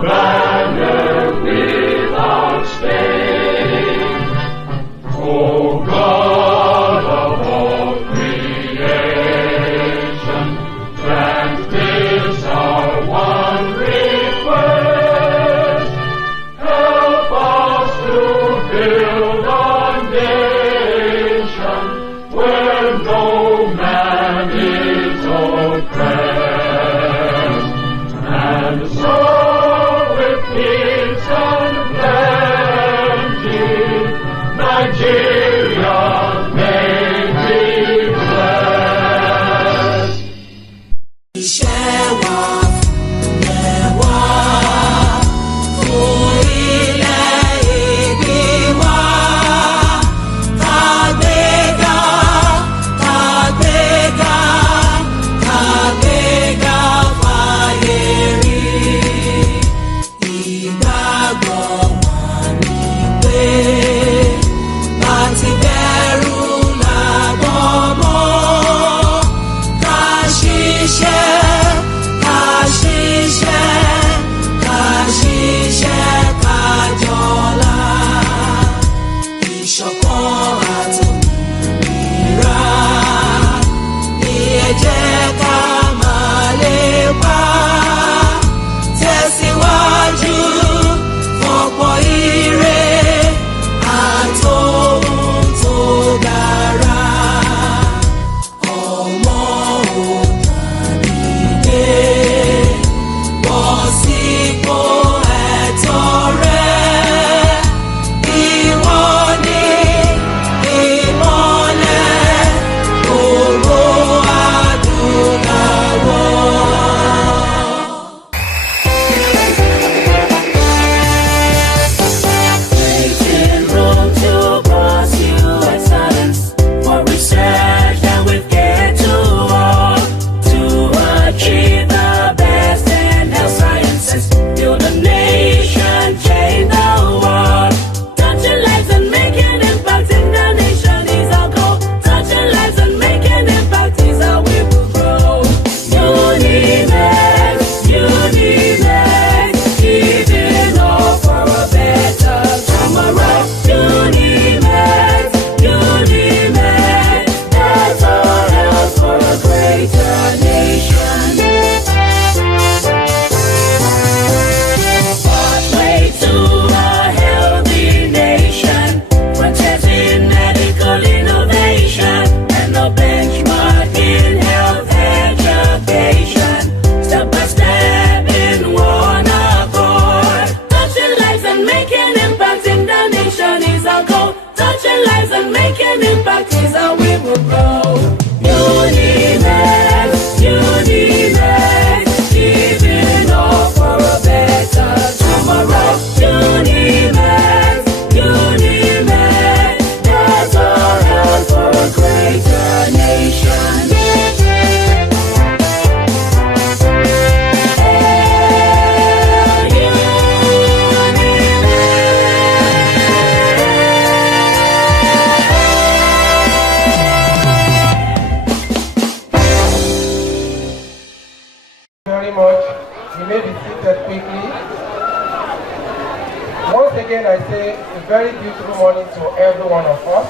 of a very beautiful morning to every one of us.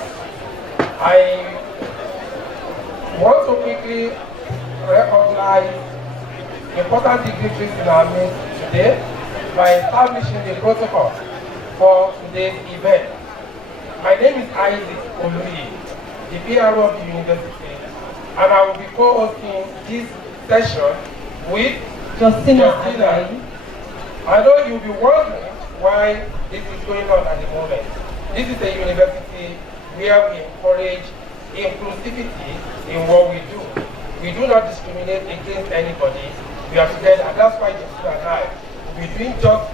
I want to quickly recognize important dignitaries in our midst today by establishing the protocol for today's event. My name is Isaac Oluyi, the PRO of the university, and I will be co-hosting this session with Justina. I know you'll be wondering why this is going on at the moment. This is a university where we encourage inclusivity in what we do. We do not discriminate against anybody. We are together, and that's why Justina and I will be doing just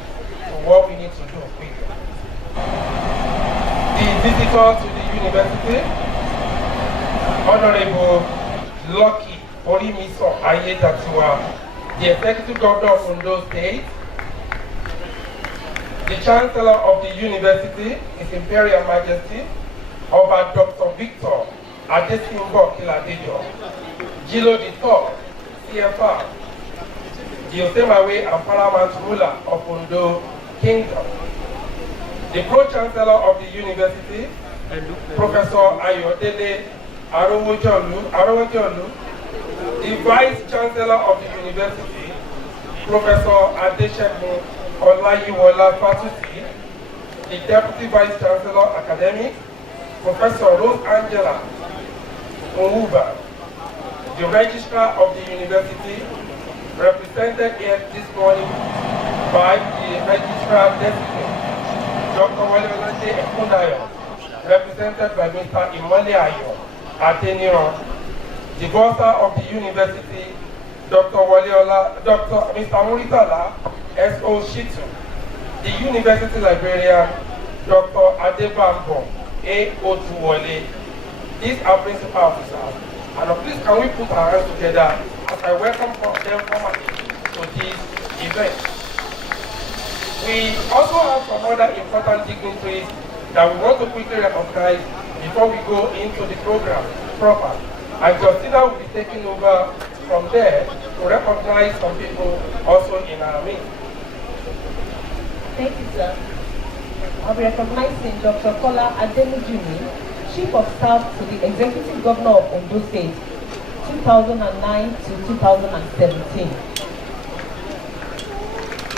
what we need to do quickly. The visitors to the university, Honorable Lucky Orimiso Ayedatiwa, the Executive Governor of Ondo State, the Chancellor of the University, His Imperial Majesty, Oba Dr. Victor Adesimbo Kiladejo, Gilo III, CFR, the Osemawe and Paramount ruler of Ondo Kingdom, the Pro-Chancellor of the University, Professor Ayodele Arowojolu, the Vice-Chancellor of the University, Professor Adeshegun Olayiwola Fatuti, the Deputy Vice-Chancellor Academic, Professor Rose Angela Ouba, the Registrar of the University, represented here this morning by the Registrar Designate, Dr. Walewolade Ekundayo, represented by Mr. Imole Ayo Adeniran, the Bursar of the University, Dr. Mr. Muritala S.O. Shitu, the University Librarian, Dr. Adebambo A. Otuwole. These are principal officers. And please, can we put our hands together as I welcome them formally to this event. We also have some other important dignitaries that we want to quickly recognize before we go into the program proper. And Justina will be taking over from there to recognize some people also in our midst. Thank you, sir. I'll be recognizing Dr. Kola Adenujimi, Chief of Staff to the Executive Governor of Ondo State, 2009 to 2017.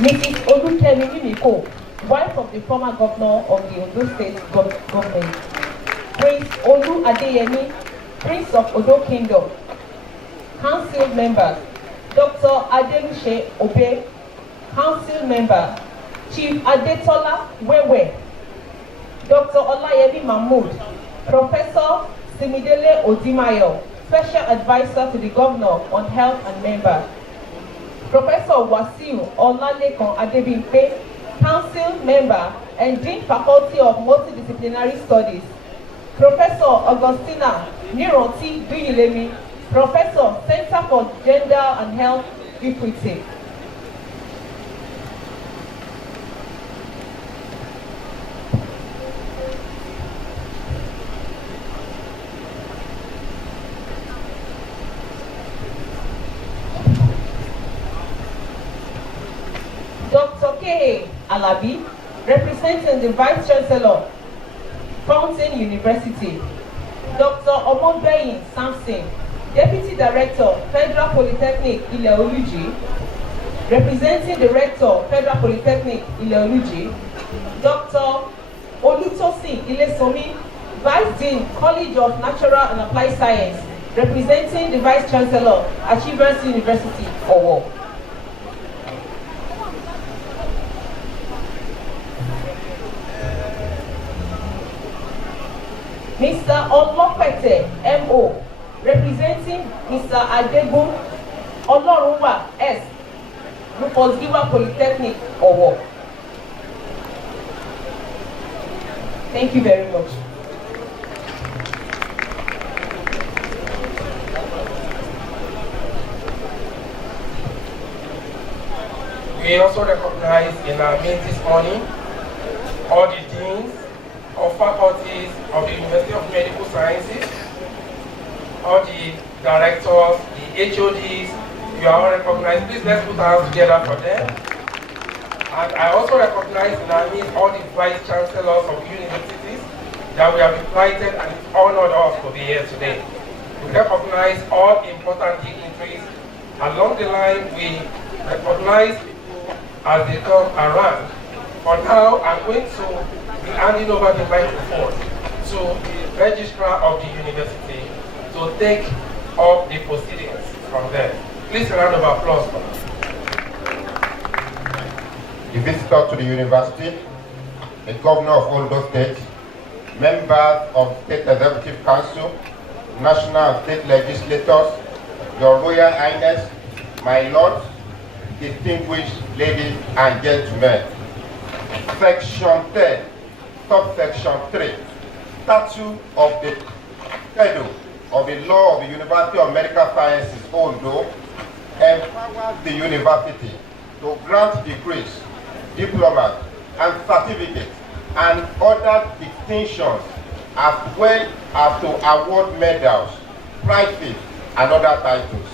Mrs. Olukemi Mimiko, wife of the former governor of the Ondo State government. Prince Olu Adeyemi, Prince of Ondo Kingdom. Council members, Dr. Adelushe Obe, Council member, Chief Adetola Wewe, Dr. Olayemi Mahmood, Professor Simidele Odimayo, Special Advisor to the Governor on Health and Member, Professor Wasiu Olalekan Adebimpe, Council member and Dean Faculty of Multidisciplinary Studies, Professor Augustina Nironti Duyilemi, Professor, Center for Gender and Health Equity. Dr. K. Alabi, representing the Vice Chancellor, Fountain University. Dr. Omobeyin Samson, Deputy Director, Federal Polytechnic Ile-Oluji, representing the Rector, Federal Polytechnic Ile-Oluji. Dr. Olutosin Ilesomi, Vice Dean, College of Natural and Applied Science, representing the Vice Chancellor, Achievers University, Owo. Mr. Olopete M.O., representing Mr. Adegun Olorunwa S., Rufus Giwa Polytechnic, Owo. Thank you very much. We also recognize in our meeting this morning all the deans of faculties of the University of Medical Sciences, all the directors, the HODs, you are all recognized. Please let's put our hands together for them. And I also recognize in our midst all the vice chancellors of universities that we have invited and honored us to be here today. We recognize all important dignitaries. Along the line, we recognize as they come around. For now, I'm going to be handing over the microphone to the registrar of the university to take up the proceedings from there. Please a round of applause for us. The visitor to the university, the governor of Ondo State, members of State Executive Council, national and state legislators, Your Royal Highness, my lords, distinguished ladies and gentlemen. Section 10, subsection 3, statute of the schedule of the law of the University of Medical Sciences, Ondo, empowers the university to grant degrees, diplomas, and certificates, and other distinctions, as well as to award medals, prizes, and other titles.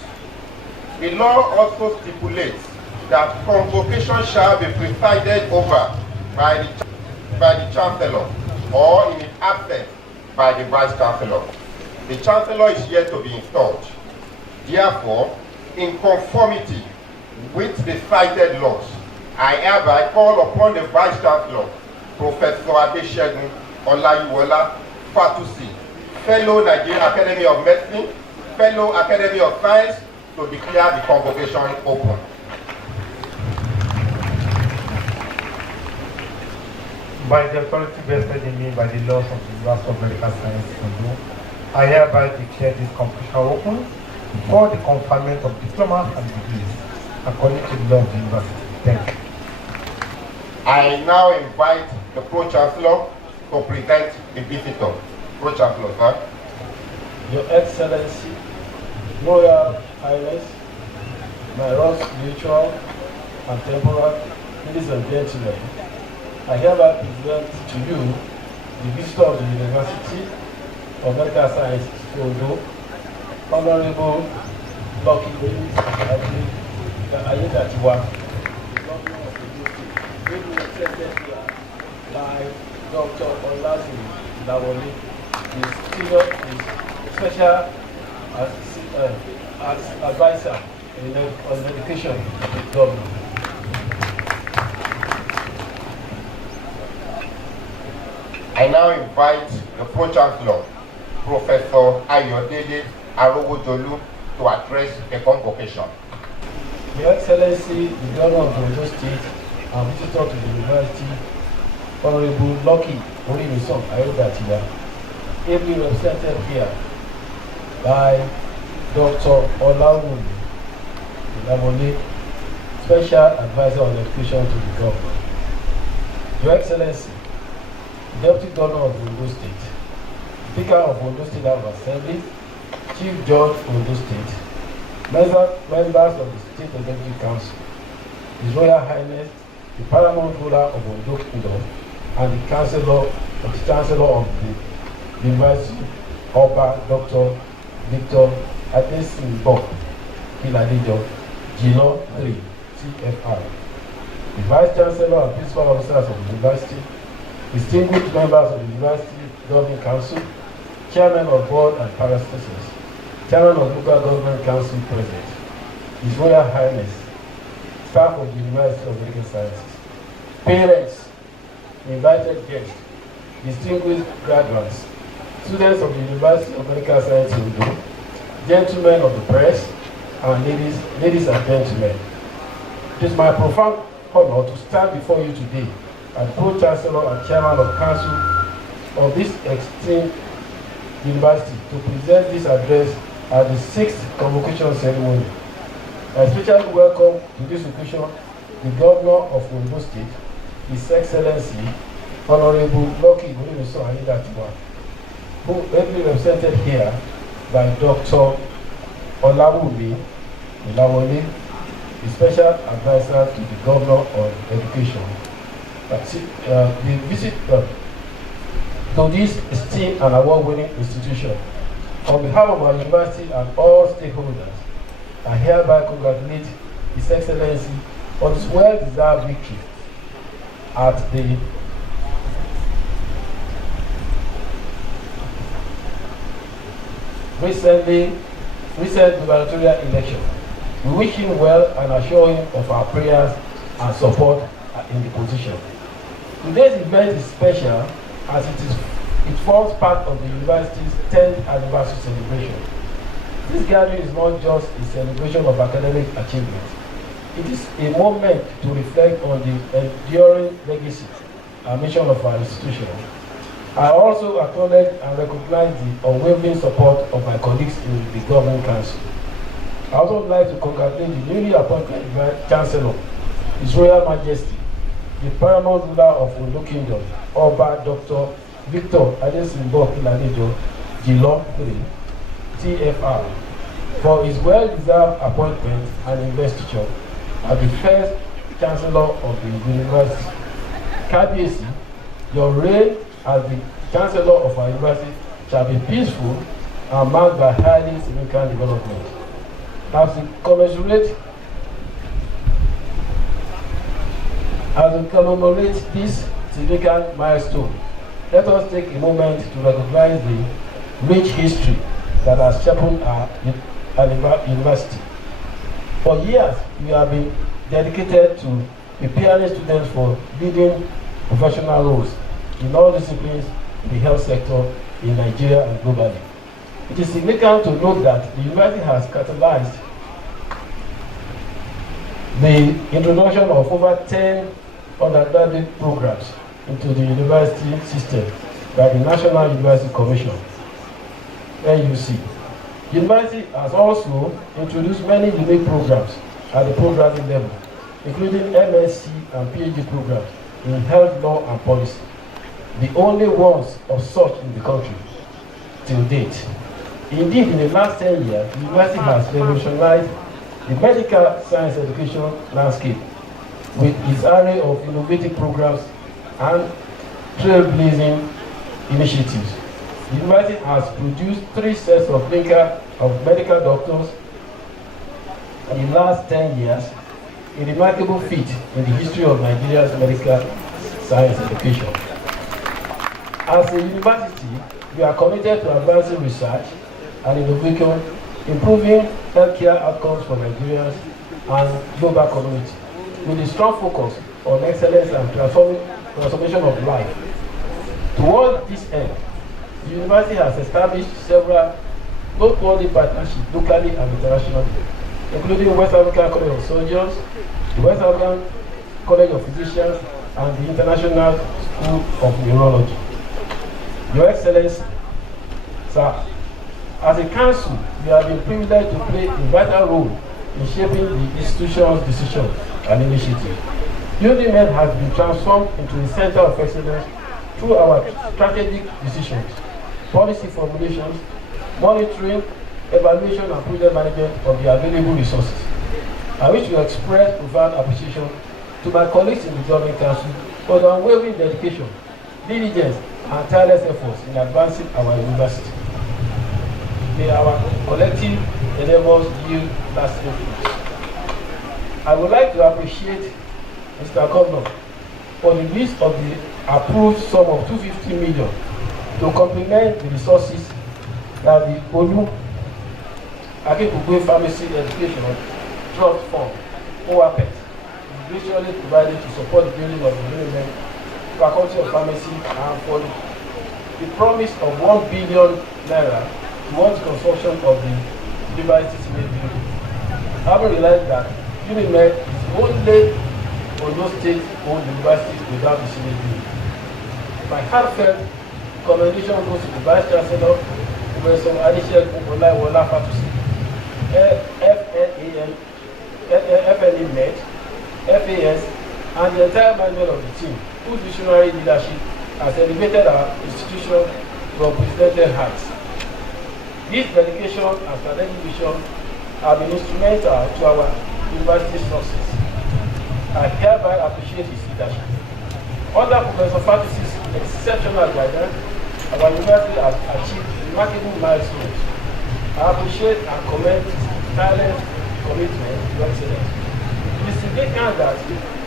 The law also stipulates that convocation shall be presided over by the Chancellor, or in its absence, by the Vice Chancellor. The Chancellor is yet to be installed. Therefore, in conformity with the cited laws, I hereby call upon the Vice Chancellor, Professor Adeshegun Olayiwola Fatusi, Fellow Nigerian Academy of Medicine, Fellow Academy of Science, to declare the convocation open. By the authority vested in me by the laws of the University of Medical Sciences, Ondo, I hereby declare this convocation open for the conferment of diplomas and degrees according to the law of the university. Thank you. I now invite the Pro-Chancellor to present the visitor. Pro-Chancellor, sir. Your Excellency, Royal Highness, my royal spiritual and temporal ladies and gentlemen, I hereby present to you the visitor of the University of Medical Sciences, Ondo, Honorable Lucky Ayedatiwa, the governor of the district, represented here by Dr. Olazu Lawole, his special advisor on education of the government. I now invite the Pro-Chancellor, Professor Ayodele Arowojolu, to address the convocation. Your Excellency, the Governor of the Ondo State, and visitor to the University, Honorable Lucky Orimisan Ayedatiwa, ably represented here by Dr. Olawu Lawole, Special Advisor on Education to the Governor. Your Excellency, Deputy Governor of the Ondo State, Speaker of Ondo State House of Assembly, Chief Judge Ondo State, members of the State Executive Council, His Royal Highness, the Paramount Ruler of Ondo Kingdom, and the Chancellor of the University, Oba Dr. Victor Adesimbo Kiladejo, Gino 3, CFR, the Vice Chancellor and Principal Officers of the University, distinguished members of the University Governing Council, Chairman of Board and Parastatals, Chairman of Local Government Council President, His Royal Highness, staff of the University of Medical Sciences, parents, invited guests, distinguished graduates, students of the University of Medical Sciences, Ondo, gentlemen of the press, and ladies and gentlemen. It is my profound honor to stand before you today as Pro-Chancellor and Chairman of Council of this esteemed university to present this address at the 6th Convocation ceremony. I especially welcome to this occasion the Governor of Ondo State, His Excellency, Honorable Lucky Ayedatiwa, who ably represented here by Dr. Olawu Lawole, the Special Advisor to the Governor on Education. The visit to this esteemed and award-winning institution, on behalf of our university and all stakeholders, I hereby congratulate His Excellency on his well-deserved victory at the recent gubernatorial election. We wish him well and assure him of our prayers and support in the position. Today's event is special as it forms part of the university's 10th anniversary celebration. This gathering is not just a celebration of academic achievements. It is a moment to reflect on the enduring legacy and mission of our institution. I also acknowledge and recognize the unwavering support of my colleagues in the Governing Council. I also would like to congratulate the newly appointed Chancellor, His Royal Majesty, the paramount ruler of Ondo Kingdom, Oba Dr. Victor Adesimbo Ilanijo Jilo III, TFR, for his well-deserved appointment and investiture as the first Chancellor of the University. Kabiyesi, your reign as the Chancellor of our university shall be peaceful and marked by highly significant development. As we commemorate this significant milestone, let us take a moment to recognize the rich history that has shaped our university. For years, we have been dedicated to preparing students for leading professional roles in all disciplines in the health sector in Nigeria and globally. It is significant to note that the university has catalyzed the introduction of over 10 undergraduate programs into the university system by the National University Commission, NUC. The university has also introduced many unique programs at the programming level, including MSc and PhD programs in health law and policy, the only ones of such in the country till date. Indeed, in the last 10 years, the university has revolutionized the medical science education landscape with its array of innovative programs and trailblazing initiatives. The university has produced 3 sets of medical doctors in the last 10 years, a remarkable feat in the history of Nigeria's medical science education. As a university, we are committed to advancing research and innovation, improving healthcare outcomes for Nigerians and global community, with a strong focus on excellence and transformation of life. Towards this end, the university has established several noteworthy partnerships locally and internationally, including West African College of Surgeons, the West African College of Physicians, and the International School of Neurology. Your Excellency, sir, as a council, we have been privileged to play a vital role in shaping the institution's decisions and initiatives. Unimed has been transformed into a center of excellence through our strategic decisions, policy formulations, monitoring, evaluation, and project management of the available resources. I wish to express profound appreciation to my colleagues in the Governing Council for their unwavering dedication, diligence, and tireless efforts in advancing our university. May our collective endeavors yield lasting fruits. I would like to appreciate Mr. Governor for the release of the approved sum of 250 million to complement the resources that the Olu Akekugbe Pharmacy Education Trust Fund, OAPET, is graciously provided to support the building of the Unimed Faculty of Pharmacy and for the promise of 1 billion naira towards construction of the university's main building. Having realized that Unimed is only Ondo State-owned university without the civil building. My heartfelt commendation goes to the Vice Chancellor, Professor Adesegun Olaiwola Fatusi, FNE-MED, FAS, and the entire management of the team, whose visionary leadership has elevated our institution to unprecedented heights. This dedication and strategic vision have been instrumental to our university's success. I hereby appreciate his leadership. Under Professor Fatusi's exceptional guidance, our university has achieved remarkable milestones. I appreciate and commend his tireless commitment to excellence. It is significant that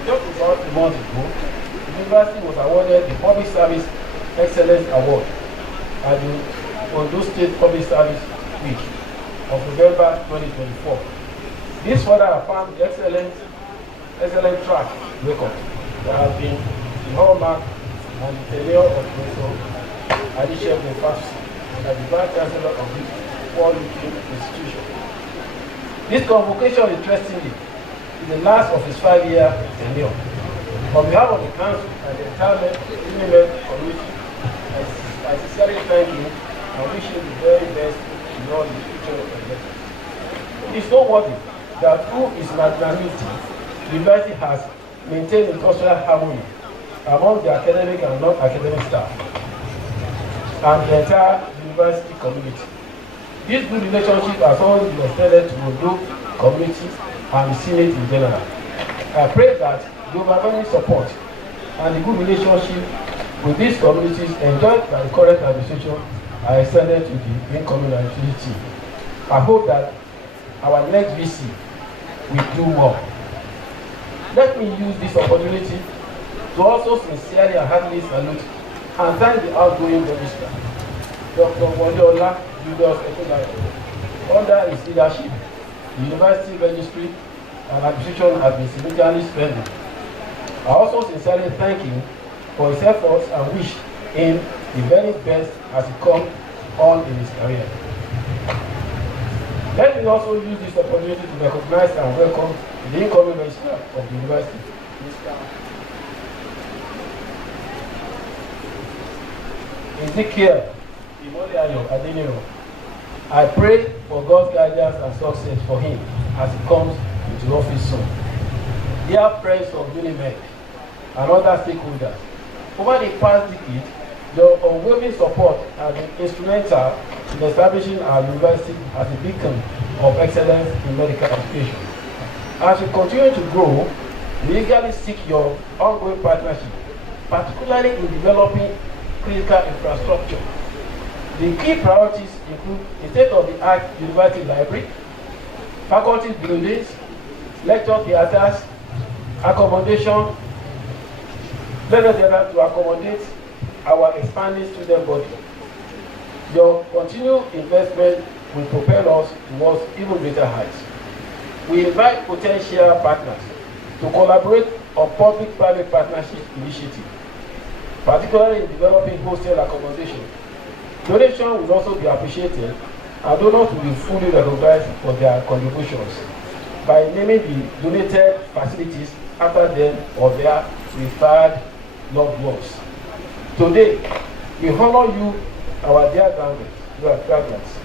just about a month ago, the university was awarded the Public Service Excellence Award at the Ondo State Public Service Week of November 2024. This further affirmed the excellent track record that has been the hallmark and the tenure of Professor Adeshegun as the Vice Chancellor of this quality institution. This convocation, interestingly, is the last of his 5-year tenure. On behalf of the Council and the entire Unimed community, I sincerely thank you and wish you the very best in all the future endeavors. It is noteworthy that through its magnanimity, the university has maintained a cultural harmony among the academic and non-academic staff and the entire university community. This good relationship has always been extended to Ondo community and the Senate in general. I pray that the overwhelming support and the good relationship with these communities enjoyed by the current administration are extended to the incoming administration. I hope that our next VC will do more. Let me use this opportunity to also sincerely and heartily salute and thank the outgoing registrar, Dr. Wole Julius Ekulayo. Under his leadership, the university registry and administration has been significantly strengthened. I also sincerely thank him for his efforts and wish him the very best as he comes on in his career. Let me also use this opportunity to recognize and welcome the incoming registrar of the university, Mr. Ezekiel Imoliayo Adeniro. I pray for God's guidance and success for him as he comes into office soon. Dear friends of Unimed and other stakeholders, over the past decade, your unwavering support has been instrumental in establishing our university as a beacon of excellence in medical education. As we continue to grow, we eagerly seek your ongoing partnership, particularly in developing critical infrastructure. The key priorities include a state-of-the-art university library, faculty buildings, lecture theaters, accommodation, to accommodate our expanding student body. Your continued investment will propel us towards even greater heights. We invite potential partners to collaborate on public-private partnership initiatives, particularly in developing hostel accommodation. Donation will also be appreciated, and donors will be fully recognized for their contributions by naming the donated facilities after them or their referred loved ones. Today, we honor you, our dear graduates.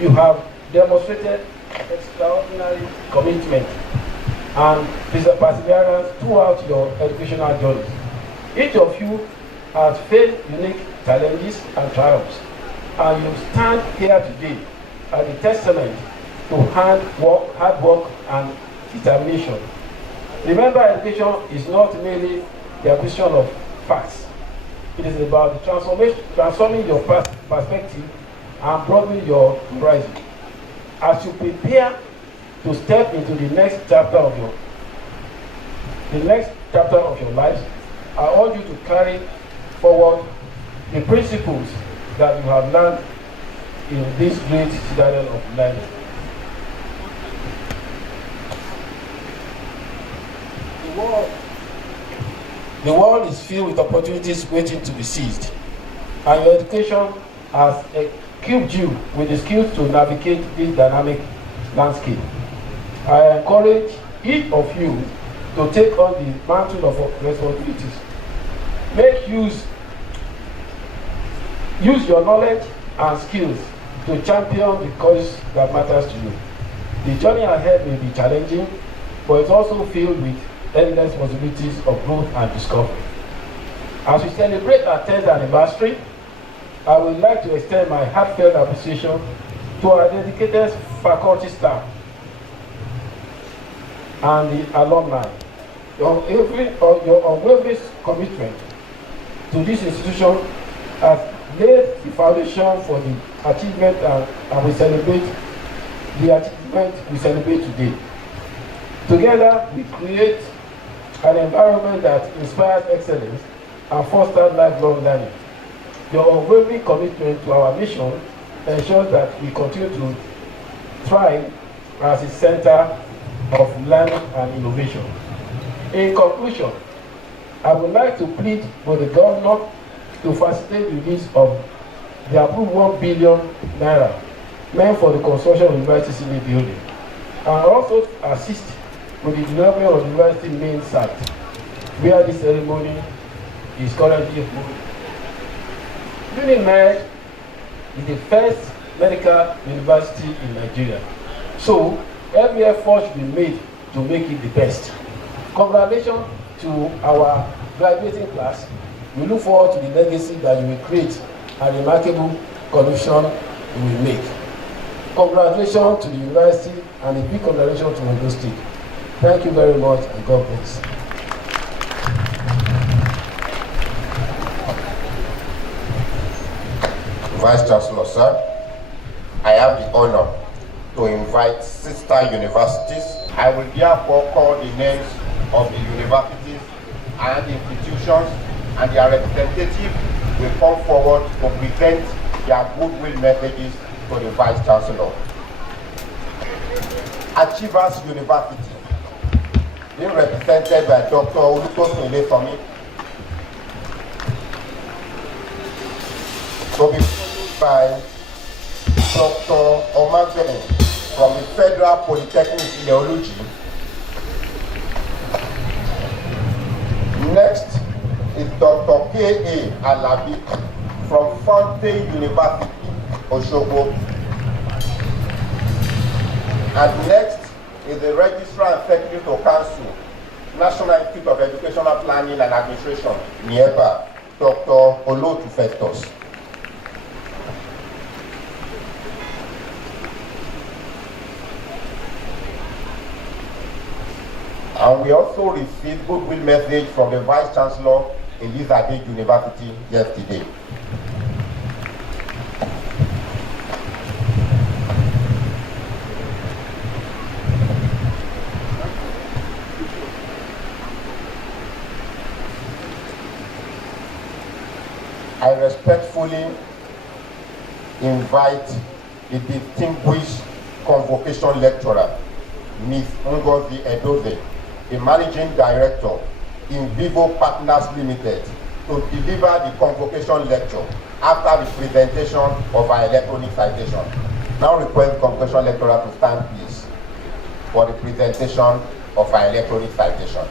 You have demonstrated extraordinary commitment and perseverance throughout your educational journey. Each of you has faced unique challenges and triumphs, and you stand here today as a testament to hard work and determination. Remember, education is not merely the acquisition of facts. It is about transforming your perspective and broadening your horizon. As you prepare to step into the next chapter of your lives, I urge you to carry forward the principles that you have learned in this great citadel of learning. The world is filled with opportunities waiting to be seized, and your education has equipped you with the skills to navigate this dynamic landscape. I encourage each of you to take on the mantle of responsibilities. Make use your knowledge and skills to champion the cause that matters to you. The journey ahead may be challenging, but it's also filled with endless possibilities of growth and discovery. As we celebrate our 10th anniversary, I would like to extend my heartfelt appreciation to our dedicated faculty staff and the alumni. Your unwavering commitment to this institution has laid the foundation for the achievement and we celebrate the achievement we celebrate today. Together, we create an environment that inspires excellence and fosters lifelong learning. Your unwavering commitment to our mission ensures that we continue to thrive as a center of learning and innovation. In conclusion, I would like to plead with the governor to facilitate the release of the approved 1 billion naira meant for the construction of University City building, and also assist with the development of the university main site, where this ceremony is currently held. Unimed is the first medical university in Nigeria, so every effort should be made to make it the best. Congratulations to our graduating class. We look forward to the legacy that you will create and remarkable contribution you will make. Congratulations to the university and a big congratulations to Ondo State. Thank you very much and God bless. Vice Chancellor, sir, I have the honor to invite sister universities. I will therefore call the names of the universities and institutions, and their representatives will come forward to present their goodwill messages to the Vice Chancellor. Achievers University, being represented by Dr. Olutosin, to be followed by Dr. Omagben from the Federal Polytechnic Ideology. Next is Dr. K.A. Alabi from Fountain University, Osogbo. And next is the Registrar and Secretary to Council, National Institute of Educational Planning and Administration, NIEPA, Dr. Olotu Festus. And we also received goodwill message from the Vice Chancellor Elizabeth University yesterday. I respectfully invite the distinguished convocation lecturer, Ms. Ngozi Edoze, the Managing Director, In Vivo Partners Limited, to deliver the convocation lecture after the presentation of our electronic citation. Now request the convocation lecturer to stand, please, for the presentation of our electronic citation.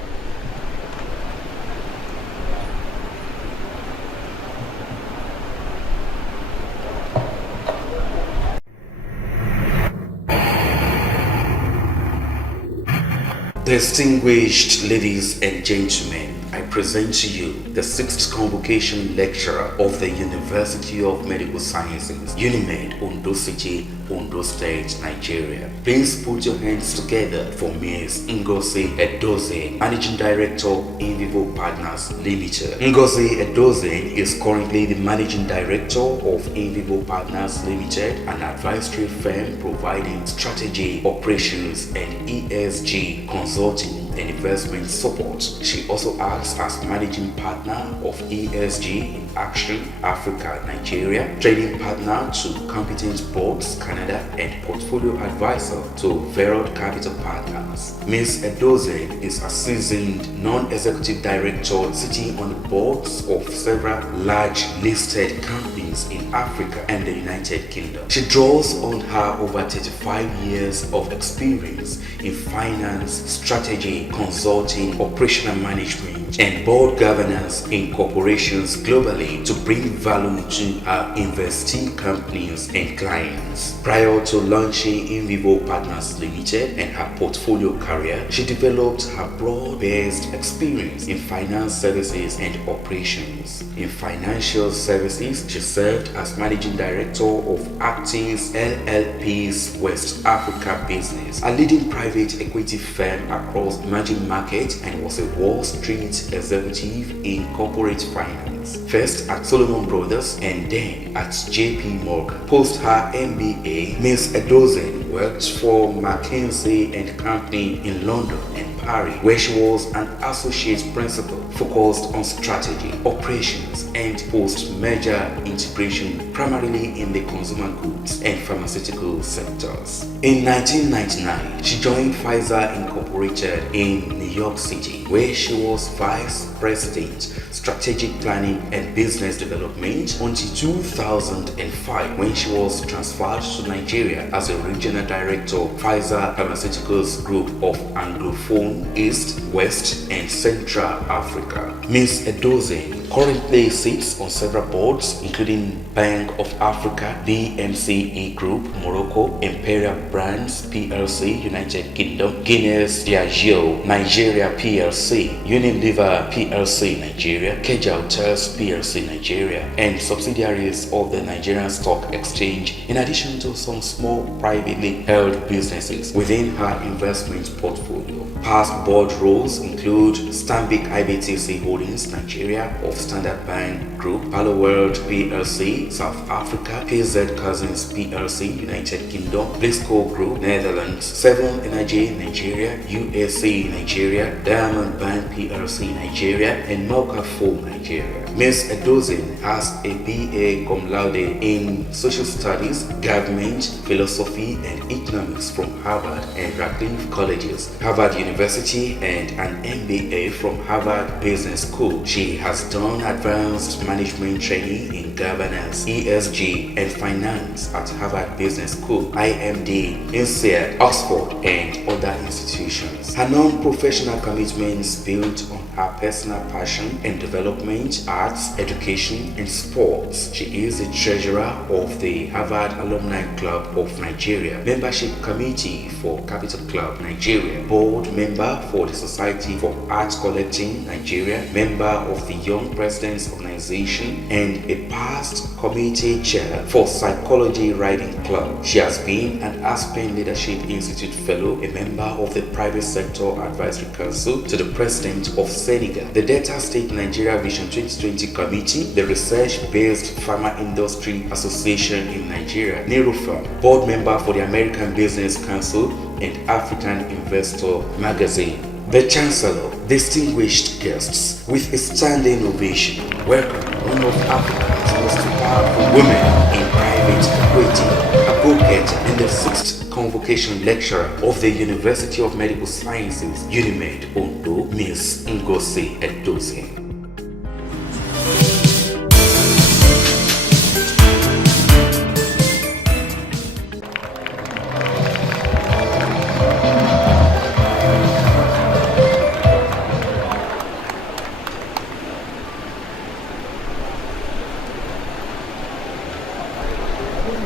Distinguished ladies and gentlemen, I present to you the 6th Convocation Lecturer of the University of Medical Sciences, Unimed, Ondo City, Ondo State, Nigeria. Please put your hands together for Ms. Ngozi Edoze, Managing Director, In Vivo Partners Limited. Ngozi Edoze is currently the Managing Director of In Vivo Partners Limited, an advisory firm providing strategy, operations, and ESG consulting and investment support. She also acts as Managing Partner of ESG in Action Africa, Nigeria, Trading Partner to Competent Boards, Canada, and Portfolio Advisor to Verod Capital Partners. Ms. Edoze is a seasoned non-executive director sitting on the boards of several large listed companies in Africa and the United Kingdom. She draws on her over 35 years of experience in finance, strategy, consulting, operational management, and board governance in corporations globally to bring value to her investee companies and clients. Prior to launching In Vivo Partners Limited and her portfolio career, she developed her broad-based experience in finance services and operations. In financial services, she served as Managing Director of Actings LLP's West Africa business, a leading private equity firm across emerging markets, and was a Wall Street executive in corporate finance, first at Solomon Brothers and then at JP Morgan. Post her MBA, Ms. Edoze worked for McKinsey and Company in London and Paris, where she was an associate principal focused on strategy, operations, and post-merger integration, primarily in the consumer goods and pharmaceutical sectors. In 1999, she joined Pfizer Incorporated in New York City, where she was Vice President, Strategic Planning and Business Development until 2005, when she was transferred to Nigeria as a Regional Director of Pfizer Pharmaceuticals Group of Anglophone, East, West, and Central Africa. Ms. Edozien currently sits on several boards, including Bank of Africa, BMCE Group, Morocco, Imperial Brands PLC, United Kingdom, Guinness Diageo, Nigeria PLC, Unilever PLC, Nigeria, Keja Hotels PLC, Nigeria, and subsidiaries of the Nigerian Stock Exchange, in addition to some small privately held businesses within her investment portfolio. Past board roles include Stanbic IBTC Holdings, Nigeria, of Standard Bank Group, Palo World PLC, South Africa, PZ Cousins PLC, United Kingdom, Blisco Group, Netherlands, Seven Energy, Nigeria, UAC, Nigeria, Diamond Bank PLC, Nigeria, and Melka Foam, Nigeria. Ms. Edozien has a BA Cum Laude in Social Studies, Government, Philosophy, and Economics from Harvard and Radcliffe Colleges, Harvard University, and an MBA from Harvard Business School. She has done advanced management training in governance, ESG, and finance at Harvard Business School, IMD, INSEAD, Oxford, and other institutions. Her non-professional commitments built on her personal passion and development, arts, education, and sports. She is the treasurer of the Harvard Alumni Club of Nigeria, membership committee for Capital Club Nigeria, board member for the Society for Art Collecting Nigeria, member of the Young Presidents Organization, and a past committee chair for Psychology Writing Club. She has been an Aspen Leadership Institute Fellow, a member of the Private Sector Advisory Council to the President of Senegal, the Delta State Nigeria Vision 2020 Committee, the Research-Based Pharma Industry Association in Nigeria, NERUFAM, board member for the American Business Council and African Investor Magazine. The Chancellor, distinguished guests, with a standing ovation, welcome one of Africa's most powerful women in private equity, a go-getter and the 6th Convocation Lecturer of the University of Medical Sciences, Unimed, Ondo, Ms. Ngozi Edozien.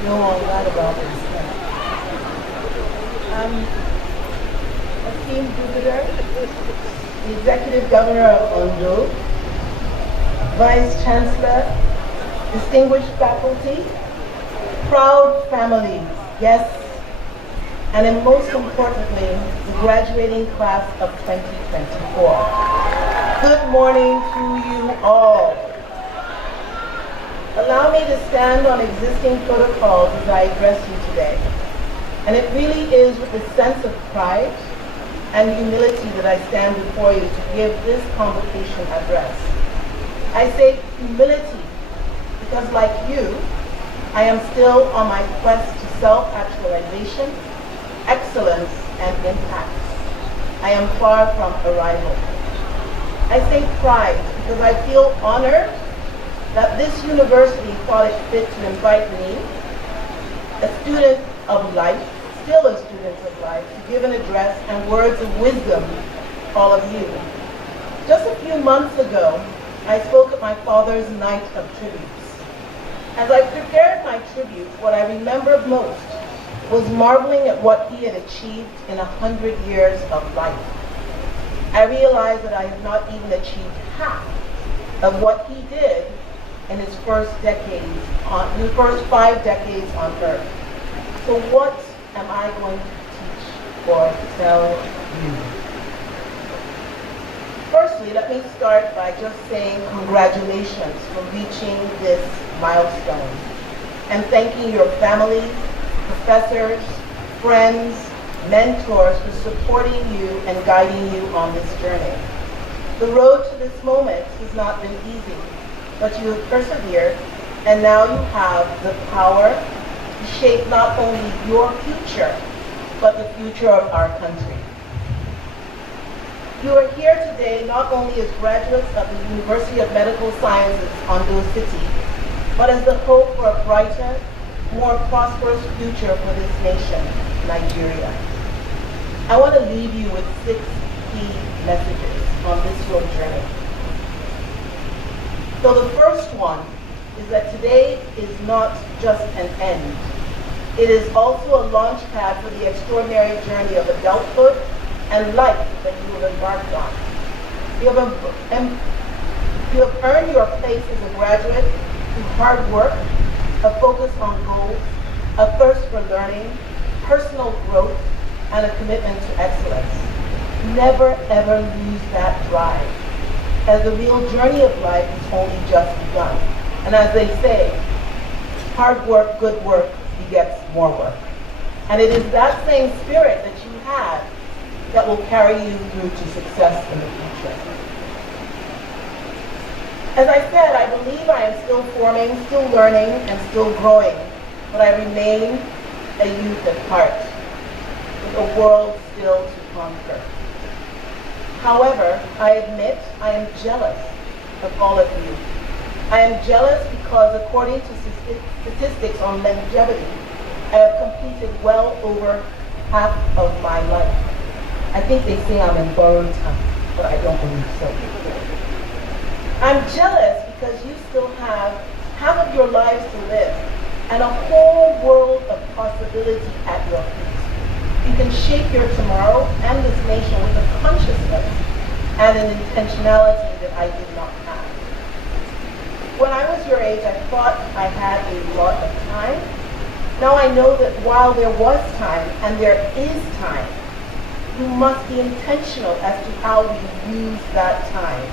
Know a lot about this stuff. Akeem Jupiter, the Executive Governor of Ondo, Vice Chancellor, distinguished faculty, proud families, guests, and most importantly, the graduating class of 2024. Good morning to you all. Allow me to stand on existing protocols as I address you today. And it really is with a sense of pride and humility that I stand before you to give this convocation address. I say humility because, like you, I am still on my quest to self-actualization, excellence, and impact. I am far from arrival. I say pride because I feel honored that this university thought it fit to invite me, a student of life, still a student of life, to give an address and words of wisdom to all of you. Just a few months ago, I spoke at my father's night of tributes. As I prepared my tribute, what I remembered most was marveling at what he had achieved in 100 years of life. I realized that I had not even achieved half of what he did in his first 5 decades on Earth. So what am I going to teach or tell you? Firstly, let me start by just saying congratulations for reaching this milestone and thanking your families, professors, friends, mentors for supporting you and guiding you on this journey. The road to this moment has not been easy, but you have persevered, and now you have the power to shape not only your future, but the future of our country. You are here today not only as graduates of the University of Medical Sciences, Ondo City, but as the hope for a brighter, more prosperous future for this nation, Nigeria. I want to leave you with 6 key messages on this your journey. So the first one is that today is not just an end. It is also a launch pad for the extraordinary journey of adulthood and life that you have embarked on. You have earned your place as a graduate through hard work, a focus on goals, a thirst for learning, personal growth, and a commitment to excellence. Never ever lose that drive, as the real journey of life is only just begun. And as they say, hard work, good work begets more work. And it is that same spirit that you have that will carry you through to success in the future. As I said, I believe I am still forming, still learning, and still growing, but I remain a youth at heart, with a world still to conquer. However, I admit I am jealous of all of you. I am jealous because according to statistics on longevity, I have completed well over half of my life. I think they say I'm in borrowed time, but I don't believe so. I'm jealous because you still have half of your lives to live and a whole world of possibility at your feet. You can shape your tomorrow and this nation with a consciousness and an intentionality that I did not have. When I was your age, I thought I had a lot of time. Now I know that while there was time, and there is time, you must be intentional as to how we use that time.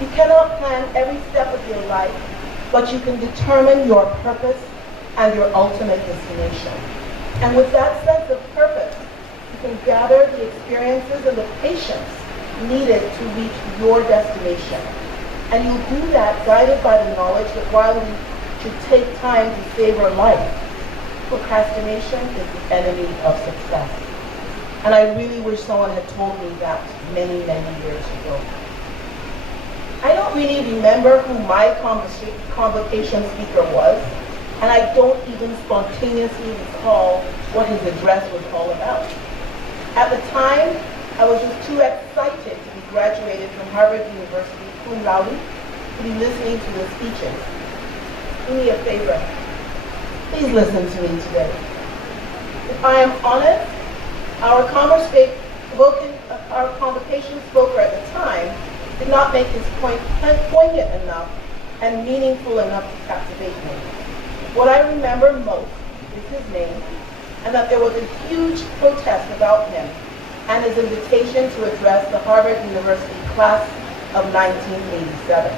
You cannot plan every step of your life, but you can determine your purpose and your ultimate destination. And with that sense of purpose, you can gather the experiences and the patience needed to reach your destination. And you'll do that guided by the knowledge that while we should take time to savor life, procrastination is the enemy of success. And I really wish someone had told me that many, many years ago. I don't really remember who my convocation speaker was, and I don't even spontaneously recall what his address was all about. At the time, I was just too excited to be graduated from Harvard University, cum laude, to be listening to the speeches. Do me a favor. Please listen to me today. If I am honest, our convocation spoker at the time did not make his point poignant enough and meaningful enough to captivate me. What I remember most is his name, and that there was a huge protest about him and his invitation to address the Harvard University class of 1987.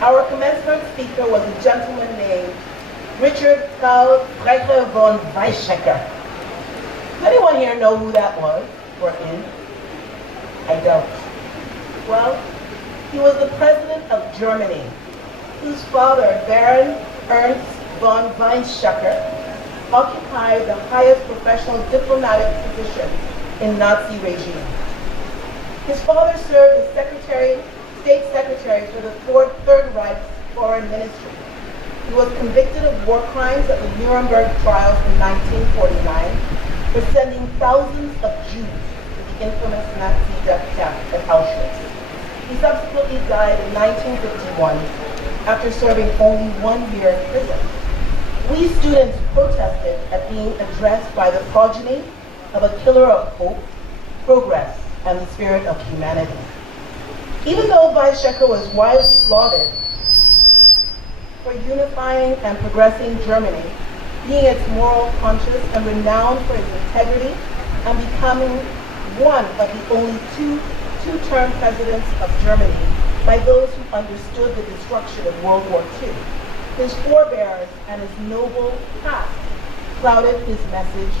Our commencement speaker was a gentleman named Richard Karl Brecher von Weizsäcker. Does anyone here know who that was or in? I don't. Well, he was the president of Germany, whose father, Baron Ernst von Weizsäcker, occupied the highest professional diplomatic position in Nazi regime. His father served as state secretary for the Third Reich's foreign ministry. He was convicted of war crimes at the Nuremberg trials in 1949 for sending thousands of Jews to the infamous Nazi death camp at Auschwitz. He subsequently died in 1951 after serving only 1 year in prison. We students protested at being addressed by the progeny of a killer of hope, progress, and the spirit of humanity. Even though Weizsäcker was widely lauded for unifying and progressing Germany, being its moral conscious and renowned for its integrity, and becoming one of the only two-term presidents of Germany by those who understood the destruction of World War II. His forebears and his noble past clouded his message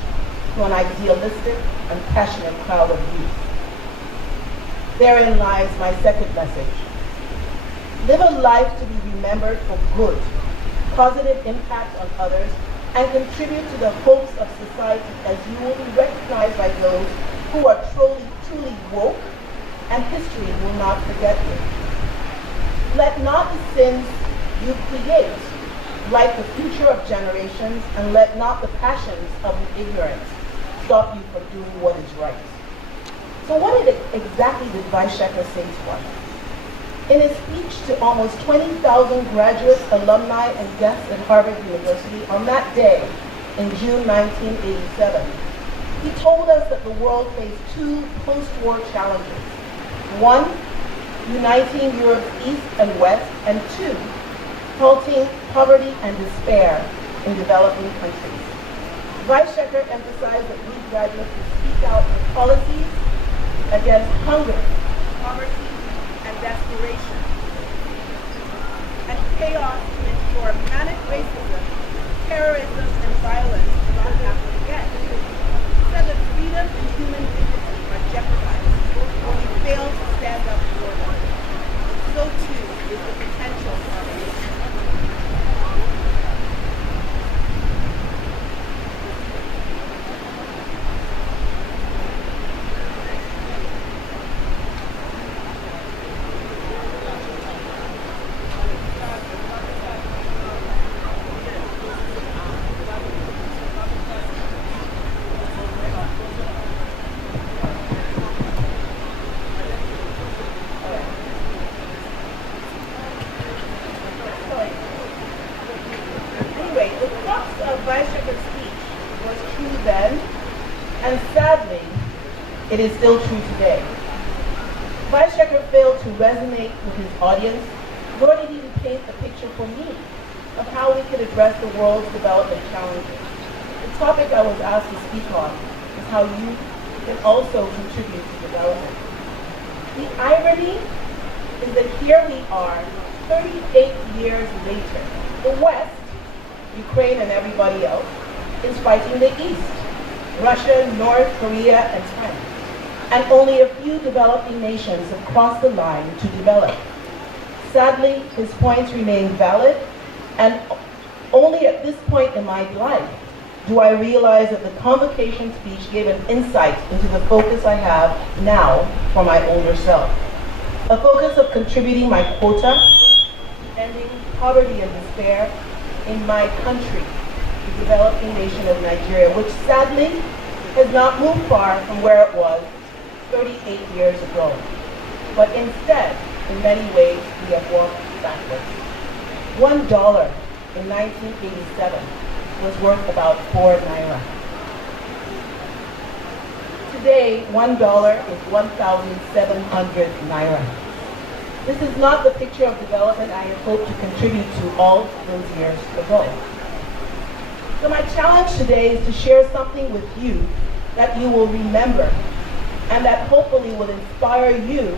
to an idealistic and passionate crowd of youth. Therein lies my second message. Live a life to be remembered for good, positive impact on others, and contribute to the hopes of society as you will be recognized by those who are truly woke, and history will not forget you. Let not the sins you create blight the future of generations, and let not the passions of the ignorant stop you from doing what is right. So what exactly did Vice Shekhar say to us? In his speech to almost 20,000 graduates, alumni, and guests at Harvard University on that day in June 1987, he told us that the world faced two post-war challenges. One, uniting Europe's East and West, and two, halting poverty and despair in developing countries. Vice Shekhar emphasized that we graduates would speak out in policies against hunger, poverty, and desperation, and chaos to ensure manic racism, terrorism, and violence do not happen again. He said that freedom and human dignity are jeopardized when we fail to stand up for them. So too is the potential for our nation. It is still true today. Vice Shekhar failed to resonate with his audience, nor did he paint a picture for me of how we could address the world's development challenges. The topic I was asked to speak on is how you can also contribute to development. The irony is that here we are, 38 years later. The West, Ukraine and everybody else, is fighting the East, Russia, North Korea, and China. And only a few developing nations have crossed the line to develop. Sadly, his points remain valid, and only at this point in my life do I realize that the convocation speech gave an insight into the focus I have now for my older self. A focus of contributing my quota, ending poverty and despair in my country, the developing nation of Nigeria, which sadly has not moved far from where it was 38 years ago. But instead, in many ways, we have walked backwards. $1 in 1987 was worth about 4 naira. Today, $1 is 1,700 naira. This is not the picture of development I had hoped to contribute to all those years ago. So my challenge today is to share something with you that you will remember, and that hopefully will inspire you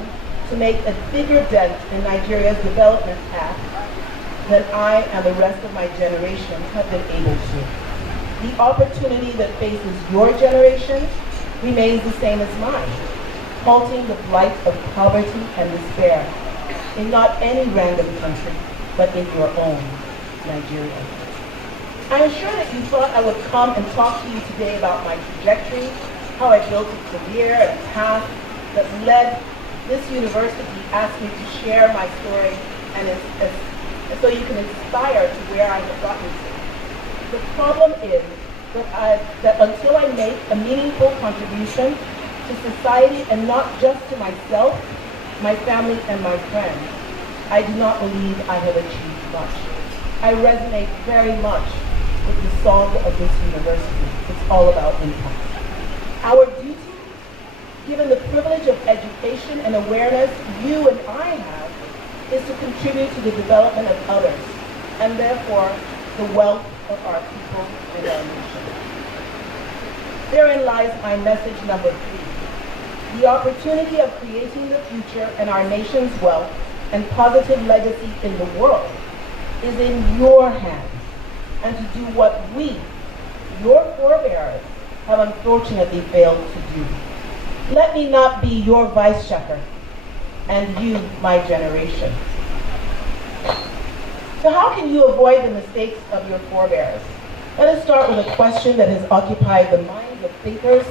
to make a bigger dent in Nigeria's development path than I and the rest of my generation have been able to. The opportunity that faces your generation remains the same as mine, halting the blight of poverty and despair in not any random country, but in your own Nigeria. I am sure that you thought I would come and talk to you today about my trajectory, how I built a career and path that led this university asked me to share my story and so you can inspire to where I have gotten to. The problem is that until I make a meaningful contribution to society and not just to myself, my family, and my friends, I do not believe I have achieved much. I resonate very much with the song of this university. It's all about impact. Our duty, given the privilege of education and awareness you and I have, is to contribute to the development of others, and therefore the wealth of our people and our nation. Therein lies my message number 3. The opportunity of creating the future and our nation's wealth and positive legacy in the world is in your hands, and to do what we, your forebears, have unfortunately failed to do. Let me not be your vice shepherd, and you my generation. So how can you avoid the mistakes of your forebears? Let us start with a question that has occupied the minds of thinkers,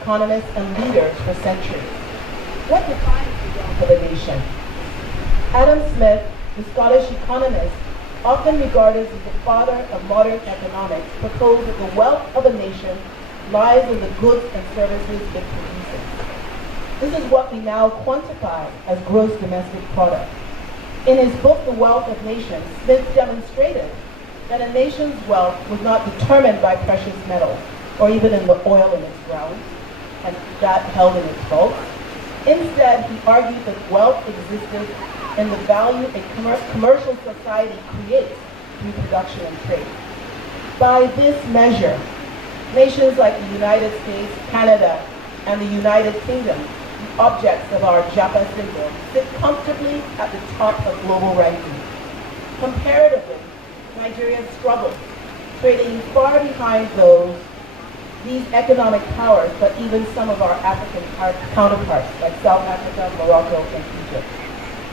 economists, and leaders for centuries. What defines the wealth of a nation? Adam Smith, the Scottish economist, often regarded as the father of modern economics, proposed that the wealth of a nation lies in the goods and services it produces. This is what we now quantify as gross domestic product. In his book, The Wealth of Nations, Smith demonstrated that a nation's wealth was not determined by precious metals, or even in the oil in its ground, and that held in its vaults. Instead, he argued that wealth existed in the value a commercial society creates through production and trade. By this measure, nations like the United States, Canada, and the United Kingdom, the objects of our JAPA syndrome, sit comfortably at the top of global rankings. Comparatively, Nigeria struggles, trading far behind these economic powers, but even some of our African counterparts, like South Africa, Morocco, and Egypt.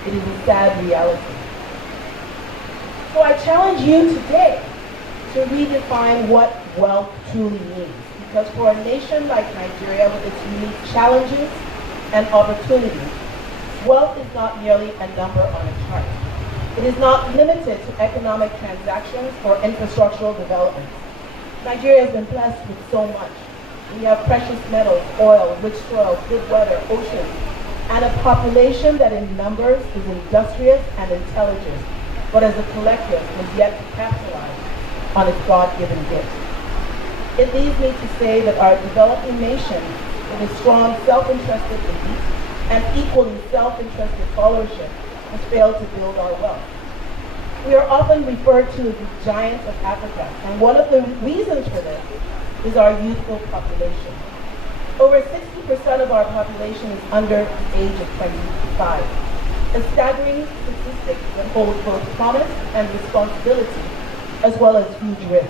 It is a sad reality. So I challenge you today to redefine what wealth truly means. Because for a nation like Nigeria, with its unique challenges and opportunities, wealth is not merely a number on a chart. It is not limited to economic transactions or infrastructural development. Nigeria has been blessed with so much. We have precious metals, oil, rich soil, good weather, oceans, and a population that in numbers is industrious and intelligent, but as a collective has yet to capitalize on its God-given gift. It leads me to say that our developing nation, with a strong self-interested elite and equally self-interested followership, has failed to build our wealth. We are often referred to as the giants of Africa, and one of the reasons for this is our youthful population. Over 60% of our population is under the age of 25, a staggering statistic that holds both promise and responsibility, as well as huge risk.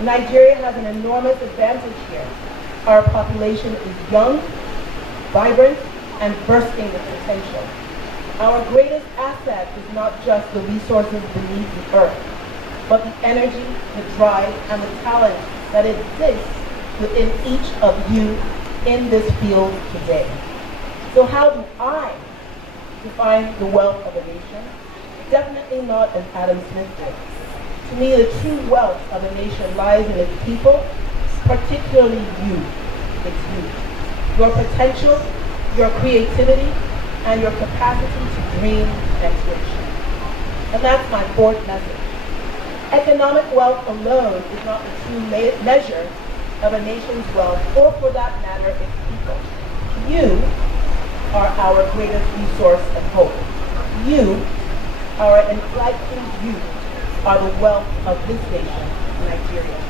Nigeria has an enormous advantage here. Our population is young, vibrant, and bursting with potential. Our greatest asset is not just the resources beneath the earth, but the energy, the drive, and the talent that exists within each of you in this field today. So how do I define the wealth of a nation? Definitely not as Adam Smith did. To me, the true wealth of a nation lies in its people, particularly you, its youth. Your potential, your creativity, and your capacity to dream and switch. And that's my fourth message. Economic wealth alone is not the true measure of a nation's wealth, or for that matter, its people. You are our greatest resource and hope. You, our enlightened youth, are the wealth of this nation, Nigeria.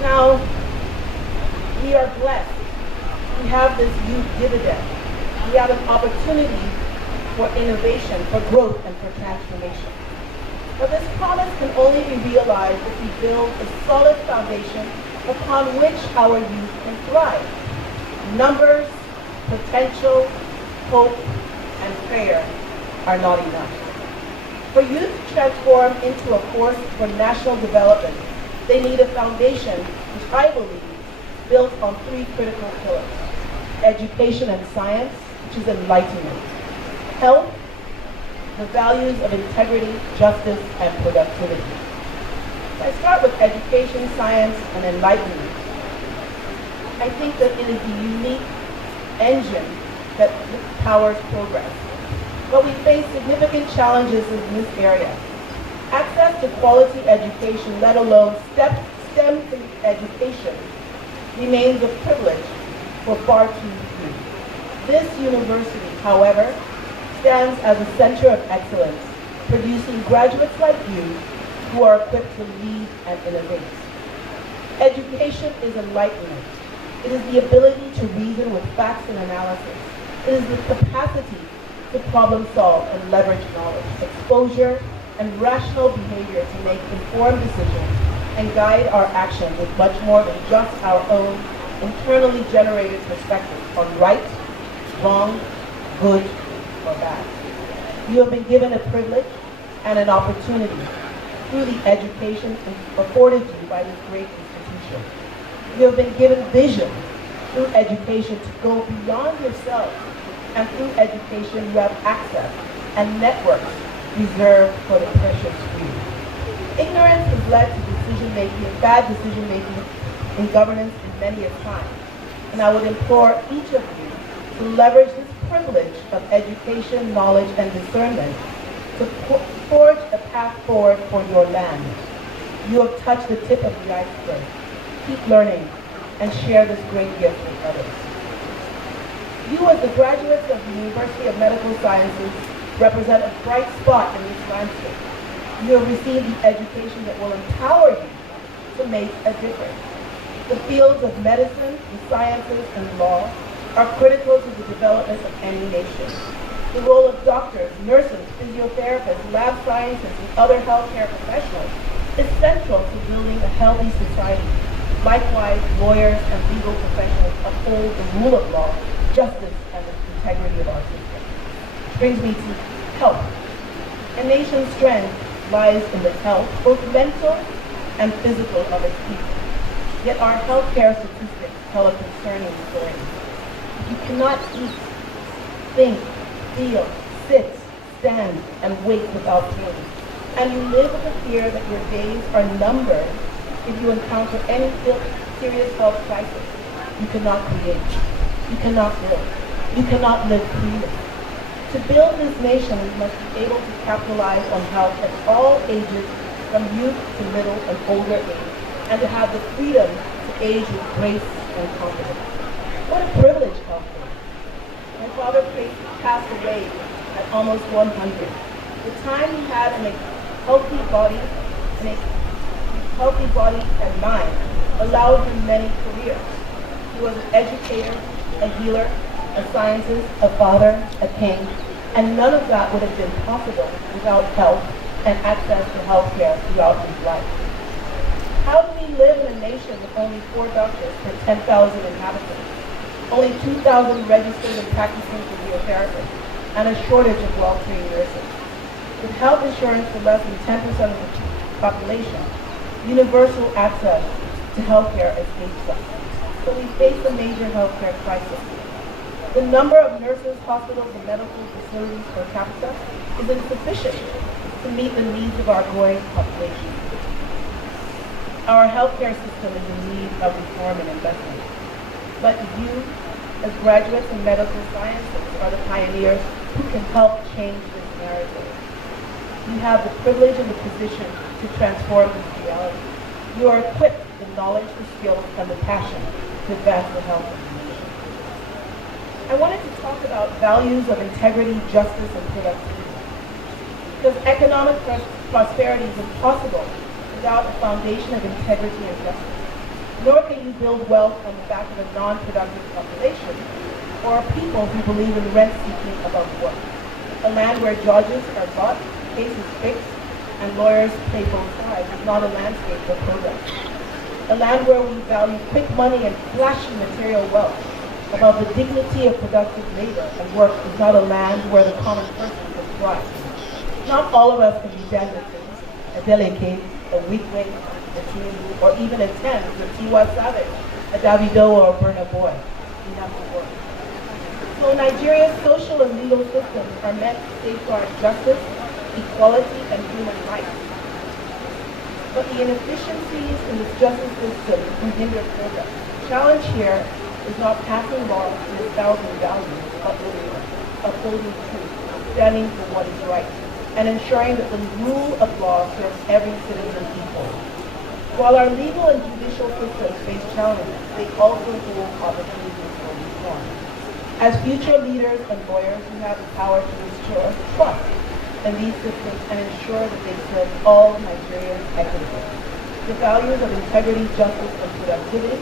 Now, we are blessed. We have this youth dividend. We have an opportunity for innovation, for growth, and for transformation. But this promise can only be realized if we build a solid foundation upon which our youth can thrive. Numbers, potential, hope, and prayer are not enough. For youth to transform into a force for national development, they need a foundation which I believe built on three critical pillars: education and science, which is enlightenment; health, the values of integrity, justice, and productivity. I start with education, science, and enlightenment. I think that it is the unique engine that powers progress. But we face significant challenges in this area. Access to quality education, let alone STEM education, remains a privilege for far too few. This university, however, stands as a center of excellence, producing graduates like you who are equipped to lead and innovate. Education is enlightenment. It is the ability to reason with facts and analysis. It is the capacity to problem solve and leverage knowledge, exposure, and rational behavior to make informed decisions and guide our actions with much more than just our own internally generated perspective on right, wrong, good, or bad. You have been given a privilege and an opportunity through the education afforded you by this great institution. You have been given vision through education to go beyond yourself, and through education you have access and networks reserved for the precious few. Ignorance has led to decision-making, bad decision-making in governance in many a time, and I would implore each of you to leverage this privilege of education, knowledge, and discernment to forge a path forward for your land. You have touched the tip of the iceberg. Keep learning and share this great gift with others. You, as the graduates of the University of Medical Sciences, represent a bright spot in this landscape. You have received the education that will empower you to make a difference. The fields of medicine, the sciences, and law are critical to the development of any nation. The role of doctors, nurses, physiotherapists, lab scientists, and other healthcare professionals is central to building a healthy society. Likewise, lawyers and legal professionals uphold the rule of law, justice, and the integrity of our system. Which brings me to health. A nation's strength lies in the health, both mental and physical, of its people. Yet our healthcare statistics tell a concerning story. You cannot eat, think, feel, sit, stand, and wait without pain. And you live with the fear that your days are numbered if you encounter any serious health crisis. You cannot create. You cannot build. You cannot live freely. To build this nation, we must be able to capitalize on health at all ages, from youth to middle and older age, and to have the freedom to age with grace and confidence. What a privilege health is. My father passed away at almost 100. The time he had in a healthy body and mind allowed him many careers. He was an educator, a healer, a scientist, a father, a king, and none of that would have been possible without health and access to health care throughout his life. How do we live in a nation with only 4 doctors per 10,000 inhabitants, only 2,000 registered and practicing physiotherapists, and a shortage of well-trained nurses? With health insurance for less than 10% of the population, universal access to health care is ageless. So we face a major healthcare crisis. The number of nurses, hospitals, and medical facilities per capita is insufficient to meet the needs of our growing population. Our healthcare system is in need of reform and investment. But you, as graduates in medical sciences, are the pioneers who can help change this narrative. You have the privilege and the position to transform this reality. You are equipped with the knowledge, the skills, and the passion to advance the health of the nation. I wanted to talk about values of integrity, justice, and productivity. Because economic prosperity is impossible without a foundation of integrity and justice. Nor can you build wealth on the back of a non-productive population or people who believe in rent-seeking above work. A land where judges are bought, cases fixed, and lawyers pay both sides is not a landscape for progress. A land where we value quick money and flashy material wealth above the dignity of productive labor and work is not a land where the common person can thrive. Not all of us can be Danielsons, a delegate, a weakling, a Tinubu, or even a 10, a Tiwa Savage, a Davido, or a Burna Boy. We have to work. So Nigeria's social and legal systems are meant to safeguard justice, equality, and human rights. But the inefficiencies in this justice system can hinder progress. The challenge here is not passing laws and espousing values, upholding truth, standing for what is right, and ensuring that the rule of law serves every citizen equally. While our legal and judicial systems face challenges, they also hold opportunities for reform. As future leaders and lawyers, we have the power to restore trust in these systems and ensure that they serve all Nigerians equitably. The values of integrity, justice, and productivity,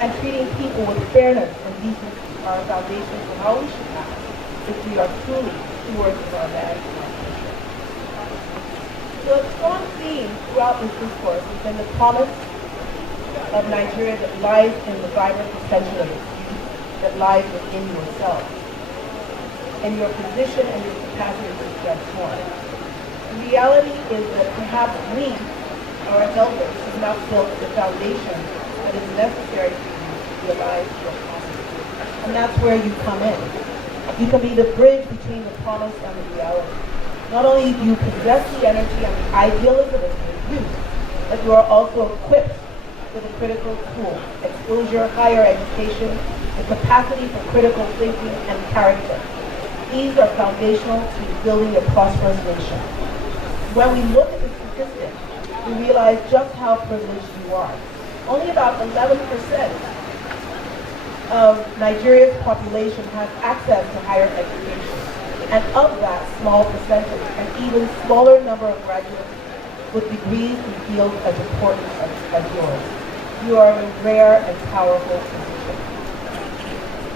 and treating people with fairness and decency are a foundation for how we should act if we are truly stewards of our land and our country. So a strong theme throughout this discourse has been the promise of Nigeria that lies in the vibrant potential of it, that lies within yourself, and your position and your capacity to transform. The reality is that perhaps we, our elders, have not built the foundation that is necessary for you to realize your promise. And that's where you come in. You can be the bridge between the promise and the reality. Not only do you possess the energy and the idealism of your youth, but you are also equipped with a critical tool, exposure, higher education, the capacity for critical thinking and character. These are foundational to building a prosperous nation. When we look at the statistics, we realize just how privileged you are. Only about 11% of Nigeria's population has access to higher education. And of that small percentage, an even smaller number of graduates with degrees in fields as important as yours. You are in a rare and powerful position.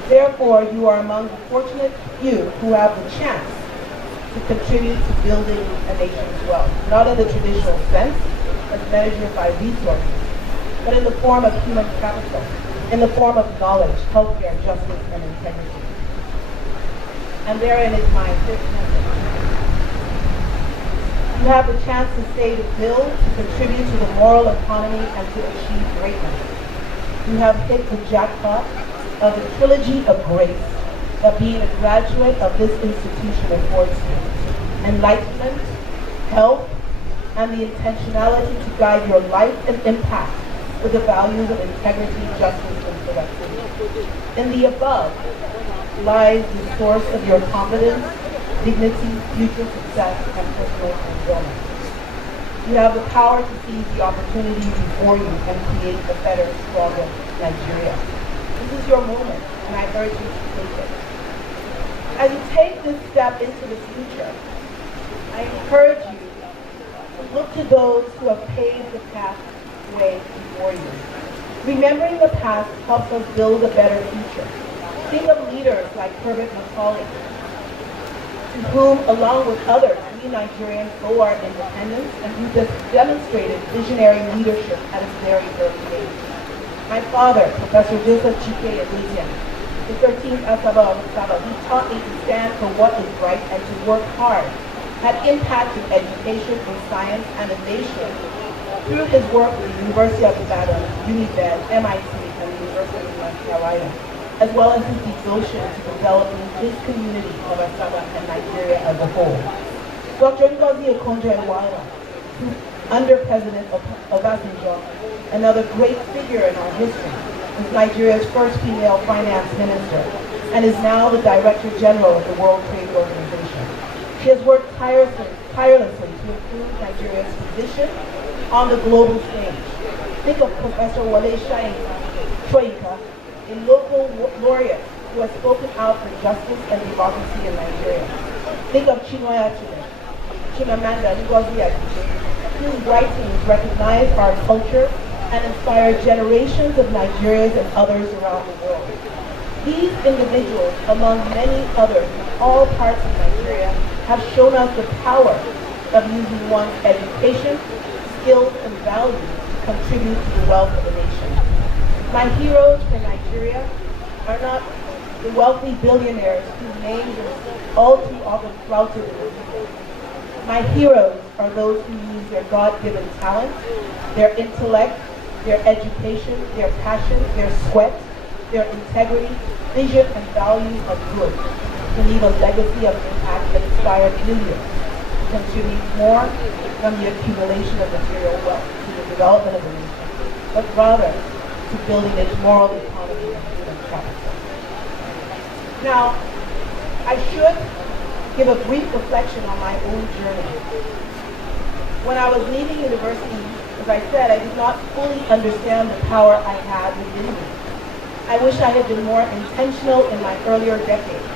Therefore, you are among the fortunate few who have the chance to contribute to building a nation's wealth, not in the traditional sense, as measured by resources, but in the form of human capital, in the form of knowledge, healthcare, justice, and integrity. And therein is my fifth message. You have the chance to stay to build, to contribute to the moral economy, and to achieve greatness. You have hit the jackpot of the trilogy of grace that being a graduate of this institution affords you. Enlightenment, health, and the intentionality to guide your life and impact with the values of integrity, justice, and productivity. In the above lies the source of your confidence, dignity, future success, and personal fulfillment. You have the power to seize the opportunities before you and create a better, stronger Nigeria. This is your moment, and I urge you to take it. As you take this step into the future, I encourage you to look to those who have paved the pathway before you. Remembering the past helps us build a better future. Think of leaders like Herbert Macaulay, to whom, along with others, we Nigerians owe our independence and who just demonstrated visionary leadership at a very early age. My father, Professor Joseph Chike Edozian, the 13th Asaba of Asaba, he taught me to stand for what is right and to work hard, had impacted education in science and a nation through his work with the University of Nevada, Unimed, MIT, and the University of North Carolina, as well as his devotion to developing his community of Asaba and Nigeria as a whole. Dr. Ngozi Okonjo-Iweala, under President Obasanjo, another great figure in our history, was Nigeria's first female finance minister and is now the Director General of the World Trade Organization. She has worked tirelessly to improve Nigeria's position on the global stage. Think of Professor Wale Soyinka, a local laureate who has spoken out for justice and democracy in Nigeria. Think of Chimamanda Ngozi Adichie, whose writings recognize our culture and inspire generations of Nigerians and others around the world. These individuals, among many others in all parts of Nigeria, have shown us the power of using one's education, skills, and values to contribute to the wealth of the nation. My heroes for Nigeria are not the wealthy billionaires whose names are all too often flouted in the media. My heroes are those who use their God-given talent, their intellect, their education, their passion, their sweat, their integrity, vision, and values of good to leave a legacy of impact that inspired millions to contribute more than the accumulation of material wealth to the development of the nation, but rather to building its moral economy and human capital. Now, I should give a brief reflection on my own journey. When I was leaving university, as I said, I did not fully understand the power I had within me. I wish I had been more intentional in my earlier decades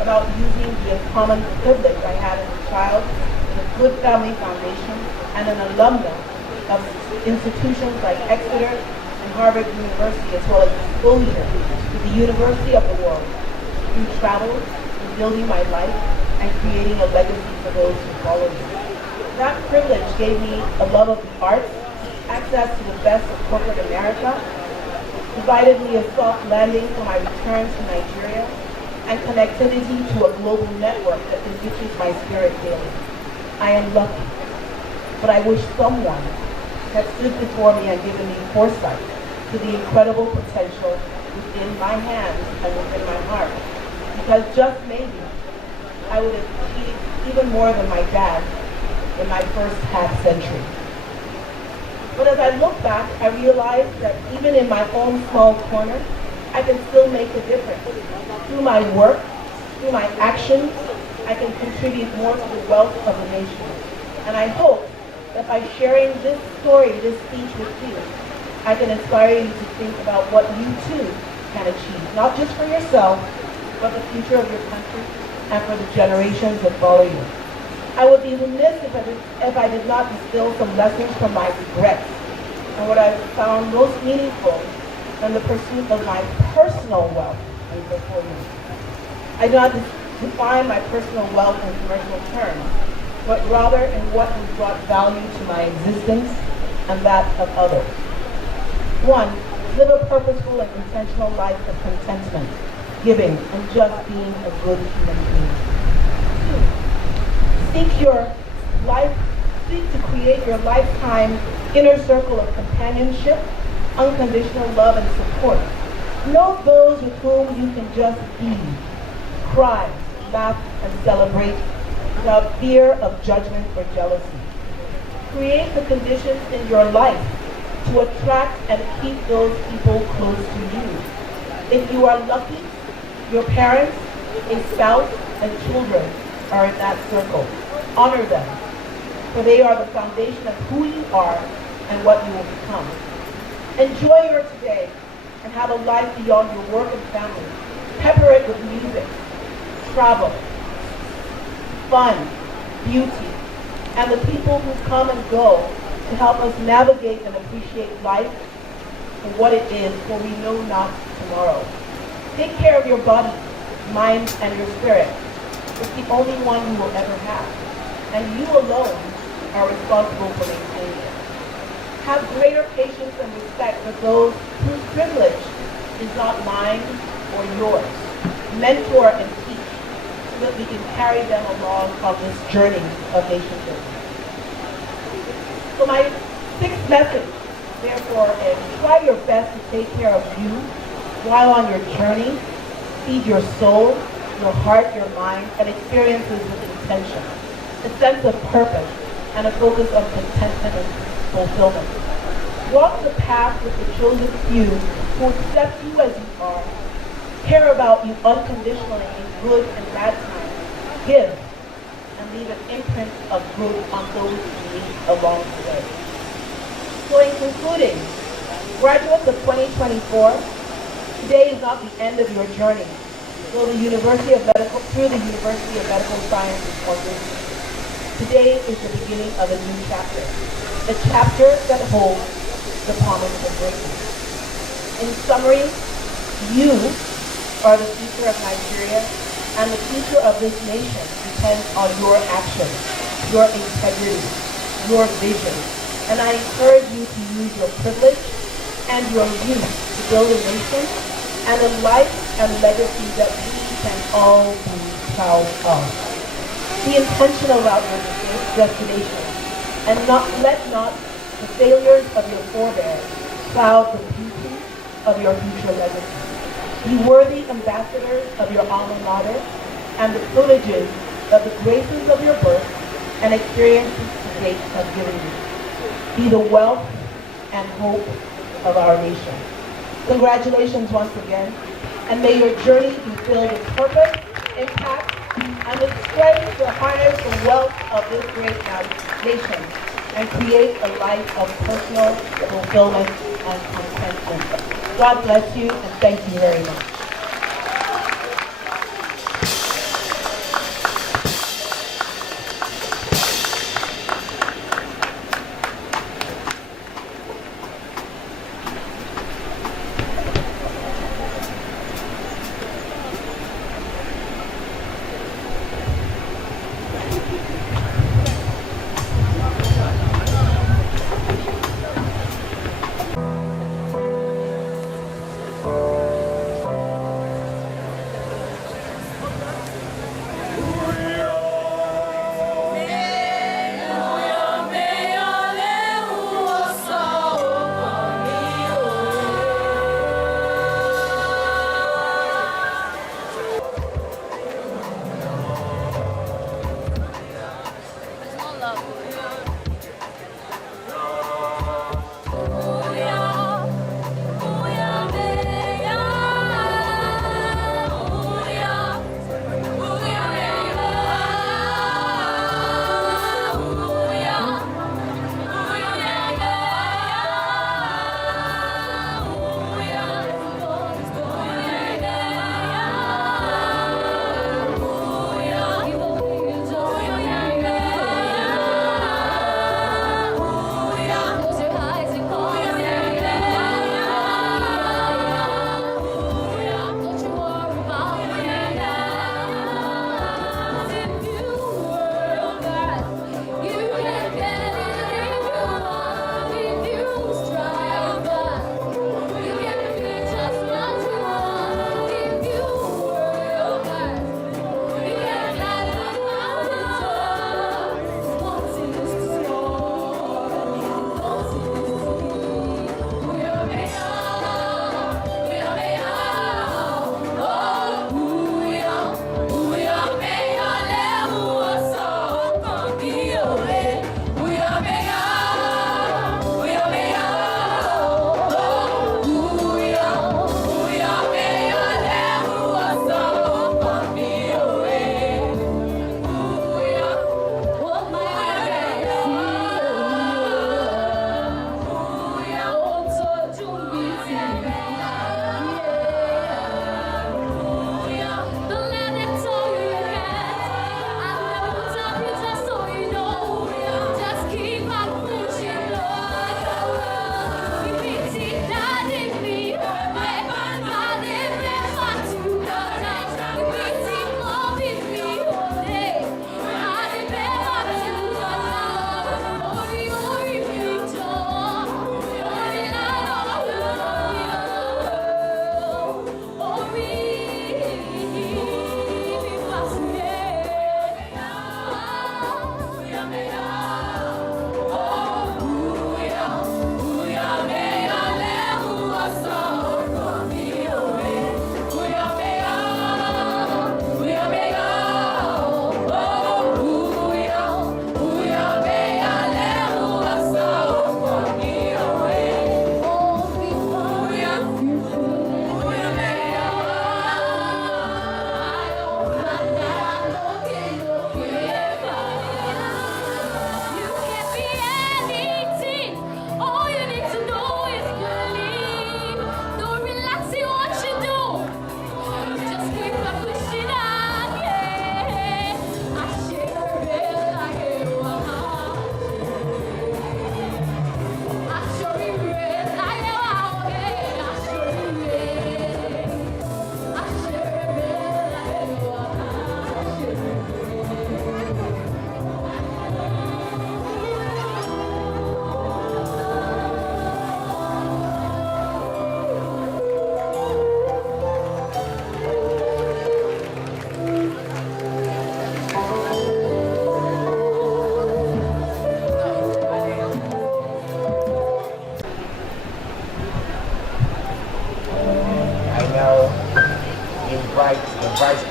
about using the uncommon privilege I had as a child with a good family foundation and an alumna of institutions like Exeter and Harvard University, as well as exposure to the university of the world through travel, in building my life, and creating a legacy for those who follow me. That privilege gave me a love of the arts, access to the best of corporate America, provided me a soft landing for my return to Nigeria, and connectivity to a global network that enriches my spirit daily. I am lucky, but I wish someone had stood before me and given me foresight to the incredible potential within my hands and within my heart. Because just maybe, I would have achieved even more than my dad in my first half century. But as I look back, I realize that even in my own small corner, I can still make a difference. Through my work, through my actions, I can contribute more to the wealth of the nation. And I hope that by sharing this story, this speech with you, I can inspire you to think about what you too can achieve, not just for yourself, but the future of your country and for the generations that follow you. I would be remiss if I did not distill some lessons from my regrets and what I found most meaningful in the pursuit of my personal wealth and performance. I do not define my personal wealth in commercial terms, but rather in what has brought value to my existence and that of others. 1, live a purposeful and intentional life of contentment, giving, and just being a good human being. 2, seek to create your lifetime inner circle of companionship, unconditional love and support. Know those with whom you can just be, cry, laugh, and celebrate without fear of judgment or jealousy. Create the conditions in your life to attract and keep those people close to you. If you are lucky, your parents, a spouse, and children are in that circle. Honor them, for they are the foundation of who you are and what you will become. Enjoy your today and have a life beyond your work and family. Pepper it with music, travel, fun, beauty, and the people who come and go to help us navigate and appreciate life for what it is, for we know not tomorrow. Take care of your body, mind, and your spirit. It's the only one you will ever have, and you alone are responsible for maintaining it. Have greater patience and respect for those whose privilege is not mine or yours. Mentor and teach so that we can carry them along on this journey of nation building. So my 6th message, therefore, is try your best to take care of you while on your journey. Feed your soul, your heart, your mind, and experiences with intention, a sense of purpose, and a focus on contentment and fulfillment. Walk the path with the chosen few who accept you as you are, care about you unconditionally in good and bad times, give, and leave an imprint of good on those you meet along the way. So in concluding, graduates of 2024, today is not the end of your journey, through the University of Medical Sciences Ondo. Today is the beginning of a new chapter, a chapter that holds the promise of greatness. In summary, you are the future of Nigeria, and the future of this nation depends on your actions, your integrity, your vision. And I encourage you to use your privilege and your youth to build a nation and a life and legacy that we can all be proud of. Be intentional about your destination, and let not the failures of your forebears cloud the beauty of your future legacy. Be worthy ambassadors of your alma mater and the privileges of the graces of your birth and experiences to date have given you. Be the wealth and hope of our nation. Congratulations once again, and may your journey be filled with purpose, impact, and the strength to harness the wealth of this great nation and create a life of personal fulfillment and contentment. God bless you, and thank you very much.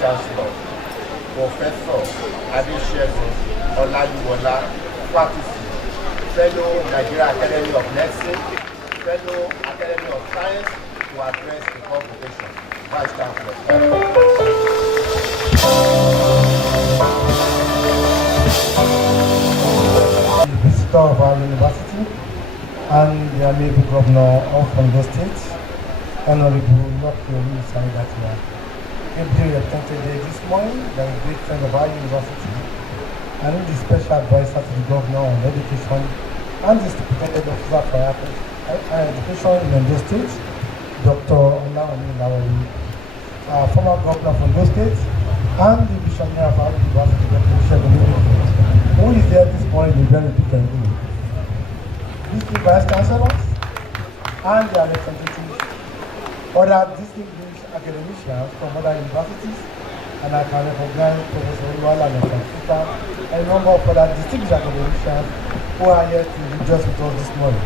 Chancellor, Professor Adeshegun Olayiwola Fatusi, Fellow Nigeria Academy of Medicine, Fellow Academy of Science, to address the convocation. Vice Chancellor. Visitor of our university and the amiable governor of Ondo State, Honorable Loki Saidatia, ably represented here this morning by a great friend of our university and the special advisor to the governor on education and the stipulated officer for higher education in Ondo State, Dr. Olaomi Lawali, our former governor of Ondo State, and the visionary of our university, Dr. Shegun, who is there this morning in very different room. These two vice chancellors and their representatives, other distinguished academicians from other universities, and I can recognize Professor Oluwala and a number of other distinguished academicians who are here to rejoice with us this morning.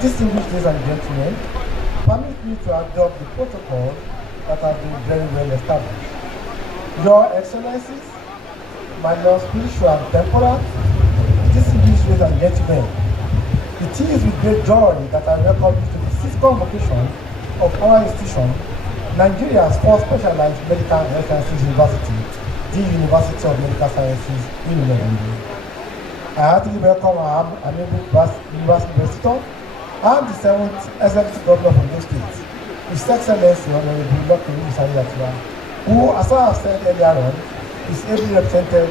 Distinguished ladies and gentlemen, permit me to adopt the protocol that has been very well established. Your Excellencies, my Lord spiritual and temporal, distinguished ladies and gentlemen, it is with great joy that I welcome you to the 6th Convocation of our institution, Nigeria's first specialized medical and health sciences university, the University of Medical Sciences in Ondo. I heartily welcome our amiable university visitor and the 7th Executive Governor of Ondo State, His Excellency Honorable Loki Saidatia, who, as I have said earlier on, is ably represented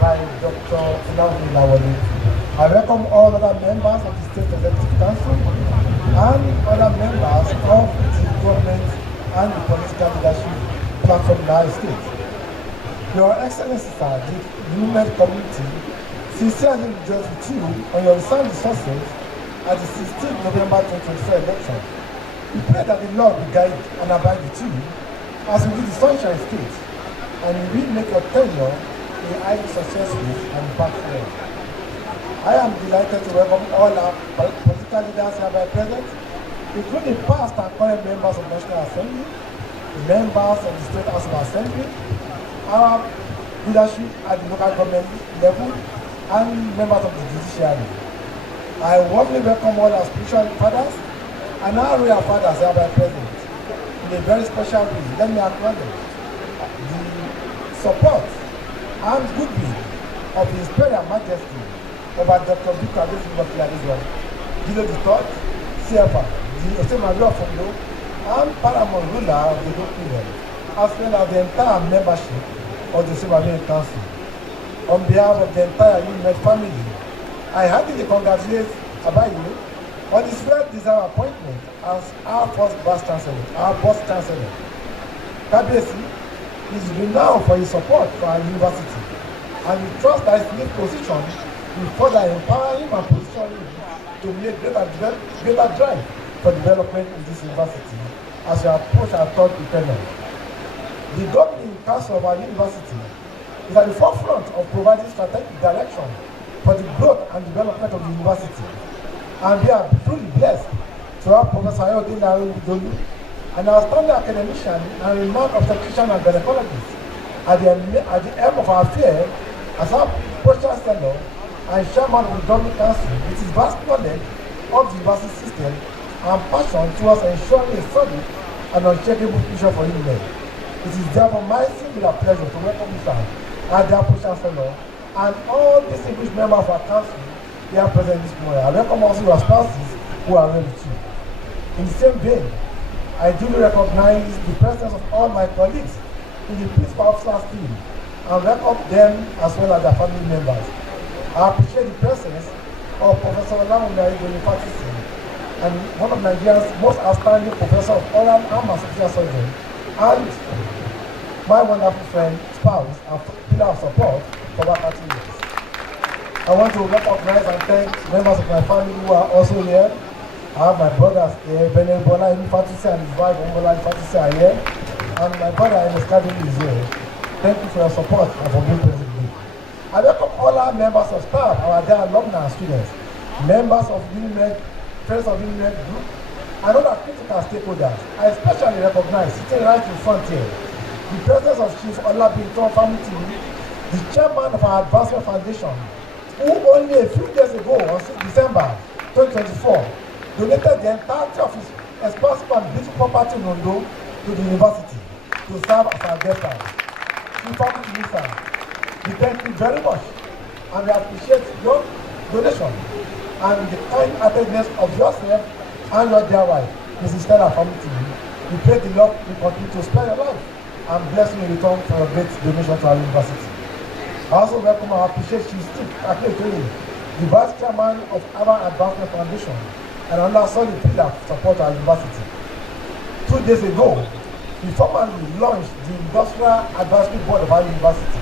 by Dr. Olaomi Lawali. I welcome all other members of the State Executive Council and other members of the government and the political leadership platform in our state. Your Excellency, sir, the Unimed community sincerely rejoice with you on your resounding success at the 16th November 2024 election. We pray that the Lord will guide and abide with you as we do the Sunshine State, and we will make your tenure a highly successful and impactful. I am delighted to welcome all our political leaders hereby present, including past and current members of the National Assembly, members of the State House of Assembly, our leadership at the local government level, and members of the judiciary. I warmly welcome all our spiritual fathers and our royal fathers hereby present. In a very special way, let me acknowledge the support and goodwill of His Imperial Majesty over Dr. Victor Adesina, Gilo III, CFA, the Osemari of Ondo, and Paramount ruler of the Ondo Kingdom, as well as the entire membership of the Osemari Council. On behalf of the entire Unimed family, I heartily congratulate Abayi on his well-deserved appointment as our first Vice Chancellor, our Boss Chancellor. Kabiyesi is renowned for his support for our university, and we trust that his new position will further empower him and position him to make greater drive for development in this university as we approach our third development. The governing council of our university is at the forefront of providing strategic direction for the growth and development of the university, and we are truly blessed to have Professor Ayode Lawali, an outstanding academician and renowned obstetrician and gynecologist at the helm of our affair as our Pro-Chancellor and Chairman of the Governing Council with his vast knowledge of the university system and passion towards ensuring a solid and unshakable future for Unimed. It is therefore my singular pleasure to welcome you, sir, as the Pro-Chancellor and all distinguished members of our council here present this morning. I welcome also your spouses who are ready too. In the same vein, I duly recognize the presence of all my colleagues in the principal officers team and welcome them as well as their family members. I appreciate the presence of Professor Olaomi Fatusi, and one of Nigeria's most outstanding professor of oral and massage surgery, and my wonderful friend, spouse, and pillar of support for about 30 years. I want to recognize and thank members of my family who are also here. I have my brothers here, Benebola Fatusi and his wife, Ombola Fatusi are here, and my brother Kadiri is here. Thank you for your support and for being present today. I welcome all our members of staff, our dear alumni and students, members of Unimed, friends of Unimed Group, and other critical stakeholders. I especially recognize, sitting right in front here, the presence of Chief Olabinton Famiti, the chairman of our Advancement Foundation, who only a few days ago, on 6 December 2024, donated the entirety of his expansive and beautiful property in Ondo to the university to serve as our guest house. Chief Famiti, sir, we thank you very much, and we appreciate your donation and the kind-heartedness of yourself and your dear wife, Mrs. Stella Famiti. We pray the Lord will continue to spare your life and bless you in return for your great donation to our university. I also welcome and appreciate you, Steve Akintoye, the Vice Chairman of our Advancement Foundation, and another solid pillar to support our university. 2 days ago, we formally launched the Industrial Advisory Board of our university.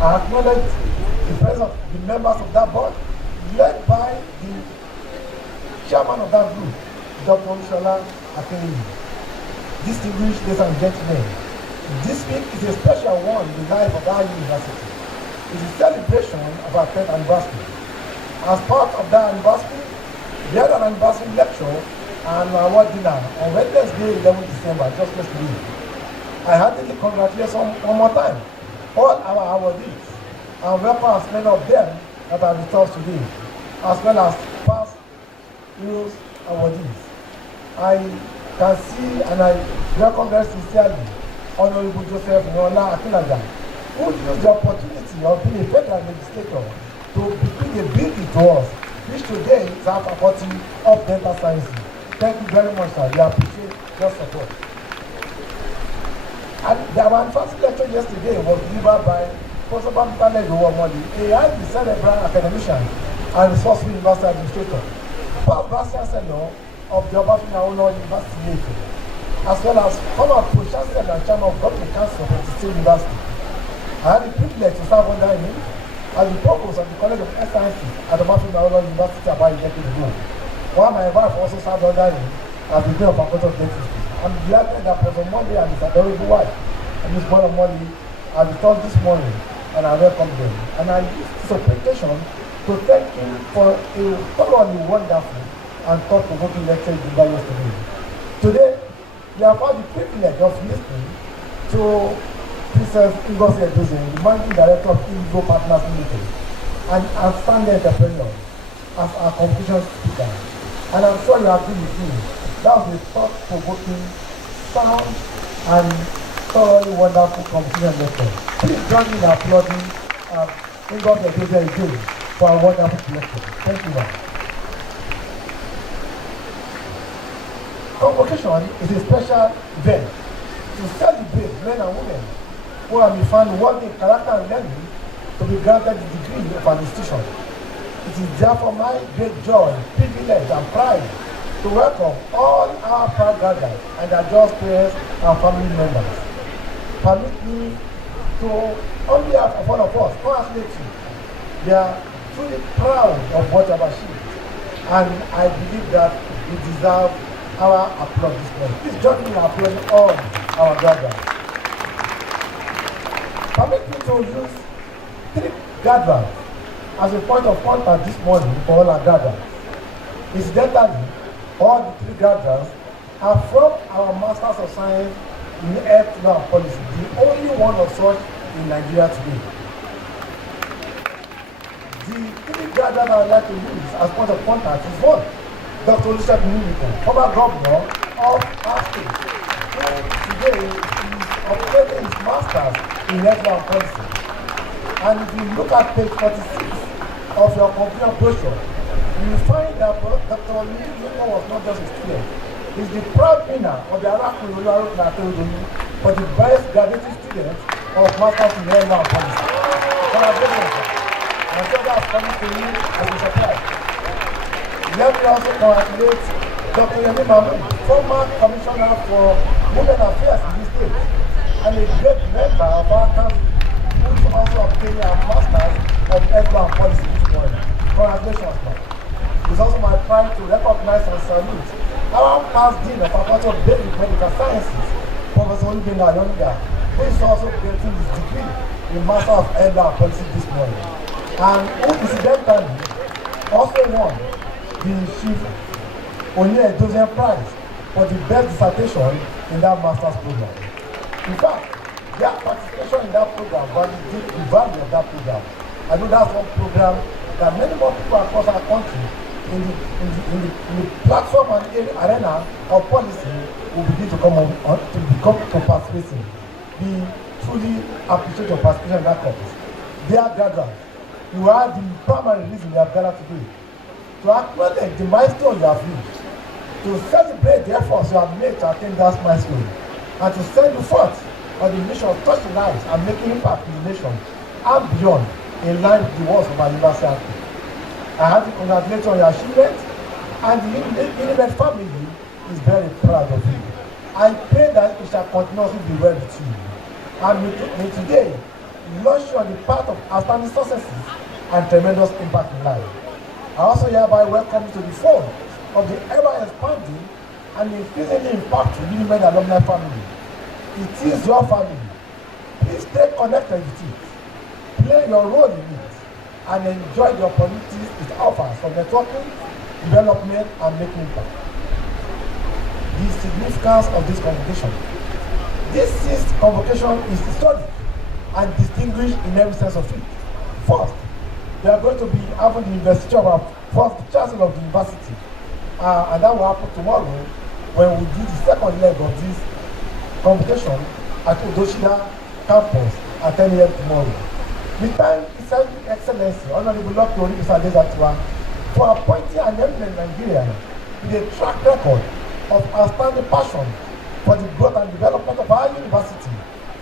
I acknowledge the presence of the members of that board, led by the chairman of that group, Dr. Olushola Akintoye. Distinguished ladies and gentlemen, this week is a special one in the life of our university. It is a celebration of our 10th anniversary. As part of that anniversary, we had an anniversary lecture and an award dinner on Wednesday, 11 December, just yesterday. I heartily congratulate one more time all our awardees and welcome as many of them that are with us today, as well as past years awardees. I can see and I welcome very sincerely Honorable Joseph Nwola Akinlaja, who used the opportunity of being a federal legislator to bring a bill to us, which today is our faculty of dental sciences. Thank you very much, sir. We appreciate your support. And the anniversary lecture yesterday was delivered by Professor Bamtale Gowomoli, a highly cerebral academician and resourceful university administrator, past vice chancellor of the Obafemi Awolowo University, as well as former pro-chancellor and chairman of Government Council of the State University. I had the privilege to serve under him as the provost of the College of Health Sciences at the Obafemi Awolowo University about a decade ago, while my wife also served under him as the dean of faculty of dentistry. I'm delighted that Professor Monday and his adorable wife, Ms. Bola Monday, are with us this morning, and I welcome them. And I use this opportunity to thank him for a thoroughly wonderful and thought-provoking lecture he delivered yesterday. Today, we have had the privilege of listening to Princess Ngozi Edozie, the Managing Director of Indigo Partners Limited, an outstanding entrepreneur, as our convocation speaker. And I'm sure you agree with me, that was a thought-provoking, sound, and thoroughly wonderful convocation lecture. Please join me in applauding Ngozi Edozie again for a wonderful lecture. Thank you, ma'am. Convocation is a special event to celebrate men and women who have been found worthy in character and learning to be granted the degree of an institution. It is therefore my great joy, privilege, and pride to welcome all our proud graduates and their just parents and family members. Permit me to, on behalf of all of us, congratulate you. We are truly proud of what you have achieved, and I believe that we deserve our applause this morning. Please join me in applauding all our graduates. Permit me to use 3 graduates as a point of contact this morning for all our graduates. Incidentally, all the 3 graduates are from our Masters of Science in Health Law and Policy, the only one of such in Nigeria today. The 3 graduates I would like to use as point of contact is one, Dr. Olushola, former governor of our state, who today is obtaining his master's in health and policy. And if you look at page 46 of your convocation brochure, you will find that Dr. Olushola was not just a student. He's the proud winner of the Arakun for the best graduate student of master's in health and policy. Congratulations, sir. I'm sure that's coming to you as a surprise. Let me also congratulate Dr. Yemi Mahmood, former commissioner for women affairs in this state, and a great member of our council, who is also obtaining a master's of health and policy this morning. Congratulations, ma'am. It's also my pride to recognize and salute our past dean of faculty of basic medical sciences, Professor Olubinga Ayonga, who is also getting his degree in master of health and policy this morning, and who incidentally also won the Chief Onyeka Edozie Prize for the best dissertation in that master's program. In fact, their participation in that program validates the value of that program. I know that's one program that many more people across our country in the platform and arena of policy will begin to come on to participate in. We truly appreciate your participation in that caucus. Dear graduates, you are the primary reason we have gathered today. To acknowledge the milestone you have reached, to celebrate the efforts you have made to attain that milestone, and to send you forth on the mission of touching lives and making impact in the nation and beyond, in line with the words of our university. I have to congratulate you on your achievement, and the Unimed family is very proud of you. I pray that it shall continuously be well with you. And may today launch you on the path of outstanding successes and tremendous impact in life. I also hereby welcome you to the fold of the ever-expanding and increasingly impactful Unimed alumni family. It is your family. Please stay connected with it, play your role in it, and enjoy the opportunities it offers for networking, development, and making impact. The significance of this convocation. This 6th convocation is historic and distinguished in every sense of it. First, we are going to be having the investiture of our first chancellor of the university, and that will happen tomorrow when we do the second leg of this convocation at Ondo campus at 10 a.m. tomorrow. We thank His Excellency, Honorable Dr. Adezatiwa, for appointing an eminent Nigerian with a track record of outstanding passion for the growth and development of our university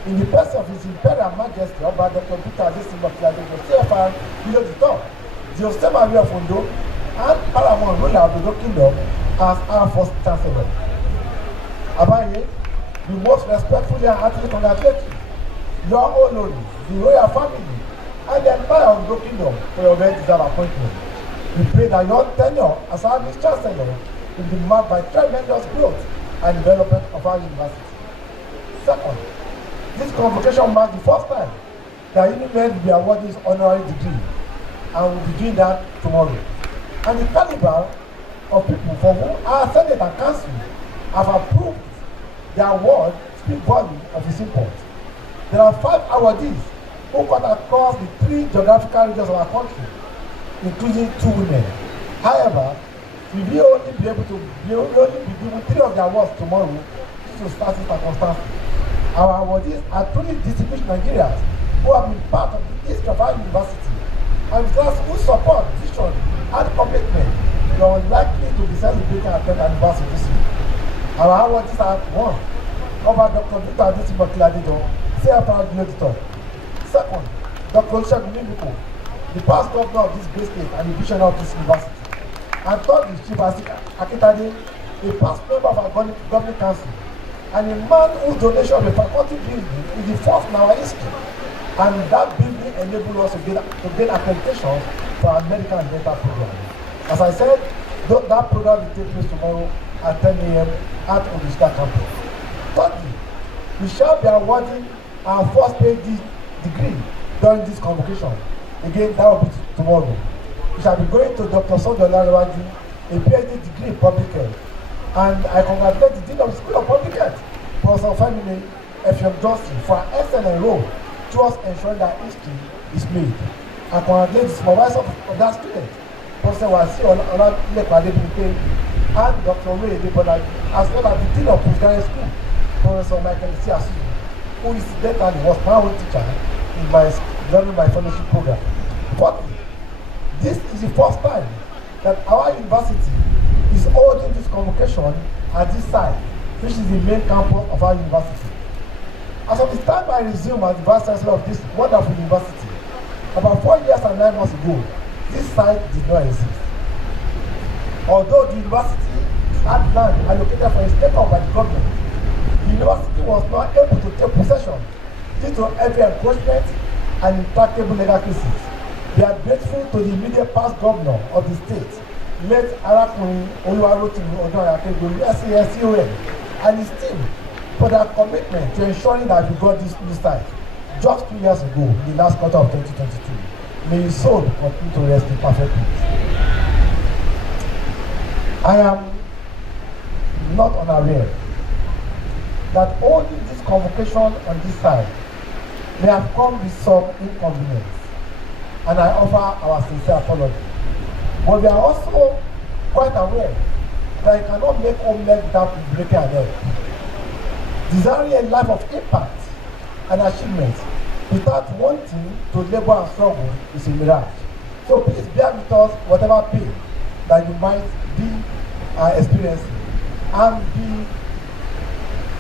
in the person of His Imperial Majesty Oba Dr. Peter Adesimbokilade, CFR, below the top, the Osema of Ondo, and Paramount ruler of the Ondo Kingdom as our first chancellor. Abaye, we most respectfully and heartily congratulate you, your Olori, the royal family, and the entire Ondo Kingdom for your very deserved appointment. We pray that your tenure as our Vice Chancellor will be marked by tremendous growth and development of our university. Second, this convocation marks the first time that Unimed will be awarding his honorary degree, and we'll be doing that tomorrow. And the caliber of people for whom our Senate and Council have approved the award speak volume of its import. There are 5 awardees who cut across the 3 geographical regions of our country, including 2 women. However, we will only be given 3 of the awards tomorrow due to certain circumstances. Our awardees are truly distinguished Nigerians who have been part of the history of our university, and those who support vision and commitment. You are unlikely to be celebrating our 10th anniversary this year. Our awardees are 1. Over Dr. Peter Adesimbokilade, CFR below the top. Second, Dr. Olusegun Mimiko, the past governor of this great state and the visionary of this university. And thirdly, Chief Akitade, a past member of our governing council, and a man whose donation of the faculty building is the first in our history. And that building enabled us to gain accreditation for our medical and dental program. As I said, that program will take place tomorrow at 10 a.m. at Ondo campus. Thirdly, we shall be awarding our first PhD degree during this convocation. Again, that will be tomorrow. We shall be going to Dr. Sunday Olarewaju, a PhD degree in public health. And I congratulate the Dean of the School of Public Health, Professor Femini F.M. Johnson, for an excellent role towards ensuring that history is made. I congratulate the supervisor of that student, Professor Wasi Olalekan, and Dr. Ray Debola, as well as the Dean of Postgraduate School, Professor Michael Siasu, who incidentally was my own teacher in my fellowship program. Fourthly, this is the first time that our university is holding this convocation at this site, which is the main campus of our university. As of the time I resumed as the Vice Chancellor of this wonderful university, about 4 years and 9 months ago, this site did not exist. Although the university had land allocated for its take-up by the government, the university was not able to take possession due to heavy encroachment and intractable legal cases. We are grateful to the immediate past governor of the state, late Arakunrin Oluwarotimi Odoyakegbolu, SASCON, and his team for their commitment to ensuring that we got this new site just 2 years ago, in the last quarter of 2022. May his soul continue to rest in perfect peace. I am not unaware that holding this convocation on this side may have come with some inconvenience, and I offer our sincere apology. But we are also quite aware that you cannot make omelette without breaking an egg. Desiring a life of impact and achievement without wanting to labor and struggle is a mirage. So please bear with us whatever pain that you might be experiencing, and be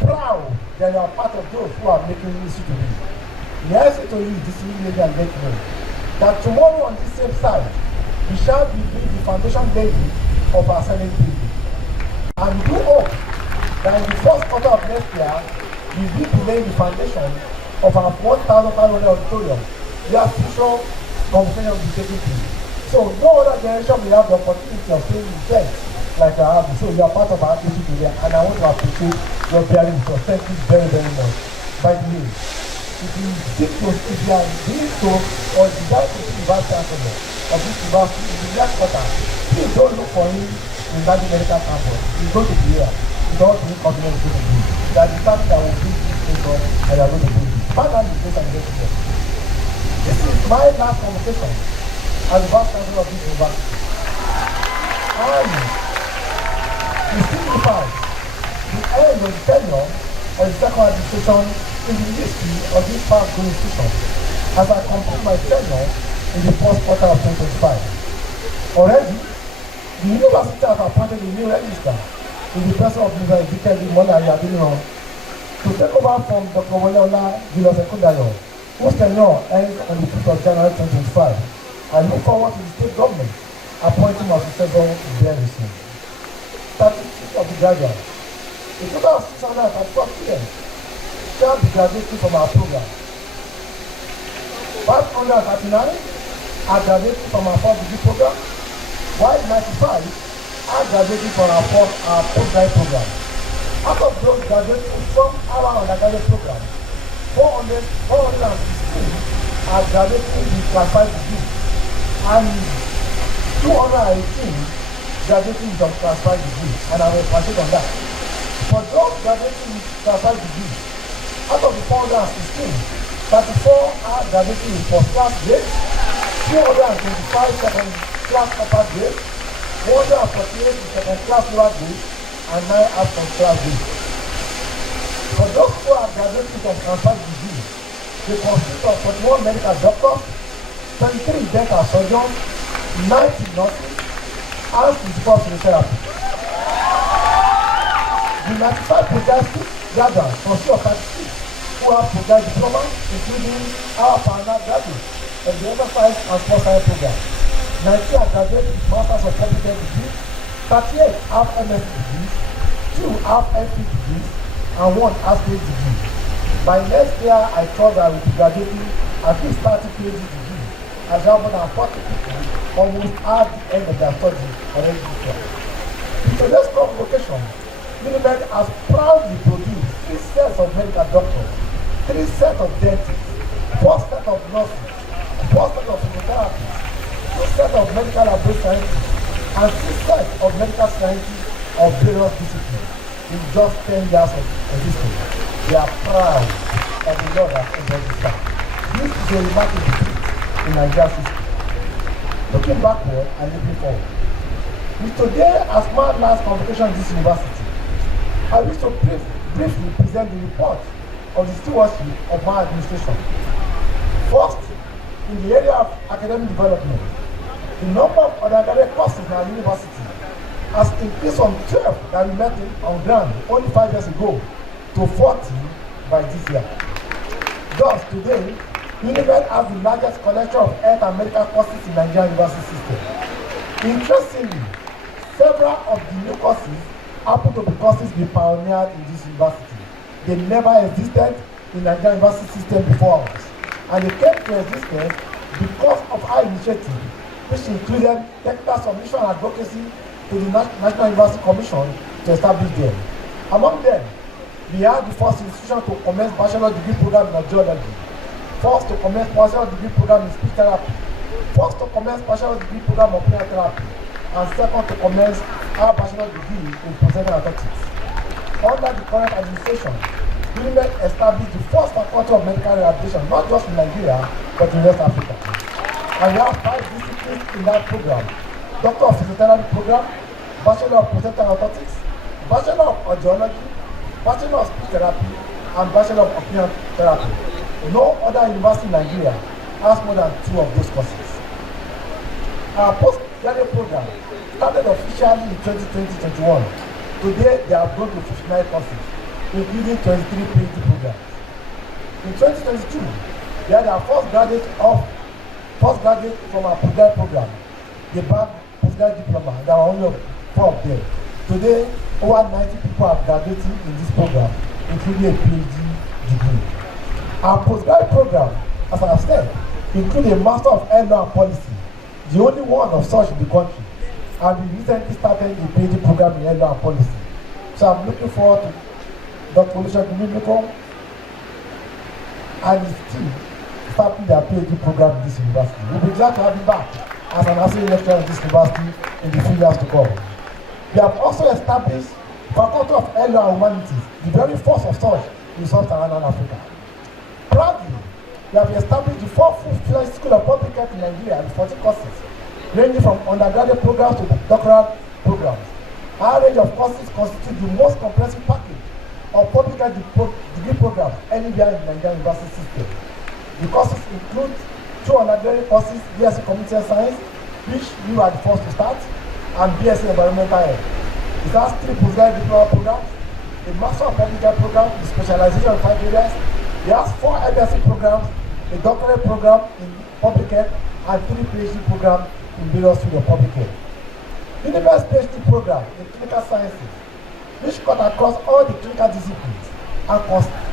proud that you are part of those who are making history to be. The answer to you is this lady and let you know that tomorrow on this same side, we shall be the foundation lady of our Senate building. And we do hope that in the first quarter of next year, we will be laying the foundation of our 1,500 auditorium, where future convocation will be taking place. So no other generation will have the opportunity of paying events like I have. So you are part of our issue today, and I want to appreciate your bearing with us. Thank you very, very much. By the way, if you are doing so or desire to be vice chancellor of this university in the next quarter, please don't look for him in that medical campus. He's going to be here. He's all doing confidence going to be. That is something that will bring this place on, and they are going to do it. Finally, this and this. This is my last conversation as the vice chancellor of this university. And it signifies the end of the tenure of the second administration in the history of this fast-growing institution as I complete my tenure in the first quarter of 2025. Already, the university has appointed a new registrar in the person of Mr. Ezekiel Mola Yadinion to take over from Dr. Woleola Julius Ekundayo, whose tenure ends on the 5th of January 2025. I look forward to the state government appointing my successor very soon. Statistics of the graduates. A total of 634 students shall be graduating from our program. 539 are graduating from our fourth degree program, while 95 are graduating from our postgraduate program. Out of those graduating from our undergraduate program, 416 are graduating with class 5 degree, and 218 graduating with class 5 degree, and I will proceed on that. For those graduating with class 5 degree, out of the 416, 34 are graduating with first class grade, 225 second class upper grade, 148 with second class lower grade, and 9 are first class grade. For those who are graduating from class 5 degree, they consist of 41 medical doctors, 23 dental surgeons, 90 nurses, and physical physiotherapy. The 95 postgraduate graduates consist of 36 who have postgraduate diploma, including our partner graduates of the exercise and sports science program. 19 are graduates with masters of public health degrees, 38 have MS degrees, 2 have FP degrees, and 1 has PhD degree. By next year, I thought I would be graduating at least 30 PhD degrees, as there are more than 40 people almost at the end of their study already this year. In today's convocation, Unimed has proudly produced 3 sets of medical doctors, 3 sets of dentists, 4 sets of nurses, 4 sets of physiotherapists, 2 sets of medical laboratory scientists, and 6 sets of medical scientists of various disciplines in just 10 years of existence. We are proud of the Lord that enjoyed this time. This is a remarkable feat in Nigeria's history. Looking backward and looking forward. With today as my last convocation at this university, I wish to briefly present the report of the stewardship of my administration. First, in the area of academic development, the number of undergraduate courses in our university has increased from 12 that we met on ground only 5 years ago to 40 by this year. Thus, today, Unimed has the largest collection of health and medical courses in the Nigerian university system. Interestingly, several of the new courses happen to be courses we pioneered in this university. They never existed in the Nigerian university system before us, and they came to existence because of our initiative, which included technical submission and advocacy to the National University Commission to establish them. Among them, we are the first institution to commence bachelor degree program in audiology, first to commence bachelor degree program in speech therapy, first to commence bachelor degree program of prayer therapy, and second to commence our bachelor degree in presenting athletics. Under the current administration, Unimed established the first faculty of medical rehabilitation, not just in Nigeria, but in West Africa. And we have 5 disciplines in that program. Doctor of Physiotherapy program, Bachelor of Prosthetic Orthotics, Bachelor of Audiology, Bachelor of Speech Therapy, and Bachelor of Occupational Therapy. No other university in Nigeria has more than 2 of those courses. Our postgraduate program started officially in 2020-21. Today, they have grown to 59 courses, including 23 PhD programs. In 2022, we had our first graduate from our postgraduate program. They bagged postgraduate diploma. There were only 4 of them. Today, over 90 people are graduating in this program, including a PhD degree. Our postgraduate program, as I have said, includes a Master of Health Law and Policy, the only one of such in the country, and we recently started a PhD program in Health Law and Policy. So I'm looking forward to Dr. Olusegun and his team starting their PhD program in this university. We'll be glad to have him back as an associate lecturer in this university in the few years to come. We have also established Faculty of Health Law and Humanities, the very first of such in Sub-Saharan Africa. Proudly, we have established the 4 full-fledged School of Public Health in Nigeria with 40 courses, ranging from undergraduate programs to doctoral programs. Our range of courses constitute the most comprehensive package of public health degree programs anywhere in the Nigerian university system. The courses include 2 undergraduate courses, BSc Community Health Science, which we are the first to start, and BSc Environmental Health. It has 3 postgraduate diploma programs, a Master of Public Health program with specialization in 5 areas. It has 4 MSc programs, a doctorate program in public health, and 3 PhD programs in various fields of public health. Unimed's PhD program in clinical sciences, which cut across all the clinical disciplines and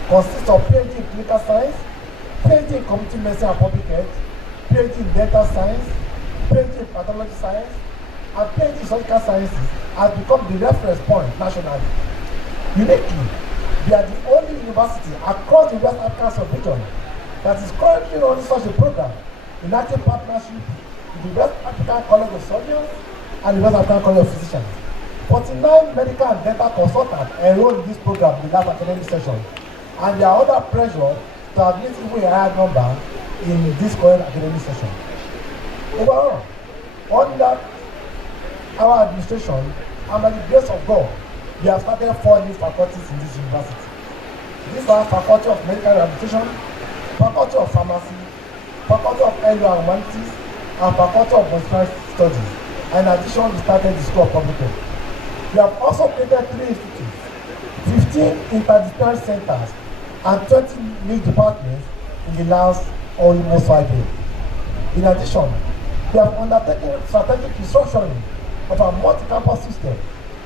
consists of PhD in clinical science, PhD in community medicine and public health, PhD in dental science, PhD in pathology science, and PhD in surgical sciences, has become the reference point nationally. Uniquely, we are the only university across the West African sub-region that is currently running such a program in active partnership with the West African College of Surgeons and the West African College of Physicians. 49 medical and dental consultants enrolled in this program in the last academic session, and there are other pressure to admit even a higher number in this current academic session. Overall, under our administration and by the grace of God, we have started 4 new faculties in this university. These are Faculty of Medical Rehabilitation, Faculty of Pharmacy, Faculty of Health and Humanities, and Faculty of Postgraduate Studies. In addition, we started the School of Public Health. We have also created 3 institutes, 15 interdisciplinary centers, and 20 new departments in the last almost 5 years. In addition, we have undertaken strategic restructuring of our multi-campus system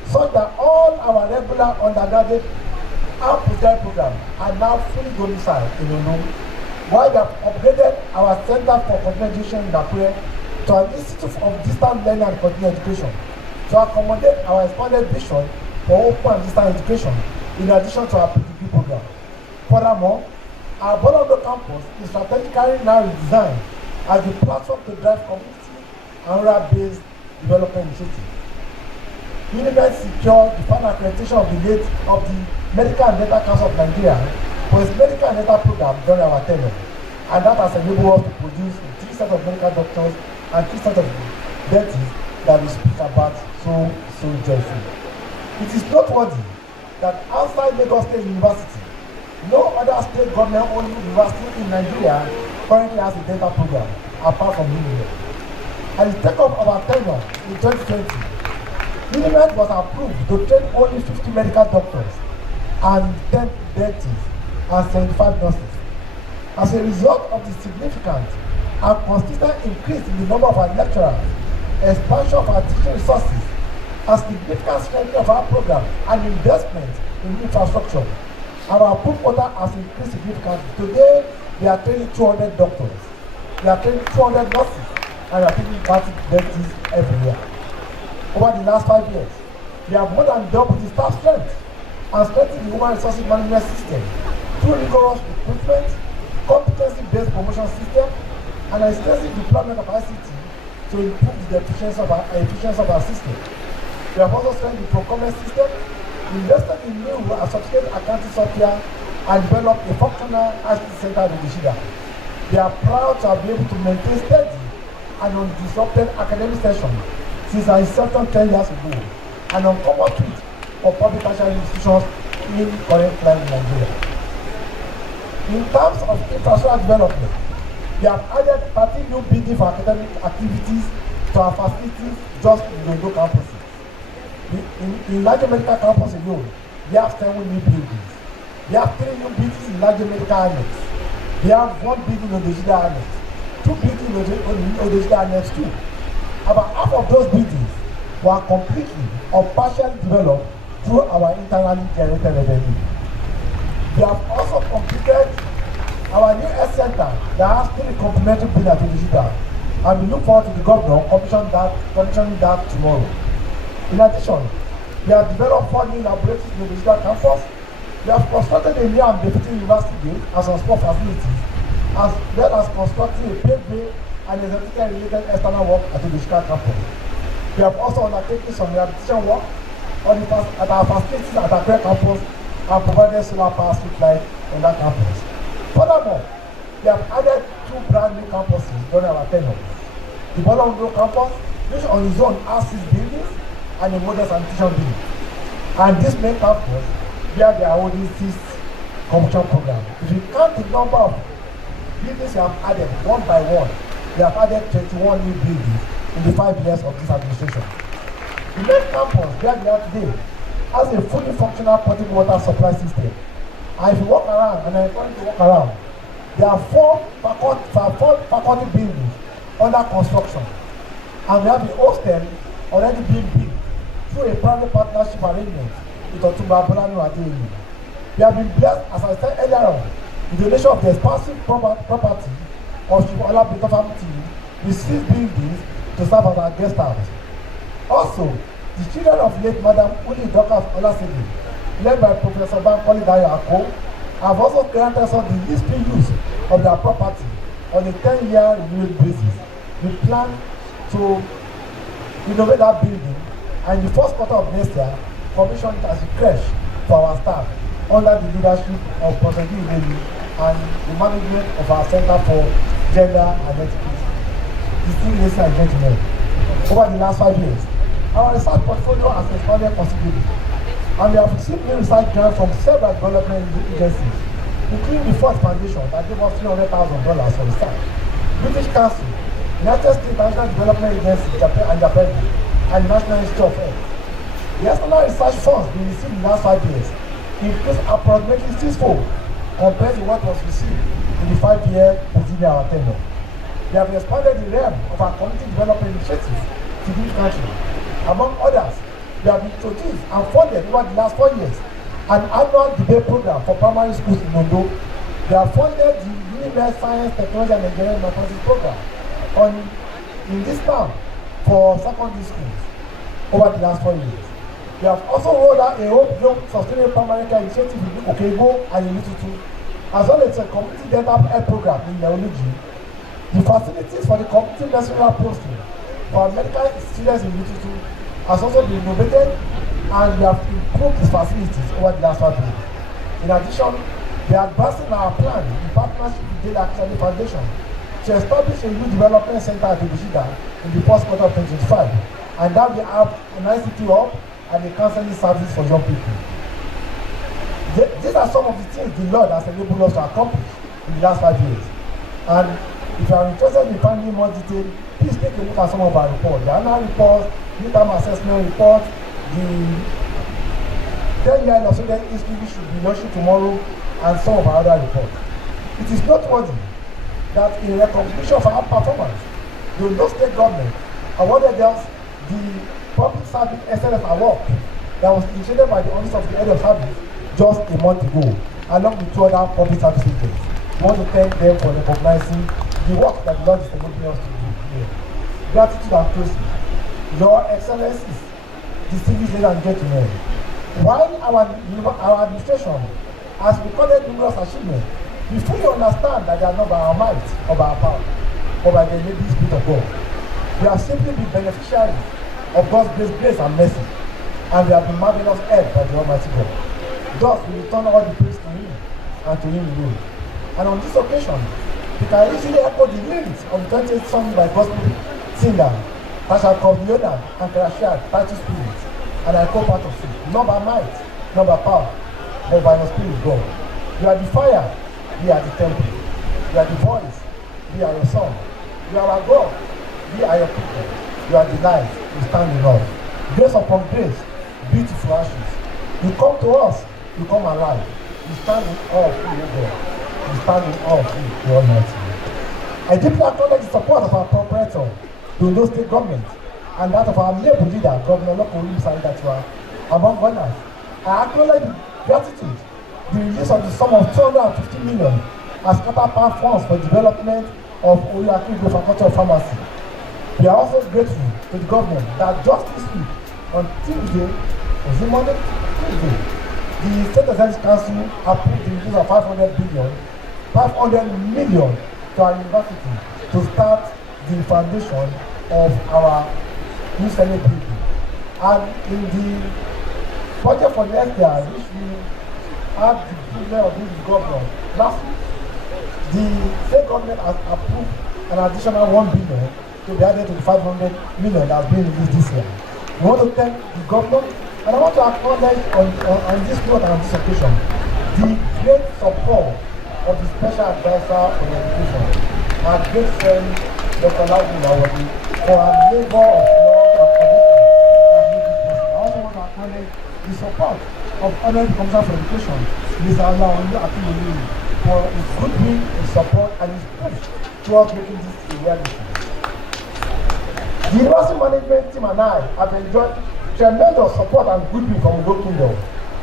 such that all our regular undergraduate and postgraduate programs are now fully domiciled in Ondo, while we have upgraded our Center for Continuing Education in Akure to an Institute of Distance Learning and Continuing Education to accommodate our expanded vision for open and distance education in addition to our PhD program. Furthermore, our Ondo campus is strategically now redesigned as the platform to drive community and rural-based development initiatives. Unimed secured the final accreditation of the Medical and Dental Council of Nigeria for its medical and dental program during our tenure, and that has enabled us to produce 3 sets of medical doctors and 3 sets of dentists that we speak about so joyfully. It is noteworthy that outside Lagos State University, no other state government-owned university in Nigeria currently has a dental program apart from Unimed. At the take-up of our tenure in 2020, Unimed was approved to train only 50 medical doctors and 10 dentists and 75 nurses. As a result of the significant and consistent increase in the number of our lecturers, expansion of our teaching resources, and significant strengthening of our program and investment in infrastructure, our output quota has increased significantly. Today, we are training 200 doctors, we are training 200 nurses, and we are training 30 dentists every year. Over the last 5 years, we have more than doubled the staff strength and strengthened the human resources management system through rigorous recruitment, competency-based promotion system, and extensive deployment of ICT to improve the efficiency of our system. We have also strengthened the procurement system, invested in new and sophisticated accounting software, and develop a functional ICT center in Odeshida. We are proud to have been able to maintain steady and undisrupted academic session since our inception 10 years ago, and uncommon treat for public tertiary institutions in current climate in Nigeria. In terms of infrastructure development, we have added 30 new buildings for academic activities to our facilities just in the Ondo campuses. In larger medical campus alone, we have 7 new buildings. We have 3 new buildings in larger medical annex. We have 1 building in Odeshida annex, 2 buildings in Odeshida annex 2. About half of those buildings were completely or partially developed through our internally generated revenue. We have also completed our new health center that has 3 complementary buildings at Odeshida, and we look forward to the governor commissioning that tomorrow. In addition, we have developed 4 new laboratories in the Odeshida campus. We have constructed a new and befitting university gate and some sport facilities, as well as constructing a paveway and executive-related external work at the Odeshida campus. We have also undertaken some rehabilitation work at our facilities at our campus and provided solar power street lights on that campus. Furthermore, we have added 2 brand new campuses during our tenure. The Ondo campus, which on its own has 6 buildings and a modern sanitation building. And this main campus, where they are holding 6th Convocation program. If you count the number of buildings we have added one by one, we have added 21 new buildings in the 5 years of this administration. The main campus, where we are today, has a fully functional potable water supply system. And if you walk around, and I encourage you to walk around, there are 4 faculty buildings under construction. And we have the hostel already being built through a private partnership arrangement with Otumba Bolanu Adeyemi. We have been blessed, as I said earlier on, with the donation of the expansive property of Chief Olabito family with 6 buildings to serve as our guest house. Also, the children of late Madam Uli Dorcas Olasede, led by Professor Bankole Dayo Ako, have also granted us the lease-free use of their property on a 10-year renewal basis. We plan to innovate that building, and in the first quarter of next year, commission it as a creche for our staff under the leadership of Professor Iweyi and the management of our Center for Gender and Equity. Distinguished ladies and gentlemen, over the last 5 years, our research portfolio has expanded considerably, and we have received new research grants from several development agencies, including the Ford Foundation that gave us $300,000 for research, British Council, United States National Development Agency, Japan, and National Institute of Health. The external research funds we received in the last 5 years increased approximately 6-fold compared to what was received in the 5-year preceding our tenure. We have expanded the realm of our community development initiatives significantly. Among others, we have introduced and funded over the last 4 years an annual debate program for primary schools in Ondo. We have funded the Unimed Science, Technology and Engineering Mathematics program in this town for secondary schools over the last 4 years. We have also rolled out a homegrown sustainable primary care initiative in Okebo and in Lututu, as well as a community dental health program in Leology. The facilities for the community national posting for medical students in Lututu has also been innovated, and we have improved these facilities over the last 5 years. In addition, we are advancing our plan in partnership with the Academy Foundation to establish a youth development center at Odeshida in the first quarter of 2025, and that we have an ICT hub and a counseling service for young people. These are some of the things the Lord has enabled us to accomplish in the last 5 years. And if you are interested in finding more detail, please take a look at some of our reports. The annual report, midterm assessment report, the 10-year illustrated history which should be launched tomorrow, and some of our other reports. It is noteworthy that in recognition of our performance, the Ondo State government awarded us the Public Service Excellence Award that was initiated by the Office of the Head of Service just a month ago, along with 2 other public service agents. We want to thank them for recognizing the work that the Lord is enabling us to do here. Gratitude and praise. Your Excellencies, distinguished ladies and gentlemen, while our administration has recorded numerous achievements, we fully understand that they are not by our might or by our power, or by the enabling Spirit of God. We have simply been beneficiaries of God's grace and mercy, and we have been marvelous helped by the Almighty God. Thus, we return all the praise to Him and to him alone. And on this occasion, we can easily echo the lyrics of the 20th song by gospel singer Tasha Kovioda and Krashad, Title Spirit, and I call part of it, not by might, not by power, but by the Spirit of God. You are the fire, we are the temple. You are the voice, we are your song. You are our God, we are your people. You are the light, we stand in love. Grace upon grace, beautiful ashes. You come to us, you come alive. You stand in awe of you, God. You stand in awe of you, the Almighty. I deeply acknowledge the support of our proprietor, the Ondo State government, and that of our labor leader, Governor Lokoli Saidatua, among others. I acknowledge the gratitude, the release of the sum of 250 million as counterpart funds for development of Oyaki Faculty of Pharmacy. We are also grateful to the government that just this week, on Tuesday, was it Monday? Tuesday, the State Executive Council approved the release of 500 million to our university to start the foundation of our new Senate building. And in the budget for next year, which we had the privilege of this governor last week, the state government has approved an additional 1 billion to be added to the 500 million that has been released this year. We want to thank the governor, and I want to acknowledge on this note and on this occasion the great support of the special advisor on education, our great friend Dr. Laudin Awadi, for our labor of love and commitment. I also want to acknowledge the support of Honorable Commissioner for Education, Mr. Ondo Akinwumi, for his goodwill, his support, and his push towards making this a reality. The university management team and I have enjoyed tremendous support and goodwill from Ondo Kingdom,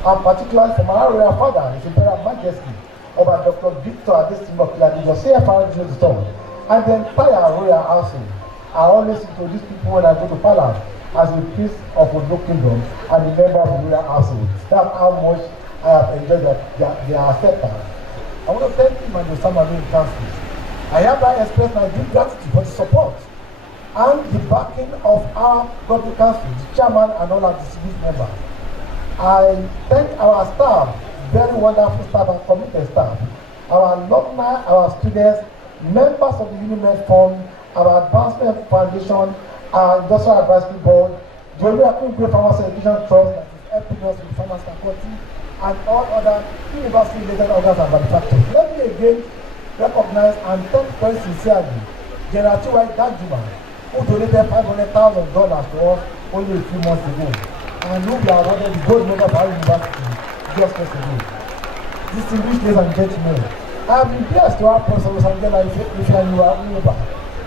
and particularly from our royal father, His Imperial Majesty, over Dr. Victor Adesimo Kiladijo, CFR Store, and the entire royal household. I always introduce people when I go to Palace as a priest of Ondo Kingdom and a member of the royal household. That's how much I have enjoyed their acceptance. I want to thank him and the Samarin Council. I hereby express my deep gratitude for the support and the backing of our government council, the chairman and all our distinguished members. I thank our staff, very wonderful staff and committed staff, our alumni, our students, members of the Unimed Fund, our Advancement Foundation, our Industrial Advisory Board, the European Great Pharmacy Education Trust that is helping us with pharmacy faculty, and all other university-related organs and manufacturers. Let me again recognize and thank very sincerely General T.Y. Gajuma, who donated $500,000 to us only a few months ago, and who we awarded the gold medal of our university just yesterday. Distinguished ladies and gentlemen, I have been blessed to have Professor Rosangela Ifeanyiwa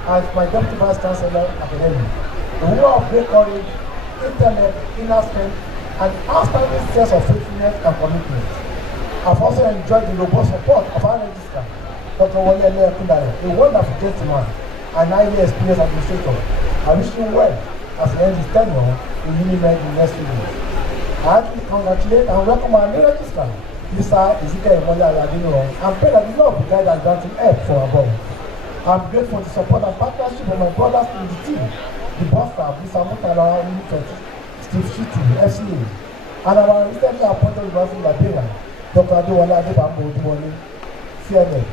as my Deputy Vice Chancellor Academy, a woman of great courage, intellect, inner strength, and outstanding sense of faithfulness and commitment. I've also enjoyed the robust support of our registrar, Dr. Wale Kundare, a wonderful gentleman and highly experienced administrator. I wish him well as he ends his tenure in Unimed in the next few years. I heartily congratulate and welcome our new registrar, Mr. Ezekiel Adino, and pray that the Lord will guide and grant him help for above. I'm grateful for the support and partnership of my brothers in the team, the boss staff, Mr. Mutala, Steve Shitu, FCA, and our recently appointed university librarian, Dr. Adewale Adebambo Odewale, CNA.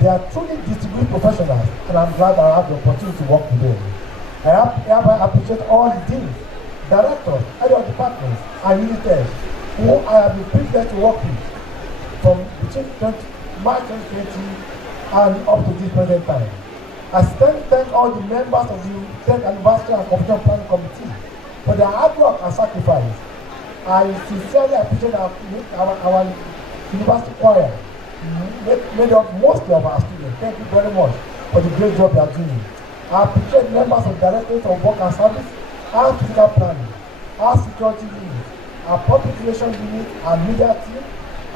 They are truly distinguished professionals, and I'm glad I have the opportunity to work with them. I appreciate all the deans, directors, head of departments, and unitors who I have been privileged to work with from between March 2020 and up to this present time. I thank all the members of the 10th Anniversary and Competition Planning Committee for their hard work and sacrifice. I sincerely appreciate our university choir, made up mostly of our students. Thank you very much for the great job you are doing. I appreciate members of the Directorate of Work and Service, our physical planning, our security unit, our public relations unit, our media team,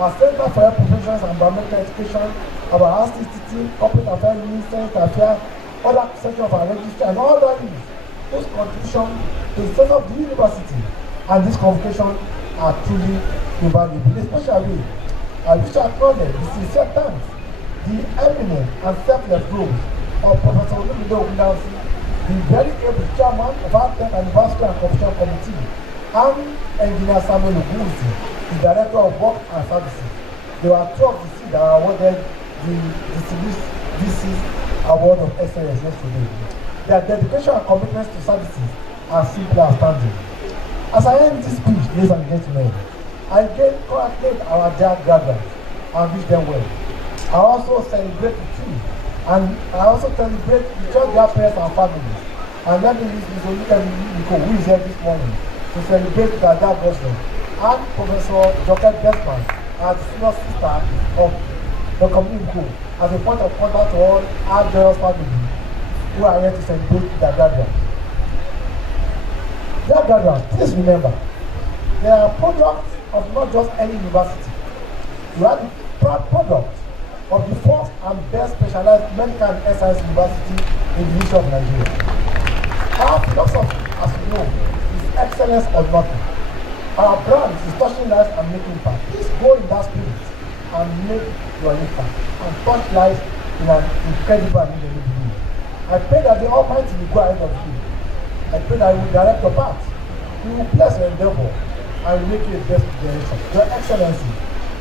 our Center for Health Professions and Environmental Education, our RCTT, Corporate Affairs Unit, Senate Affairs, other section of our registry, and all that units whose contribution to the success of the university and this convocation are truly invaluable. Especially, I wish to acknowledge the sincere thanks, the eminent and selfless growth of Professor Olumide Ogundansi, the very able chairman of our 10th Anniversary and Competition Committee, and Engineer Samuel Ogunwusi, the Director of Work and Services. There were 2 of the seats that were awarded the DC's Award of Excellence yesterday. Their dedication and commitment to services are simply outstanding. As I end this speech, ladies and gentlemen, I again congratulate our dear graduates and wish them well. I also celebrate with you, and I also celebrate with your dear parents and families. And let me use Mr. Nico, who is here this morning, to celebrate with our dear boyfriend and Professor Dr. Desmond as the senior sister of the community as a point of contact to all our various families who are here to celebrate their graduates. Dear graduates, please remember, they are products of not just any university. You are the proud product of the first and best specialized medical and science university in the history of Nigeria. Our philosophy, as you know, is excellence or nothing. Our brand is touching lives and making impact. Please go in that spirit and make your impact and touch lives in an incredible and indelible way. I pray that the Almighty will go ahead of you. I pray that He will direct your path. He will bless your endeavor and will make you a best generation. Your Excellency,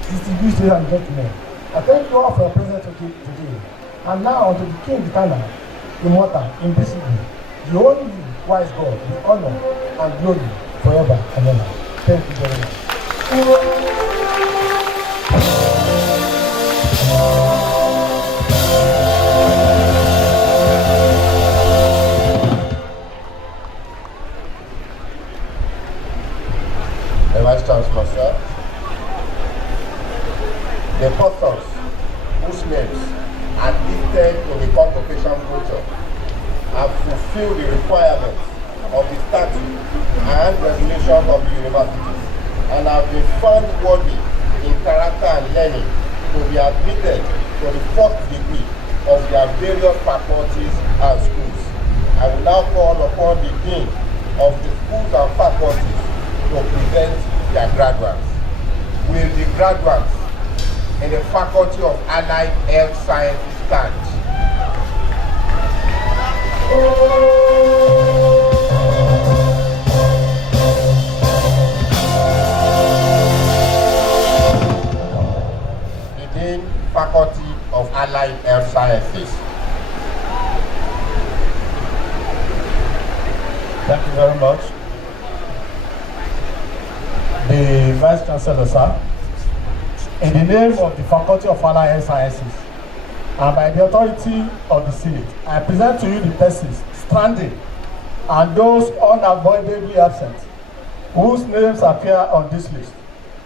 distinguished ladies and gentlemen, I thank you all for your presence today. And now unto the King eternal, immortal, invisible, the only wise God, the honor and glory forever and ever. Thank you very much. The Vice Chancellor, sir. The persons whose names are listed in the convocation brochure have fulfilled the requirements of the statute and regulations of the university and have been found worthy in character and learning to be admitted to the first degree of their various faculties and schools. I will now call upon the dean of the schools and faculties to present their graduates. Will the graduates in the Faculty of Allied Health Sciences stand? The Dean, Faculty of Allied Health Sciences. Thank you very much. The Vice Chancellor, sir, in the name of the Faculty of Allied Health Sciences and by the authority of the Senate, I present to you the persons stranded and those unavoidably absent whose names appear on this list,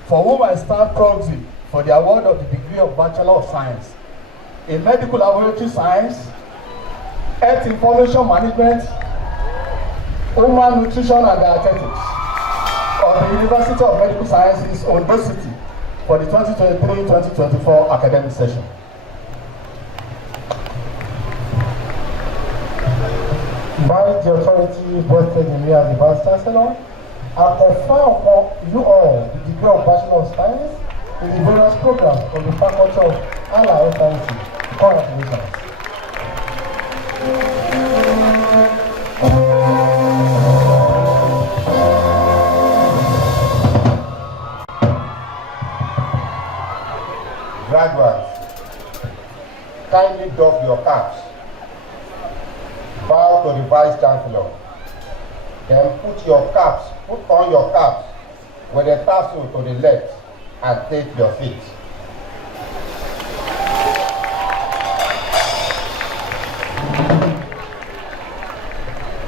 for whom I stand proxy for the award of the degree of Bachelor of Science in Medical Laboratory Science, Health Information Management, Human Nutrition and Dietetics of the University of Medical Sciences, Ondo City, for the 2023-2024 academic session. By the authority vested in me as the Vice Chancellor, I confer upon you all the degree of Bachelor of Science in the various programs of the Faculty of Allied Sciences. Congratulations. Graduates, kindly doff your caps, bow to the Vice Chancellor, then put on your caps with the tassel to the left and take your seat.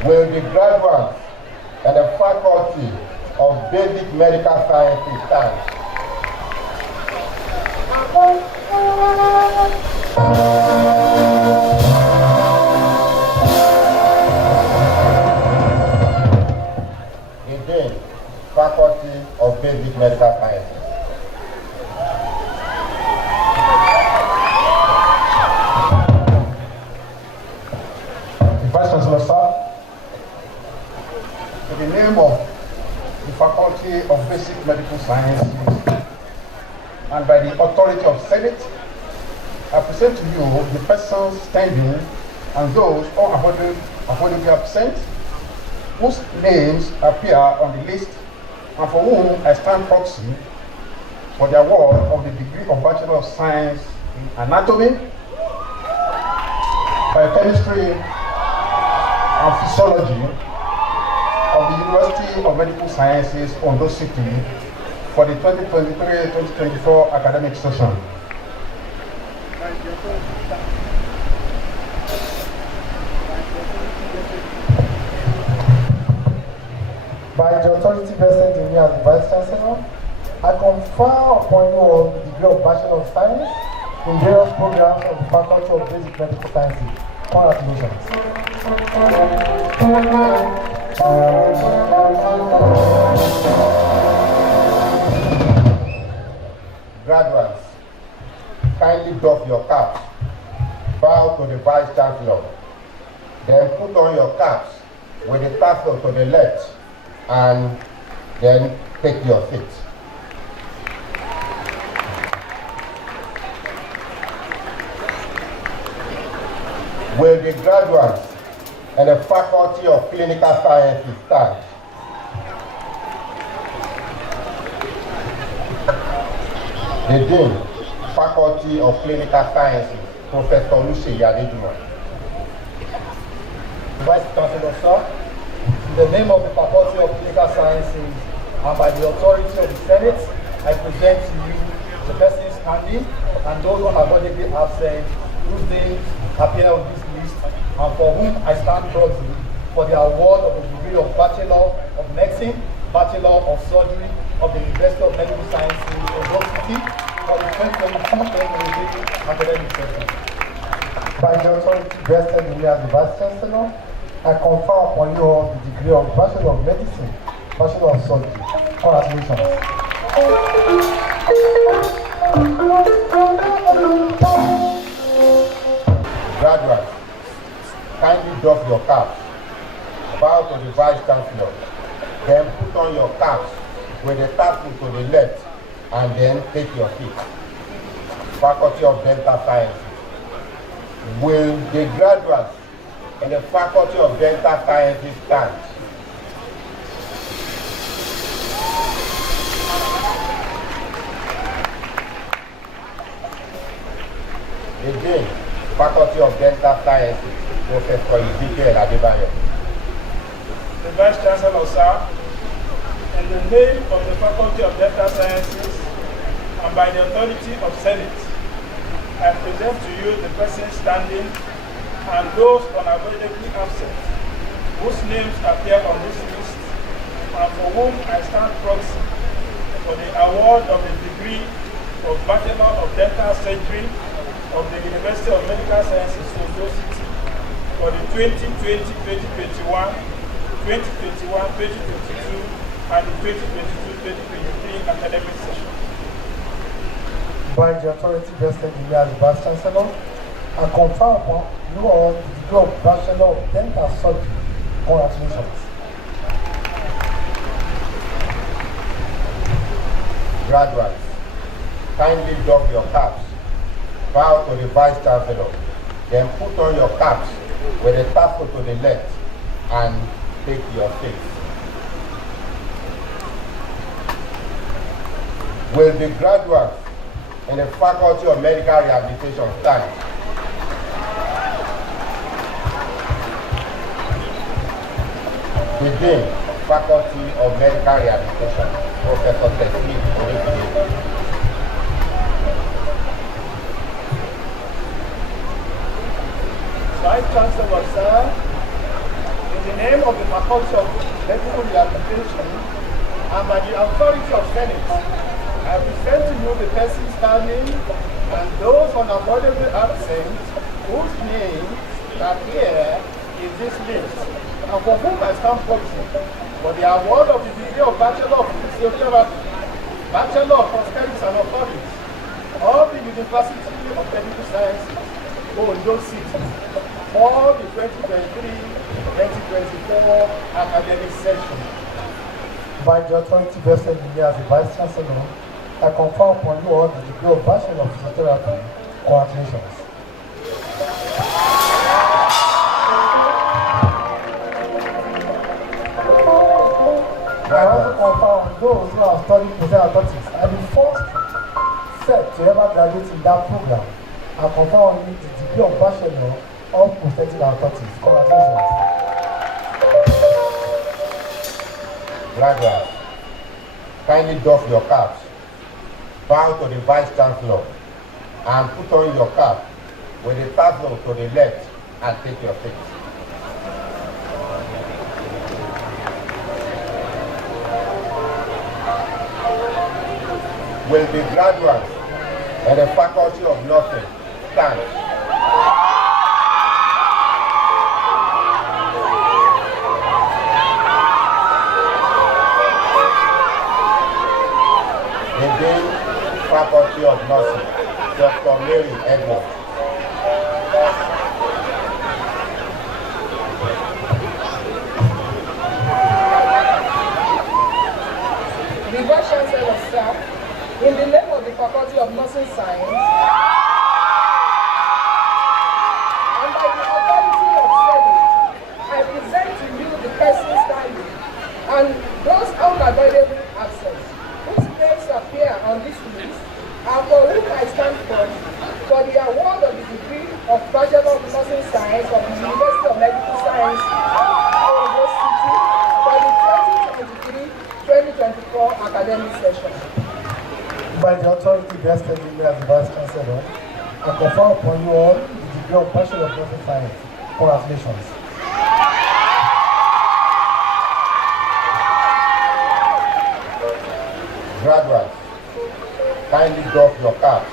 Will the graduates and the Faculty of Basic Medical Sciences stand? Again, Faculty of Basic Medical Sciences. Vice Chancellor, sir, in the name of the Faculty of Basic Medical Sciences and by the authority of Senate, I present to you the persons standing and those unavoidably absent whose names appear on the list and for whom I stand proxy for the award of the degree of Bachelor of Science in Anatomy, Biochemistry, and Physiology of the University of Medical Sciences, Ondo City, for the 2023-2024 academic session. By the authority vested in me as the Vice Chancellor, I confer upon you all the degree of Bachelor of Science in various programs of the Faculty of Basic Medical Sciences. Congratulations. Graduates, kindly doff your caps, bow to the Vice Chancellor, then put on your caps with the tassel to the left, and then take your seat. Will the graduates and the Faculty of Clinical Sciences stand? The Dean, Faculty of Clinical Sciences, Professor Oluseyi Adejumo. Vice Chancellor, sir, in the name of the Faculty of Clinical Sciences and by the authority of the Senate, I present to you the persons standing and those unavoidably absent whose names appear on this list and for whom I stand proxy for the award of the degree of Bachelor of Medicine, Bachelor of Surgery of the University of Medical Sciences, Ondo City, for the 2022-2023 academic session. By the authority vested in me as the Vice Chancellor, I confer upon you all the degree of Bachelor of Medicine, Bachelor of Surgery. Congratulations. Graduates, kindly doff your caps, bow to the Vice Chancellor, then put on your caps with the tassel to the left, and then take your seat. Faculty of Dental Sciences. Will the graduates in the Faculty of Dental Sciences stand? The Dean, Faculty of Dental Sciences, Professor Ezekiel Adebayo. The Vice Chancellor, sir, in the name of the Faculty of Dental Sciences and by the authority of Senate, I present to you the persons standing and those unavoidably absent, whose names appear on this list, and for whom I stand proxy for the award of the degree of Bachelor of Dental Surgery of the University of Medical Sciences, Ondo City, for the 2020-2021, 2021-2022, and the 2022-2023 academic session. By the authority vested in me as the Vice Chancellor, I confer upon you all the degree of Bachelor of Dental Surgery. Congratulations. Graduates, kindly doff your caps, bow to the Vice Chancellor, then put on your caps with the tassel to the left, and take your seat. Will the graduates in the Faculty of Medical Rehabilitation stand? The Dean, Faculty of Medical Rehabilitation, Professor Teslim Odefide. Vice Chancellor, sir, in the name of the Faculty of Medical Rehabilitation and by the authority of Senate, I present to you the persons standing and those unavoidably absent whose names appear in this list, and for whom I stand proxy for the award of the degree of Bachelor of Physiotherapy, Bachelor of Prosthetics and Orthotics of the University of Medical Sciences, Ondo City, for the 2023-2024 academic session. By the authority vested in me as the Vice Chancellor, I confer upon you all the degree of Bachelor of Physiotherapy. Congratulations. I also confer on those who have studied postal athletics at the first set to ever graduate in that program and confer on you the degree of Bachelor of Prosthetic Orthotics. Congratulations. Graduates, kindly doff your caps, bow to the Vice Chancellor, and put on your cap with the tassel to the left and take your seat. Will the graduates and the Faculty of Nursing stand? The Dean, Faculty of Nursing, Dr. Mary Edwards. The Vice Chancellor, sir, in the name of the Faculty of Nursing Science, and by the authority of Senate, I present to you the person standing and those unavoidably absent, whose names appear on this list, and for whom I stand for the award of the degree of Bachelor of Nursing Science of the University of Medical Science, Ondo City, for the 2023-2024 academic session. By the authority vested in me as the Vice Chancellor, I confer upon you all the degree of Bachelor of Nursing Science. Congratulations. Graduates, kindly doff your caps,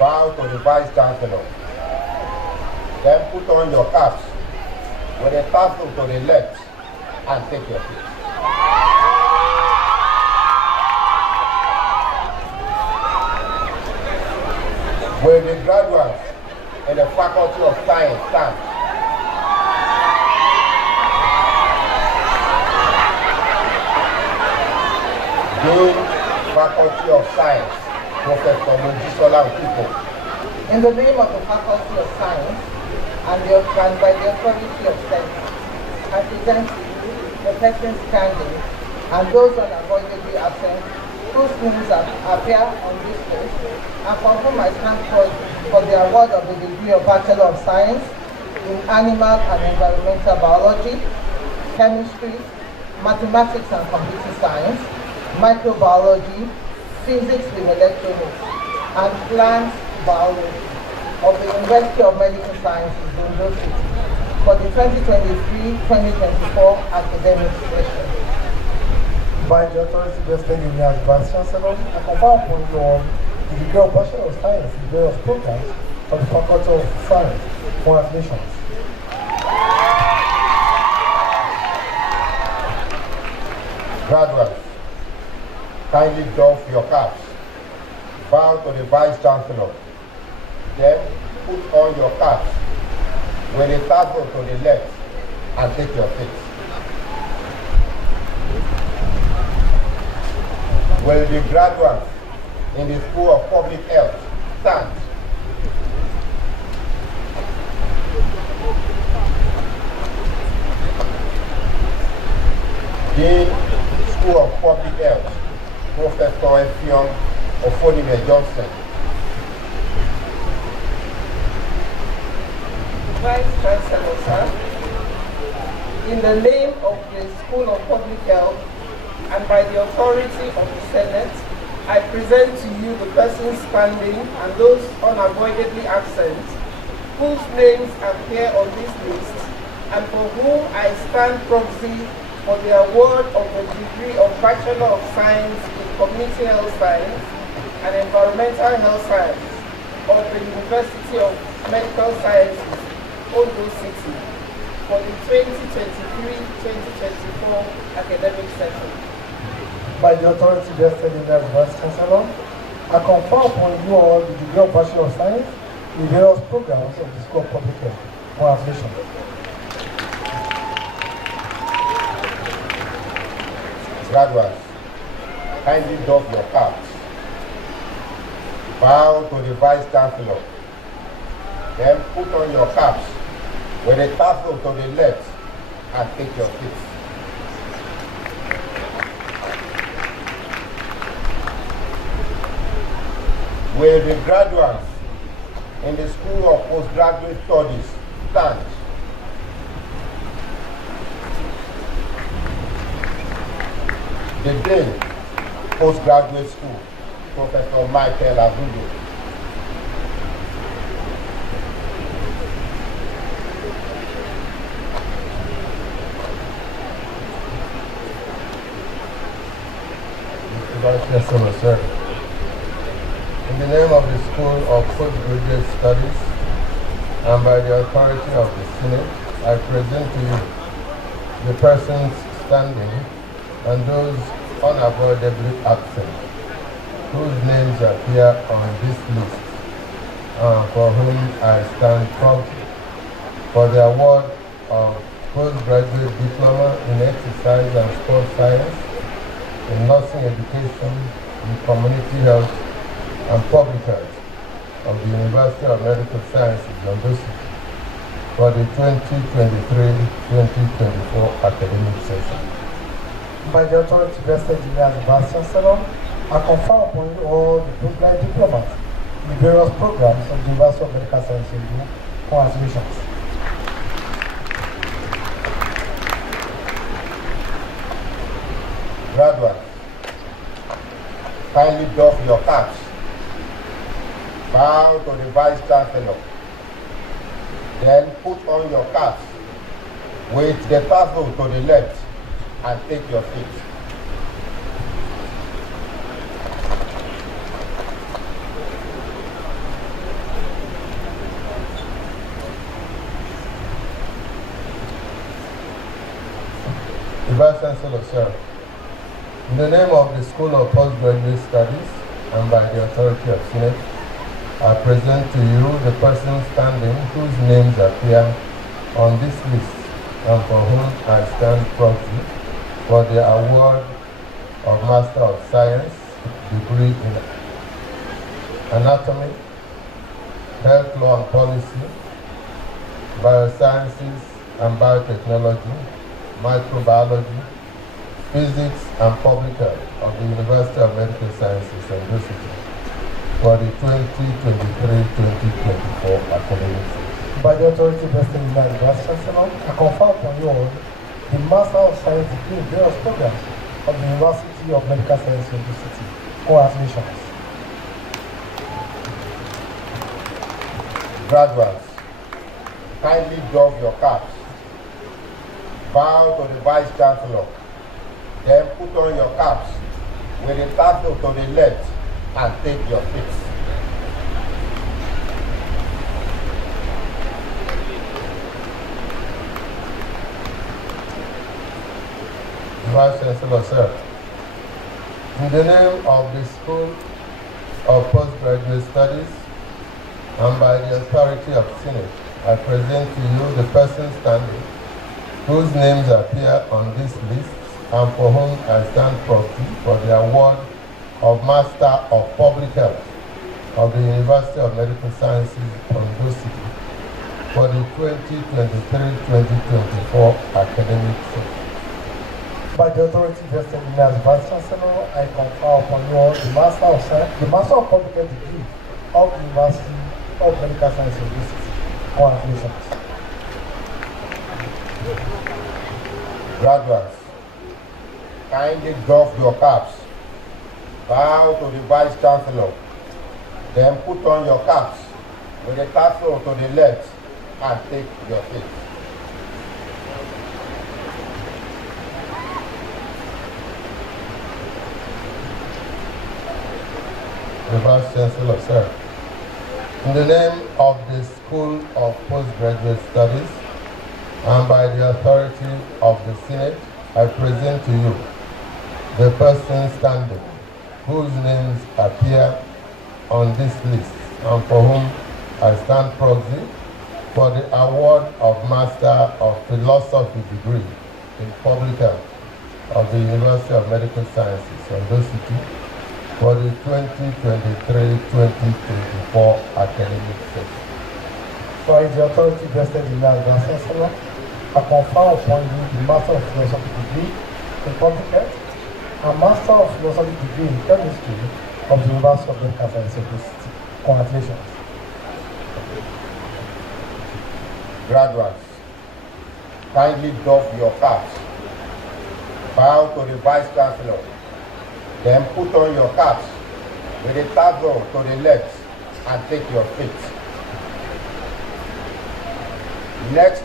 bow to the Vice Chancellor, then put on your caps with a tassel to the left and take your seat. Will the graduates in the Faculty of Science stand? Dean, Faculty of Science, Professor Mojisola Okipo. In the name of the Faculty of Science and by the authority of Senate, I present to you the person standing and those unavoidably absent whose names appear on this list, and for whom I stand for the award of the degree of Bachelor of Science in Animal and Environmental Biology, Chemistry, Mathematics and Computer Science, Microbiology, Physics with Electronics, and Plant Biology of the University of Medical Sciences, Ondo City, for the 2023-2024 academic session. By the authority vested in me as Vice Chancellor, I confer upon you all the degree of Bachelor of Science in various programs of the Faculty of Science. Congratulations. Graduates, kindly doff your caps, bow to the Vice Chancellor, then put on your caps with a tassel to the left and take your seats. Will the graduates in the School of Public Health stand? Dean, School of Public Health, Professor Effiong Ofonime Johnson. Vice Chancellor, sir, in the name of the School of Public Health and by the authority of the Senate, I present to you the persons standing and those unavoidably absent, whose names appear on this list, and for whom I stand proxy for the award of the degree of Bachelor of Science in Community Health Science and Environmental Health Science of the University of Medical Sciences, Ondo City, for the 2023-2024 academic session. By the authority vested in me as Vice Chancellor, I confer upon you all the degree of Bachelor of Science in various programs of the School of Public Health. Congratulations. Graduates, kindly doff your caps, bow to the Vice Chancellor, then put on your caps with a tassel to the left and take your seats. Will the graduates in the School of Postgraduate Studies stand? The Dean, Postgraduate School, Professor Michael Abudu. Yes, sir. In the name of the School of Postgraduate Studies and by the authority of the Senate, I present to you the persons standing and those unavoidably absent, whose names appear on this list, for whom I stand proud for the award of postgraduate diploma in exercise and sports science, in nursing education, in community health, and public health of the University of Medical Sciences, Ondo City, for the 2023-2024 academic session. By the authority vested in me as Vice Chancellor, I confer upon you all the postgraduate diplomas in the various programs of the University of Medical Sciences, Ondo. Congratulations. Graduates, kindly doff your caps. Bow to the Vice Chancellor. Then put on your caps with the tassel to the left and take your seat. The Vice Chancellor, sir, in the name of the School of Postgraduate Studies and by the authority of Senate, I present to you the persons standing whose names appear on this list and for whom I stand proudly for the award of Master of Science degree in Anatomy, Health Law and Policy, Biosciences and Biotechnology, Microbiology, Physics and Public Health of the University of Medical Sciences, Ondo City, for the 2023-2024 academic year. By the authority vested in me as Vice Chancellor, I confer upon you all the Master of Science degree in various programs of the University of Medical Sciences, Ondo City. Congratulations. Graduates, kindly doff your caps. Bow to the Vice Chancellor. Then put on your caps with the tassel to the left and take your seats. Vice Chancellor, sir, in the name of the School of Postgraduate Studies and by the authority of Senate, I present to you the persons standing whose names appear on this list and for whom I stand proudly for the award of Master of Public Health of the University of Medical Sciences, Ondo City, for the 2023-2024 academic year. By the authority vested in me as Vice Chancellor, I confer upon you all the Master of Science, the Master of Public Health degree of the University of Medical Sciences, Ondo City. Congratulations. Graduates, kindly doff your caps. Bow to the Vice Chancellor. Then put on your caps with the tassel to the left and take your seat. The Vice Chancellor, sir, in the name of the School of Postgraduate Studies and by the authority of the Senate, I present to you the persons standing whose names appear on this list and for whom I stand proxy for the award of Master of Philosophy degree in Public Health of the University of Medical Sciences, Ondo City, for the 2023-2024 academic session. By the authority vested in me as Vice Chancellor, I confer upon you the Master of Philosophy degree in Public Health and Master of Philosophy degree in Chemistry of the University of Medical Sciences, Ondo City. Congratulations. Graduates, kindly doff your caps, bow to the Vice Chancellor, then put on your caps with a tassel to the legs and take your seat. Next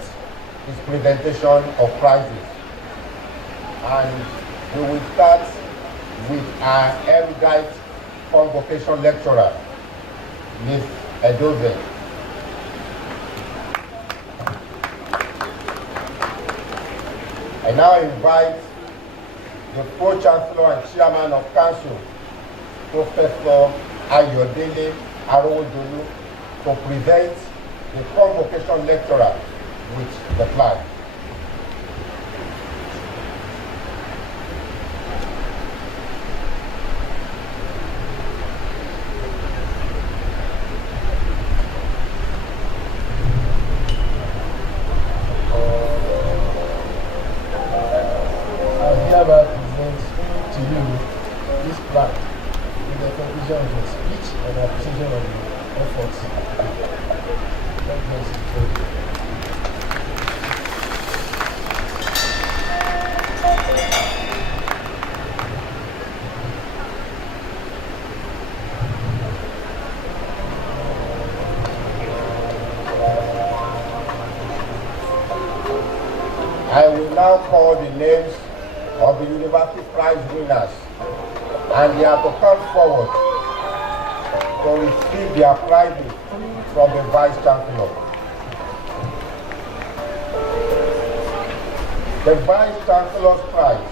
is presentation of prizes, and we will start with our erudite convocation lecturer, Ms. Edoze. I now invite the Pro-Chancellor and Chairman of Council, Professor Ayodele Arowojolu, to present the convocation lecturer with the flag. I will now call the names of the University Prize winners, and they are to come forward to receive their prizes from the Vice Chancellor. The Vice Chancellor's prize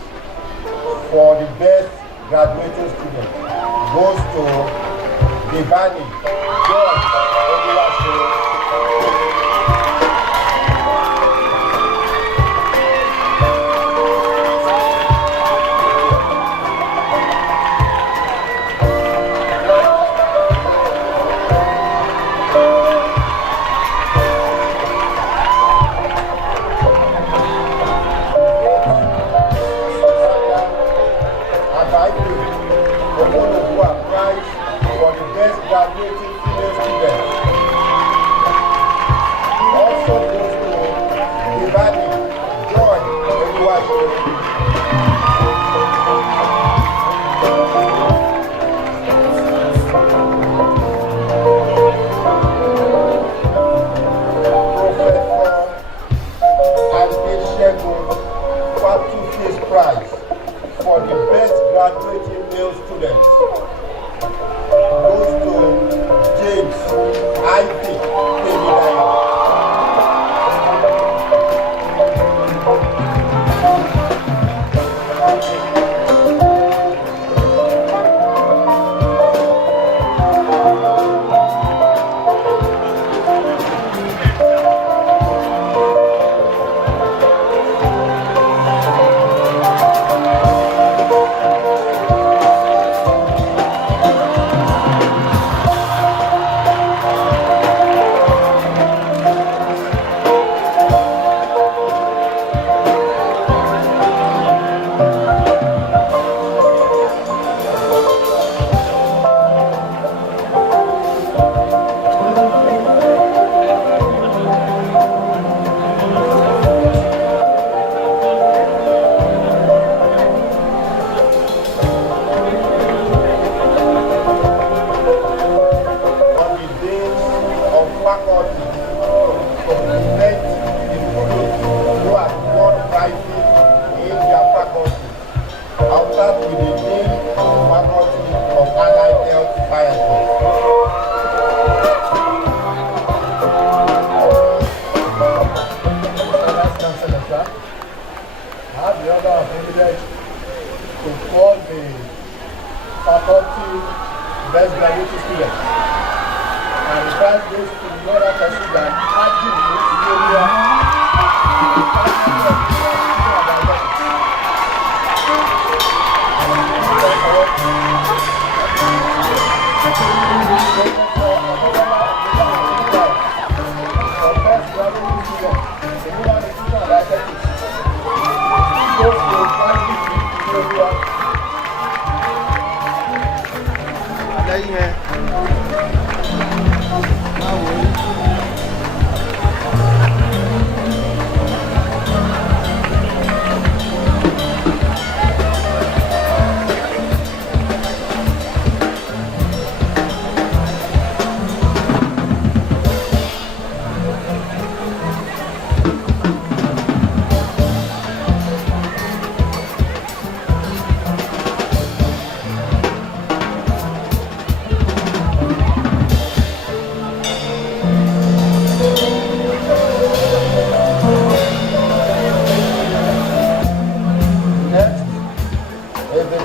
for the best graduating student goes to Divani George Oluwase. Graduating female students. Also goes to Divani Joy Oluwase. Professor Adesegun Fatufi's prize for the best graduating male students goes to James Ivy Kemidayo.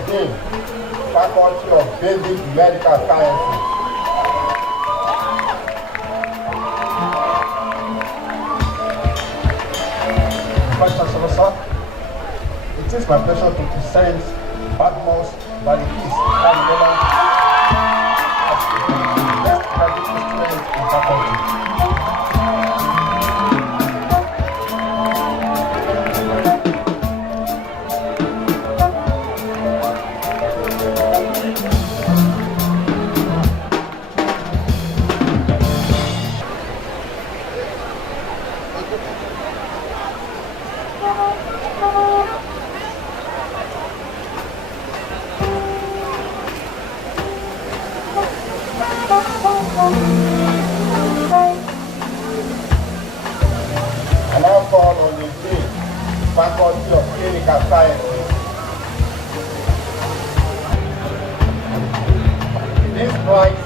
Dean, Faculty of Basic Medical Sciences. Vice Chancellor, sir, it is my pleasure to present Badmus Balikis Kaminola as the best graduate student in faculty. I now call on the Dean, Faculty of Clinical Sciences. This prize,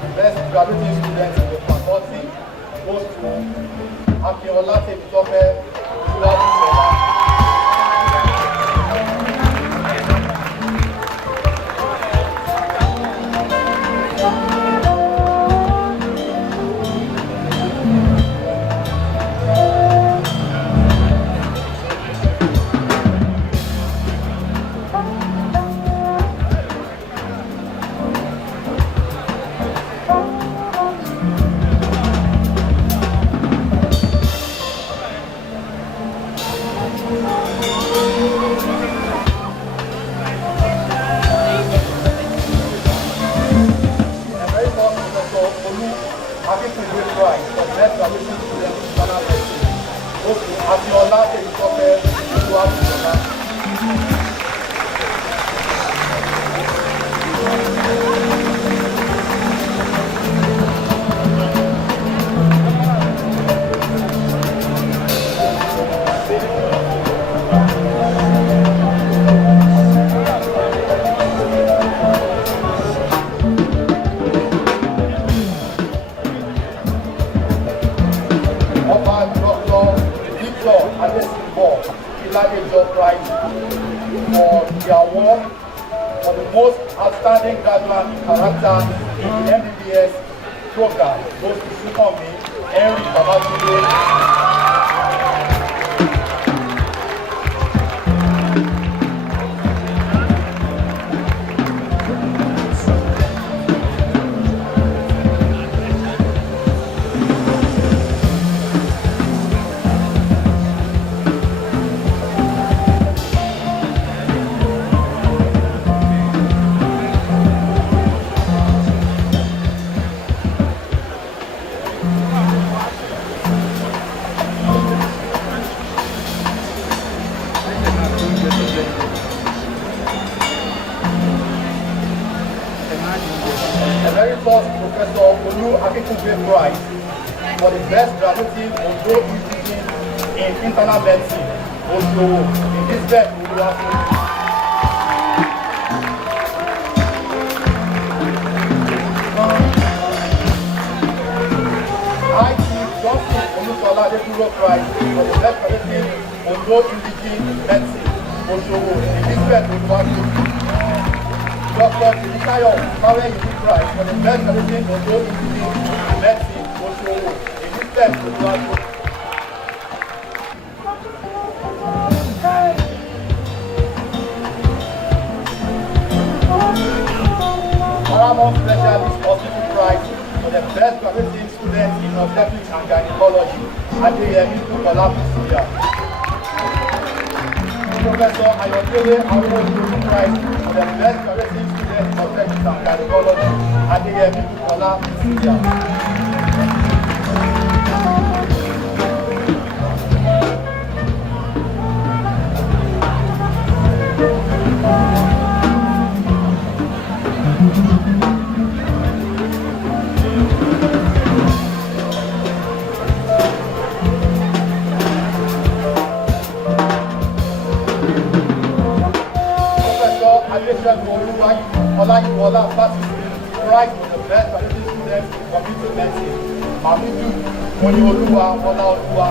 the best graduating students in the faculty, goes to Akinola Tebitope. For the award for the most outstanding graduate character in the MBBS program goes to Sukomi Henry Babatunde. Emeritus Professor Olu Akinkunbe Prize for the best graduate Ondo institution in internal medicine, Ondo, in this best Oluwaseun. IT Johnson Olusola Adekuro Prize for the best graduate Ondo institution in medicine, Ondo, in this best Oluwaseun. Dr. Tikayo Power Unit Prize for the best graduate Ondo institution in medicine, Ondo, in this best Oluwaseun. Paramount Specialist Hospital Prize for the best graduating student in obstetrics and gynecology at the Bukola Presidia. Professor Ayodele Awowo Prize for the best graduating student in obstetrics and gynecology at the Bukola Presidia. Olayiwola Fásitì Prize for the best graduating student in computer medicine, Mamudu Oyinoluwa Olaoluwa.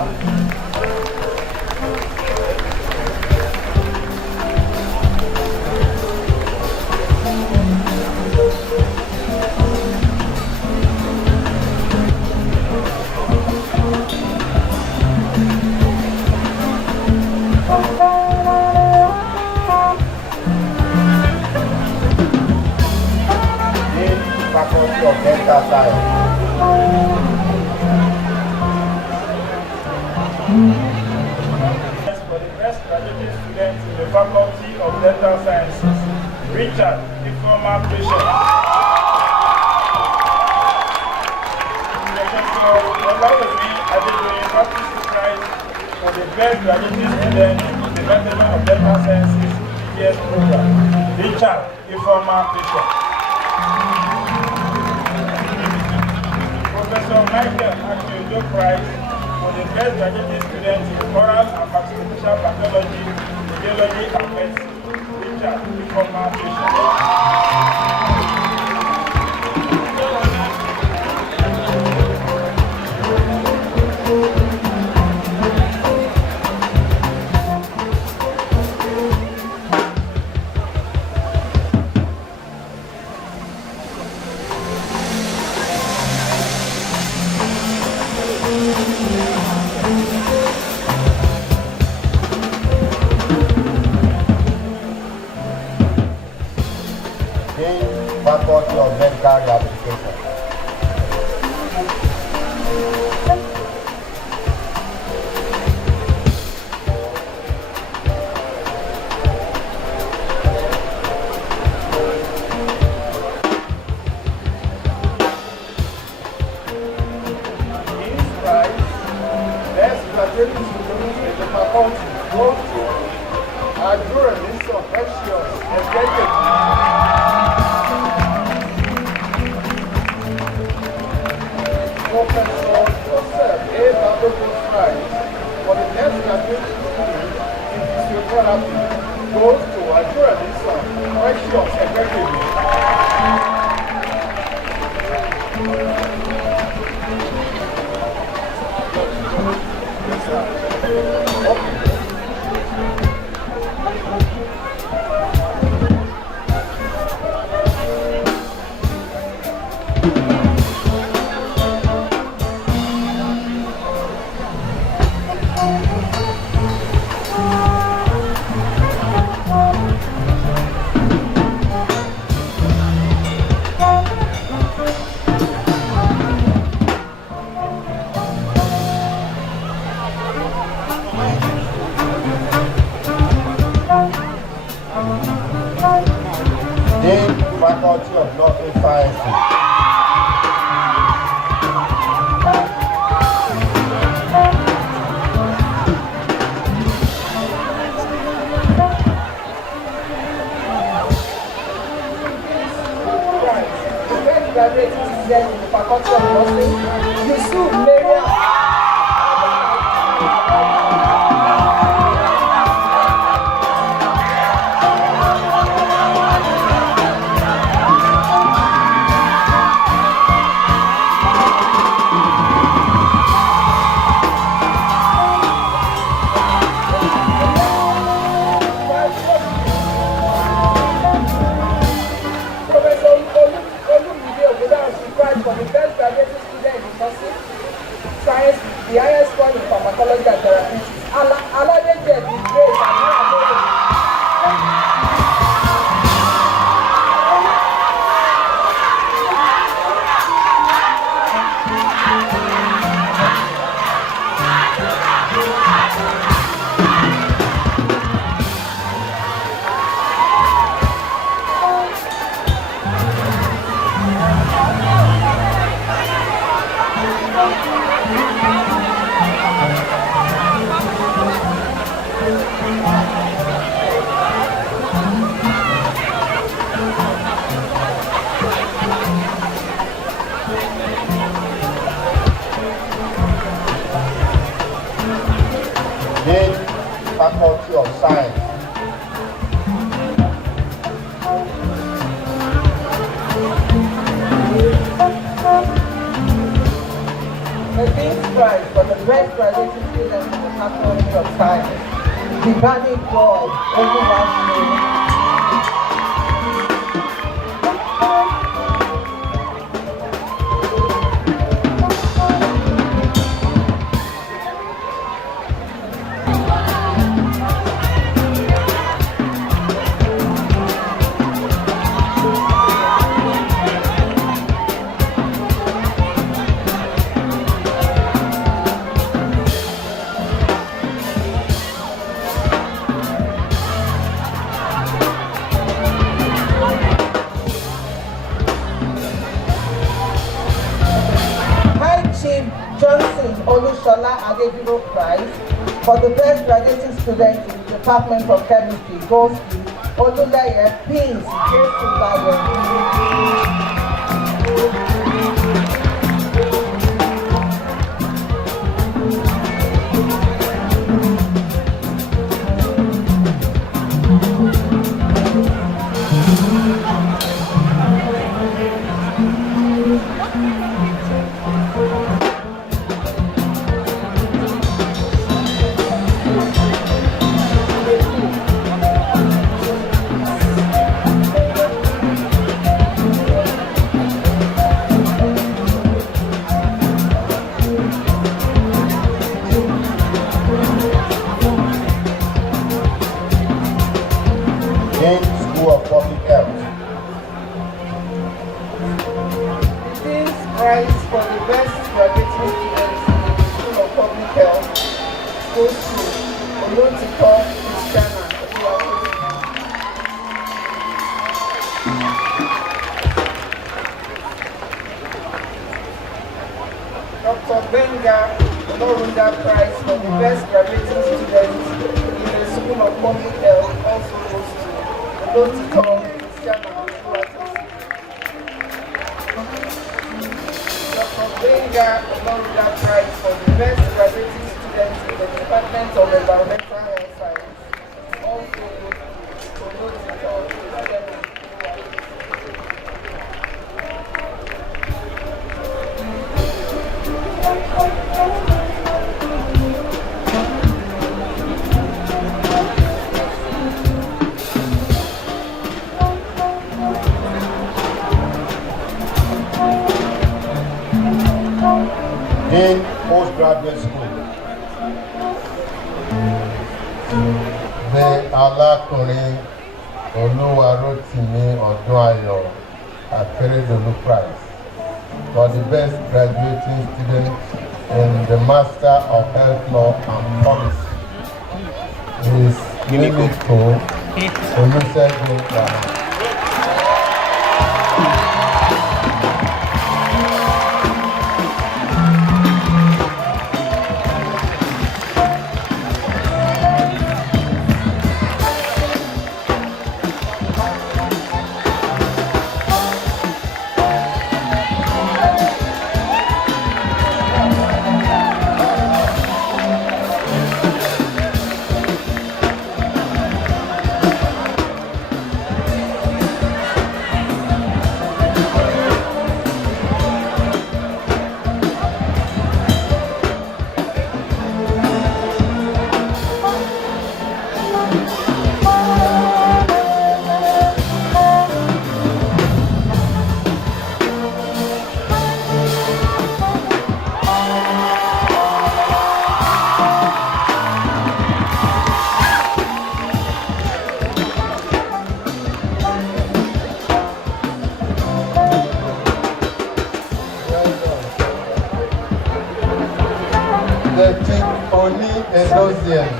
Medical Science. For the best graduate student in the Faculty of Dental Sciences, Richard, the former patient. For the best graduate student in the Department of Dental Sciences TH program, Richard, the former patient. Professor Michael Akiojo Prize for the best graduate student in oral and maxillofacial pathology, radiology and medicine, Richard, the former patient. Faculty of Medical Rehabilitation. This prize, best graduate student in the faculty, goes to Adura Lisa Precious, executive. Professor Joseph A. Badogo Prize for the best graduate student in physiotherapy goes to Adura Lisa Precious, executive. Dean, Faculty of Nursing Sciences. Graduate student in the Faculty of Nursing, Yusuf Mariam. For the best graduate student in nursing science, the highest one in pharmacology and therapeutics. Alade Jet is great and Dean, Faculty of Science. the Dean's Prize for the best graduate student in the Faculty of Science. The Bani Boy, Ogunbashi. Adejuro Prize for the best graduating student in the Department of Chemistry goes to Olunleye Peace Jesulayo. Prize for the best graduating students in the School of Public Health goes to Olotiko Christiana. Dr. Benga Olorunda Prize for the best graduating students in the School of Public Health also goes to Olotiko Christiana. Benga Olorunda Prize for the best graduating students in the Department of Environmental Health Science. Also, in postgraduate school. The Alakunrin Oluwarotimi Odunayo Akeredolu Prize for the best graduating student in the Master of Health Law and Policy is Mimiko Olusegun.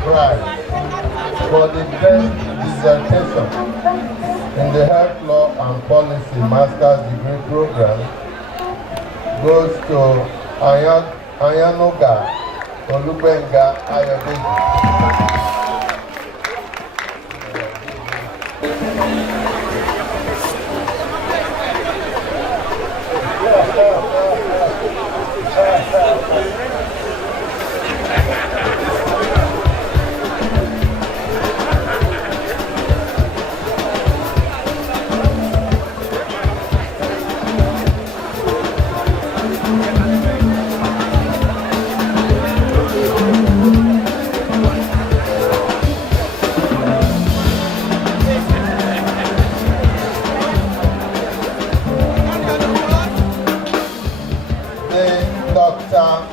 Prize for the best dissertation in the Health Law and Policy Master's Degree Program goes to Ayanoga Olubenga Ayodeji.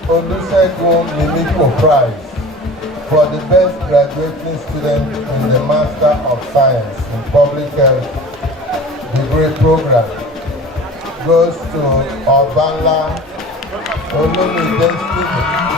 Olusegun Mimiko Prize for the best graduating student in the Master of Science in Public Health Degree Program goes to Obanla Olumide Stephen.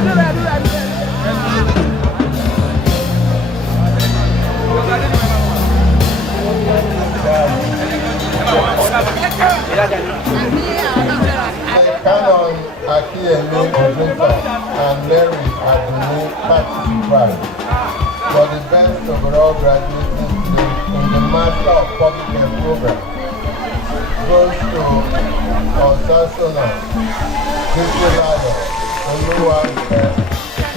Canon Akiemi Odunfa and Mary Aduni Patrick for the best overall graduating student in the Master of Public Health program goes to Osasuna, Titilayo, Oluwampe,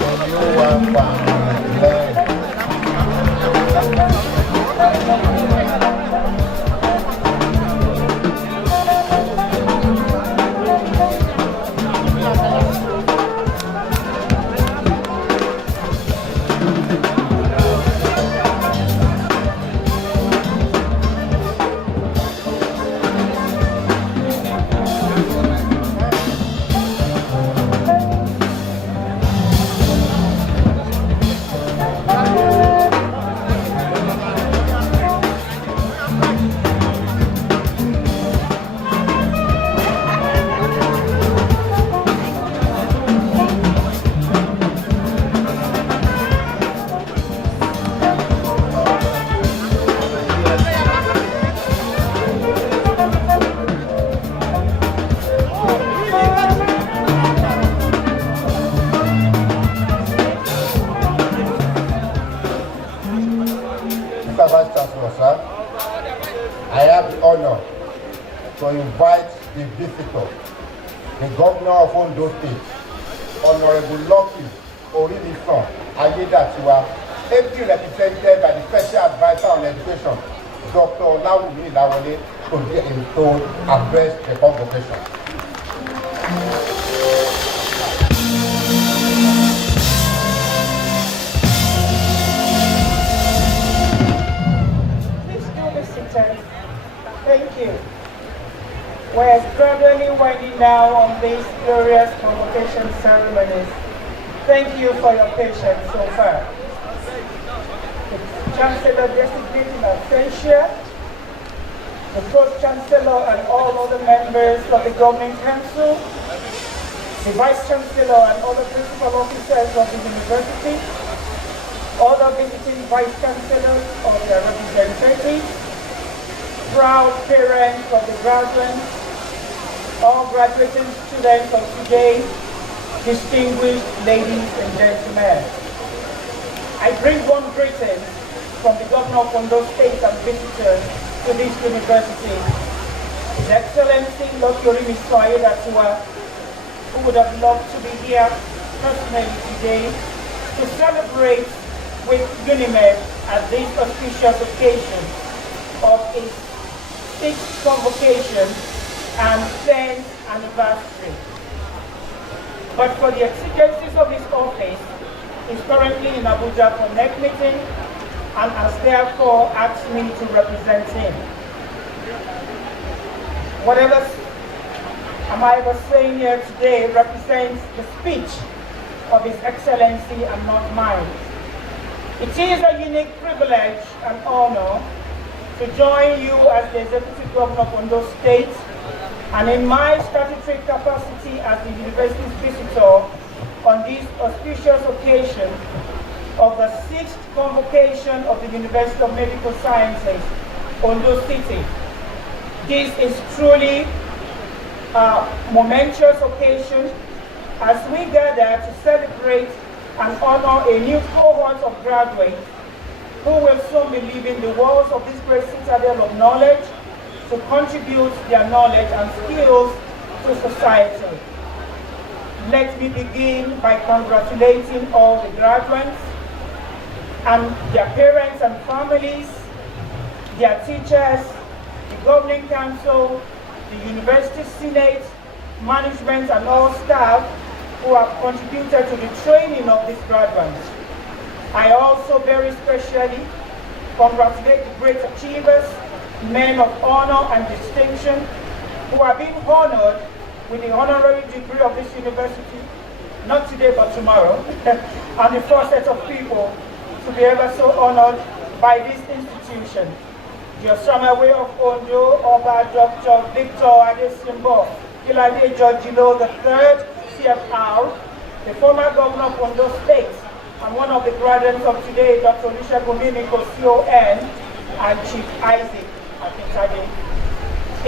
Oluwapamilere. I have the honor to invite the visitor, the governor of Ondo State, Honorable Lucky Orimisan Ayedatiwa, ably represented by the Special Advisor on Education, Dr. Olawumi Lawole, to address the convocation. Thank you. We're gradually winding down on these glorious convocation ceremonies. Thank you for your patience so far. The Chancellor designated absentia, the Pro-Chancellor and all other members of the Governing Council, the Vice-Chancellor and other principal officers of the university, other visiting Vice-Chancellors or their representatives, proud parents of the graduates, all graduating students of today, distinguished ladies and gentlemen. I bring warm greetings from the Governor of Ondo State and visitors to this university. His Excellency Lucky Orimisan Ayedatiwa, who would have loved to be here personally today to celebrate with Unimed at this auspicious occasion of its 6th Convocation and 10th anniversary. But for the exigencies of his office, he's currently in Abuja for next meeting and has therefore asked me to represent him. Whatever I was saying here today represents the speech of His Excellency and not mine. It is a unique privilege and honor to join you as the Executive Governor of Ondo State and in my statutory capacity as the university's visitor on this auspicious occasion of the 6th Convocation of the University of Medical Sciences, Ondo City. This is truly a momentous occasion as we gather to celebrate and honor a new cohort of graduates who will soon be leaving the walls of this great citadel of knowledge to contribute their knowledge and skills to society. Let me begin by congratulating all the graduates and their parents and families, their teachers, the Governing Council, the University Senate, management and all staff who have contributed to the training of these graduates. I also very specially congratulate the great achievers, men of honor and distinction who are being honored with the honorary degree of this university, not today but tomorrow, and the first set of people to be ever so honored by this institution. The Osamawe of Ondo, Oba Dr. Victor Adesimbo, Ilade Georgilo III, CFR, the former governor of Ondo State, and one of the graduates of today, Dr. Olusegun Mimiko, CON, and Chief Isaac Akintaye.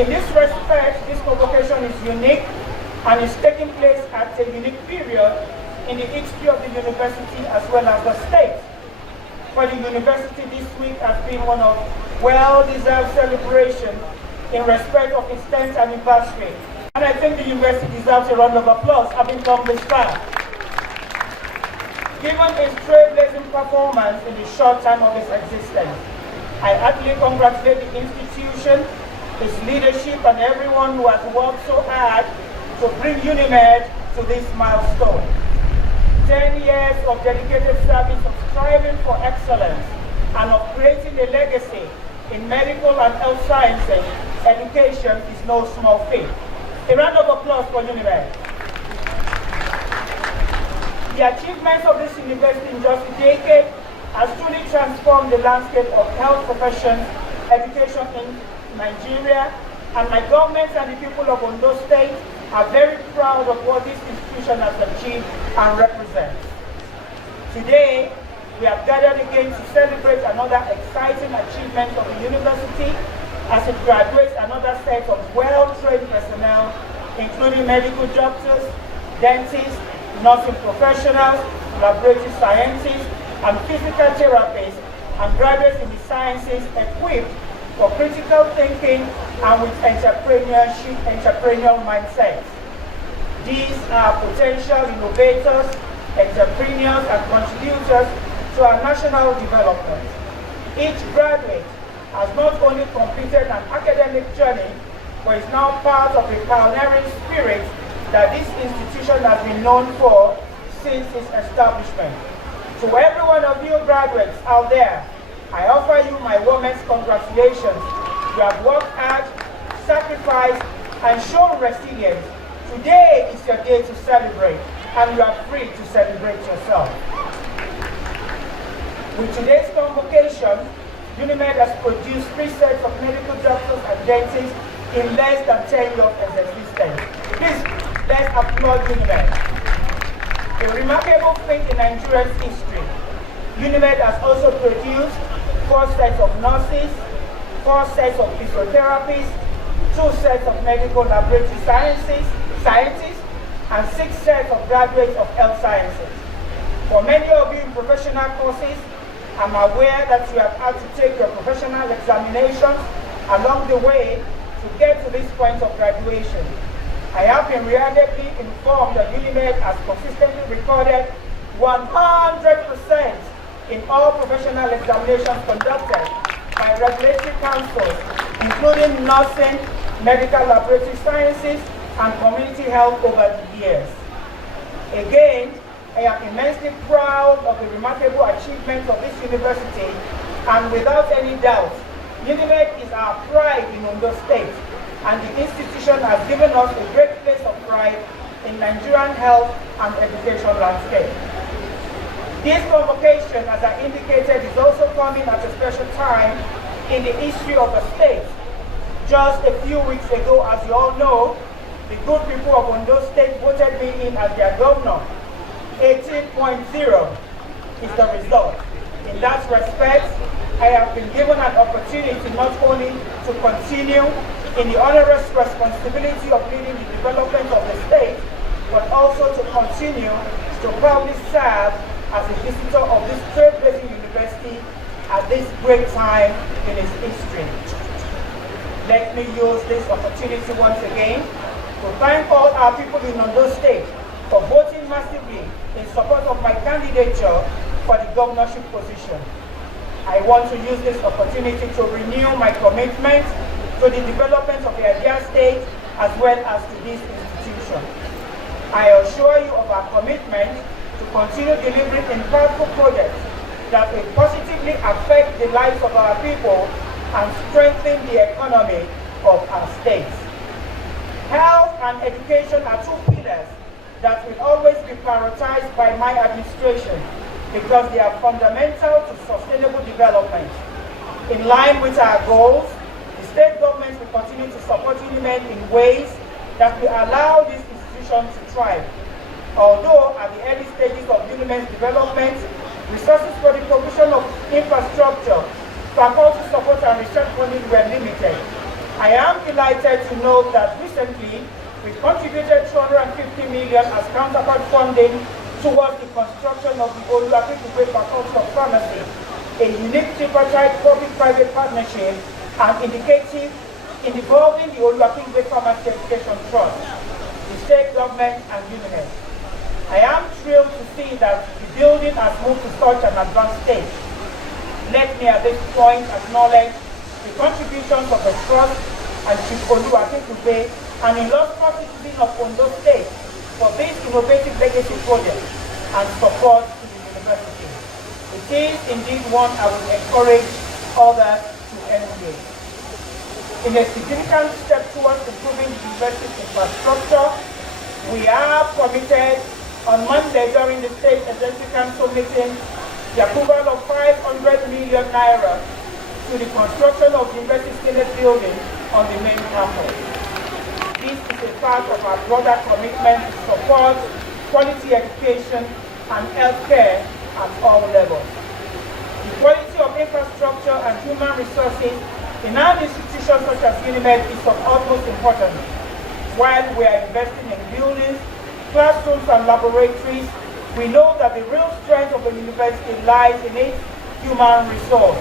In this respect, this convocation is unique and is taking place at a unique period in the history of the university as well as the state. For the university, this week has been one of well-deserved celebration in respect of its 10th anniversary. And I think the university deserves a round of applause having come this far. Given its trailblazing performance in the short time of its existence, I heartily congratulate the institution, its leadership, and everyone who has worked so hard to bring Unimed to this milestone. 10 years of dedicated service of striving for excellence and of creating a legacy in medical and health sciences, education is no small feat. A round of applause for Unimed. The achievements of this university in just a decade has truly transformed the landscape of health profession education in Nigeria, and my government and the people of Ondo State are very proud of what this institution has achieved and represents. Today, we have gathered again to celebrate another exciting achievement of the university as it graduates another set of well-trained personnel, including medical doctors, dentists, nursing professionals, laboratory scientists, and physical therapists, and graduates in the sciences equipped for critical thinking and with entrepreneurial mindsets. These are potential innovators, entrepreneurs, and contributors to our national development. Each graduate has not only completed an academic journey, but is now part of a pioneering spirit that this institution has been known for since its establishment. To every one of you graduates out there, I offer you my warmest congratulations. You have worked hard, sacrificed, and shown resilience. Today is your day to celebrate, and you are free to celebrate yourself. With today's convocation, Unimed has produced 3 sets of medical doctors and dentists in less than 10 years of existence. Please, let's applaud Unimed. A remarkable feat in Nigeria's history. Unimed has also produced 4 sets of nurses, 4 sets of physiotherapists, 2 sets of medical laboratory scientists, and 6 sets of graduates of health sciences. For many of you in professional courses, I'm aware that you have had to take your professional examinations along the way to get to this point of graduation. I have been reliably informed that Unimed has consistently recorded 100% in all professional examinations conducted by regulatory councils, including nursing, medical laboratory sciences, and community health over the years. Again, I am immensely proud of the remarkable achievements of this university, and without any doubt, Unimed is our pride in Ondo State, and the institution has given us a great place of pride in Nigerian health and education landscape. This convocation, as I indicated, is also coming at a special time in the history of the state. Just a few weeks ago, as you all know, the good people of Ondo State voted me in as their governor. 18.0 is the result. In that respect, I have been given an opportunity not only to continue in the onerous responsibility of leading the development of the state, but also to continue to proudly serve as a visitor of this trailblazing university at this great time in its history. Let me use this opportunity once again to thank all our people in Ondo State for voting massively in support of my candidature for the governorship position. I want to use this opportunity to renew my commitment to the development of the Abia State as well as to this institution. I assure you of our commitment to continue delivering impactful projects that will positively affect the lives of our people and strengthen the economy of our state. Health and education are 2 pillars that will always be prioritized by my administration because they are fundamental to sustainable development. In line with our goals, the state government will continue to support Unimed in ways that will allow this institution to thrive. Although at the government development, resources for the provision of infrastructure, faculty support and research funding were limited. I am delighted to note that recently we contributed 250 million as counterpart funding towards the construction of the Ondo Faculty of Pharmacy, a unique tripartite public-private partnership and indicative involving the Ondo Pharmacy Education Trust, the state government and Unimed. I am thrilled to see that the building has moved to such an advanced stage. Let me at this point acknowledge the contributions of the Trust and Chief Olu Akinkunbe, an illustrious citizen of Ondo State, for this innovative legacy project and support to the university. It is indeed one I would encourage others to emulate. In a significant step towards improving the university's infrastructure, we are committed on Monday during the State Executive Council meeting the approval of 500 million naira to the construction of the University Senate building on the main campus. This is a part of our broader commitment to support quality education and healthcare at all levels. The quality of infrastructure and human resources in our institutions such as Unimed is of utmost importance. While we are investing in buildings, classrooms and laboratories, we know that the real strength of the university lies in its human resource.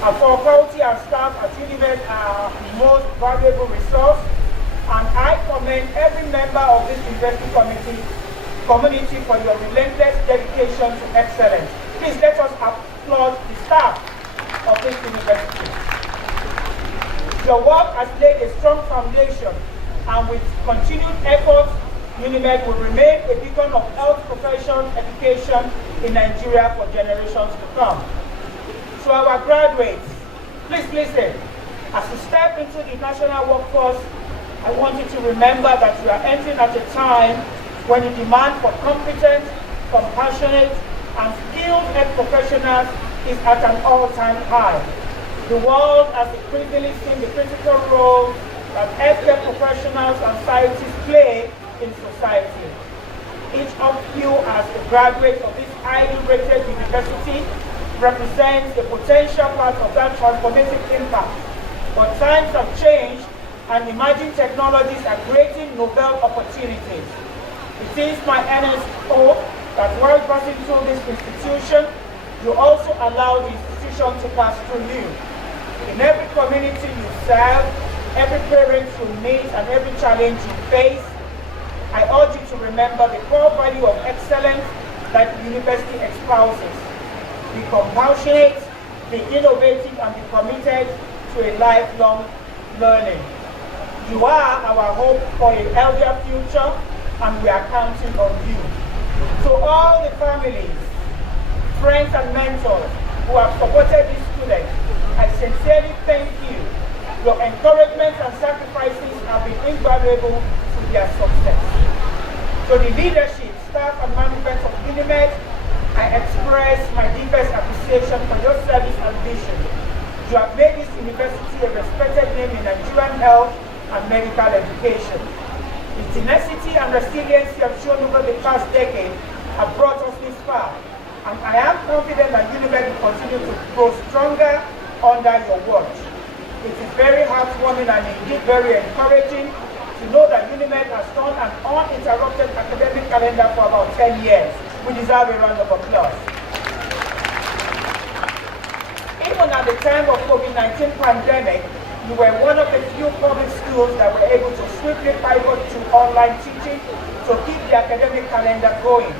Our faculty and staff at Unimed are our most valuable resource, and I commend every member of this university community for your relentless dedication to excellence. Please let us applaud the staff of this university. Your work has laid a strong foundation, and with continued efforts, Unimed will remain a beacon of health profession education in Nigeria for generations to come. To our graduates, please listen. As you step into the national workforce, I want you to remember that you are entering at a time when the demand for competent, compassionate, and skilled health professionals is at an all-time high. The world has increasingly seen the critical role that healthcare professionals and scientists play in society. Each of you as a graduate of this highly rated university represents a potential part of that transformative impact. But times have changed and emerging technologies are creating novel opportunities. It is my earnest hope that while passing through this institution, you also allow the institution to pass through you. In every community you serve, every parent you meet, and every challenge you face, I urge you to remember the core value of excellence that the university espouses. Be compassionate, be innovative, and be committed to a lifelong learning. You are our hope for a healthier future, and we are counting on you. To all the families, friends, and mentors who have supported these students, I sincerely thank you. Your encouragement and sacrifices have been invaluable to their success. To the leadership, staff, and management of Unimed, I express my deepest appreciation for your service and vision. You have made this university a respected name in Nigerian health and medical education. The tenacity and resilience you have shown over the past decade have brought us this far, and I am confident that Unimed will continue to grow stronger under your watch. It is very heartwarming and indeed very encouraging to know that Unimed has turned an uninterrupted academic calendar for about 10 years. We deserve a round of applause. Even at the time of COVID-19 pandemic, you were one of the few public schools that were able to swiftly pivot to online teaching to keep the academic calendar going.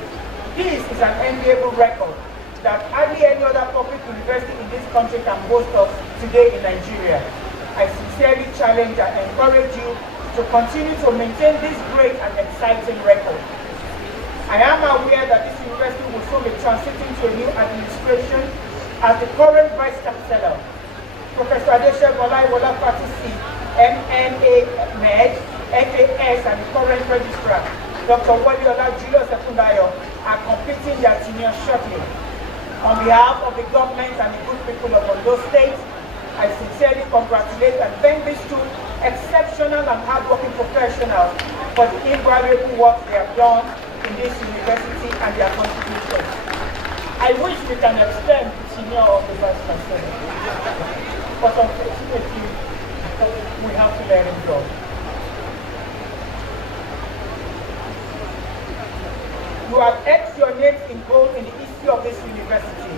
This is an enviable record that hardly any other public university in this country can boast of today in Nigeria. I sincerely challenge and encourage you to continue to maintain this great and exciting record. I am aware that this university will soon be transiting to a new administration as the current Vice Chancellor, Professor Adeshegun Olaiwola Fatusi, MNA Med, FAS, and the current Registrar, Dr. Waliola Julius Efundayo, are completing their tenure shortly. On behalf of the government and the good people of Ondo State, I sincerely congratulate and thank these two exceptional and hardworking professionals for the invaluable work they have done in this university and their contribution process. I wish we can extend the tenure of the Vice Chancellor, but unfortunately, we have to let him go. You have etched your name in gold in the history of this university,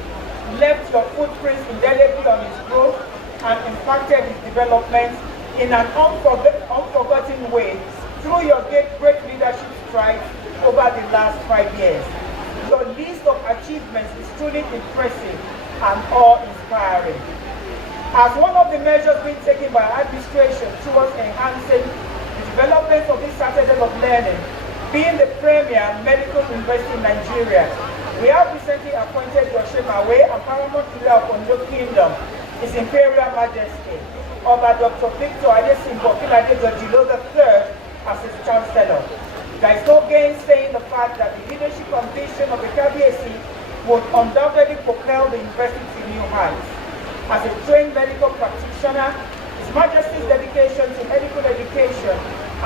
left your footprints indelibly on its growth, and impacted its development in an unforgotten way through your great leadership strides over the last 5 years. Your list of achievements is truly impressive and awe-inspiring. As one of the measures being taken by administration towards enhancing the development of this citadel of learning, being the premier medical university in Nigeria, we have recently appointed Yoshemawe and Paramount Ruler of Ondo Kingdom, His Imperial Majesty, Oba Dr. Victor Adesimbo Filadegojilola III, as his Chancellor. There is no gainsaying the fact that the leadership and vision of the KBAC would undoubtedly propel the university to new heights. As a trained medical practitioner, His Majesty's dedication to medical education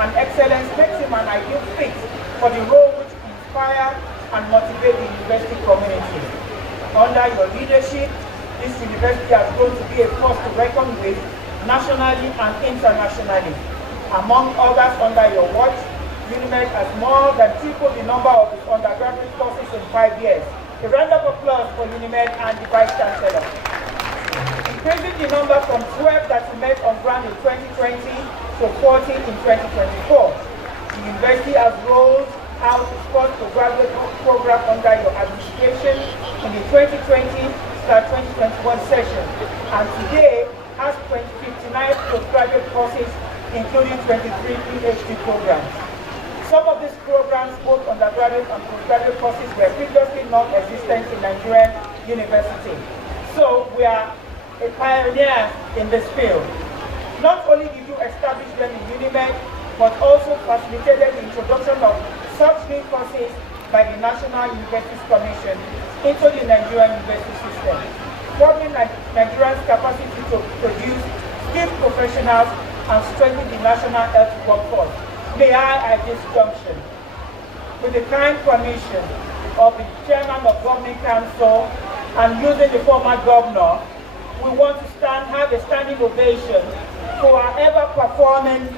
and excellence makes him an ideal fit for the role which inspire and motivate the university community. Under your leadership, this university has grown to be a force to reckon with nationally and internationally. Among others, under your watch, Unimed has more than tripled the number of its undergraduate courses in 5 years. A round of applause for Unimed and the Vice Chancellor. Increasing the number from 12 that we met on ground in 2020 to 40 in 2024. The university has rolled out its first postgraduate program under your administration in the 2020-2021 session, and today has 59 postgraduate courses, including 23 PhD programs. Some of these programs, both undergraduate and postgraduate courses, were previously non-existent in Nigerian university. So we are a pioneer in this field. Not only did you establish them in Unimed, but also facilitated the introduction of such new courses by the National Universities Commission into the Nigerian university system, forming Nigerians' capacity to produce skilled professionals and strengthen the national health workforce. May I, at this junction, with the kind permission of the Chairman of Governing Council and using the former governor, we want to have a standing ovation for our ever-performing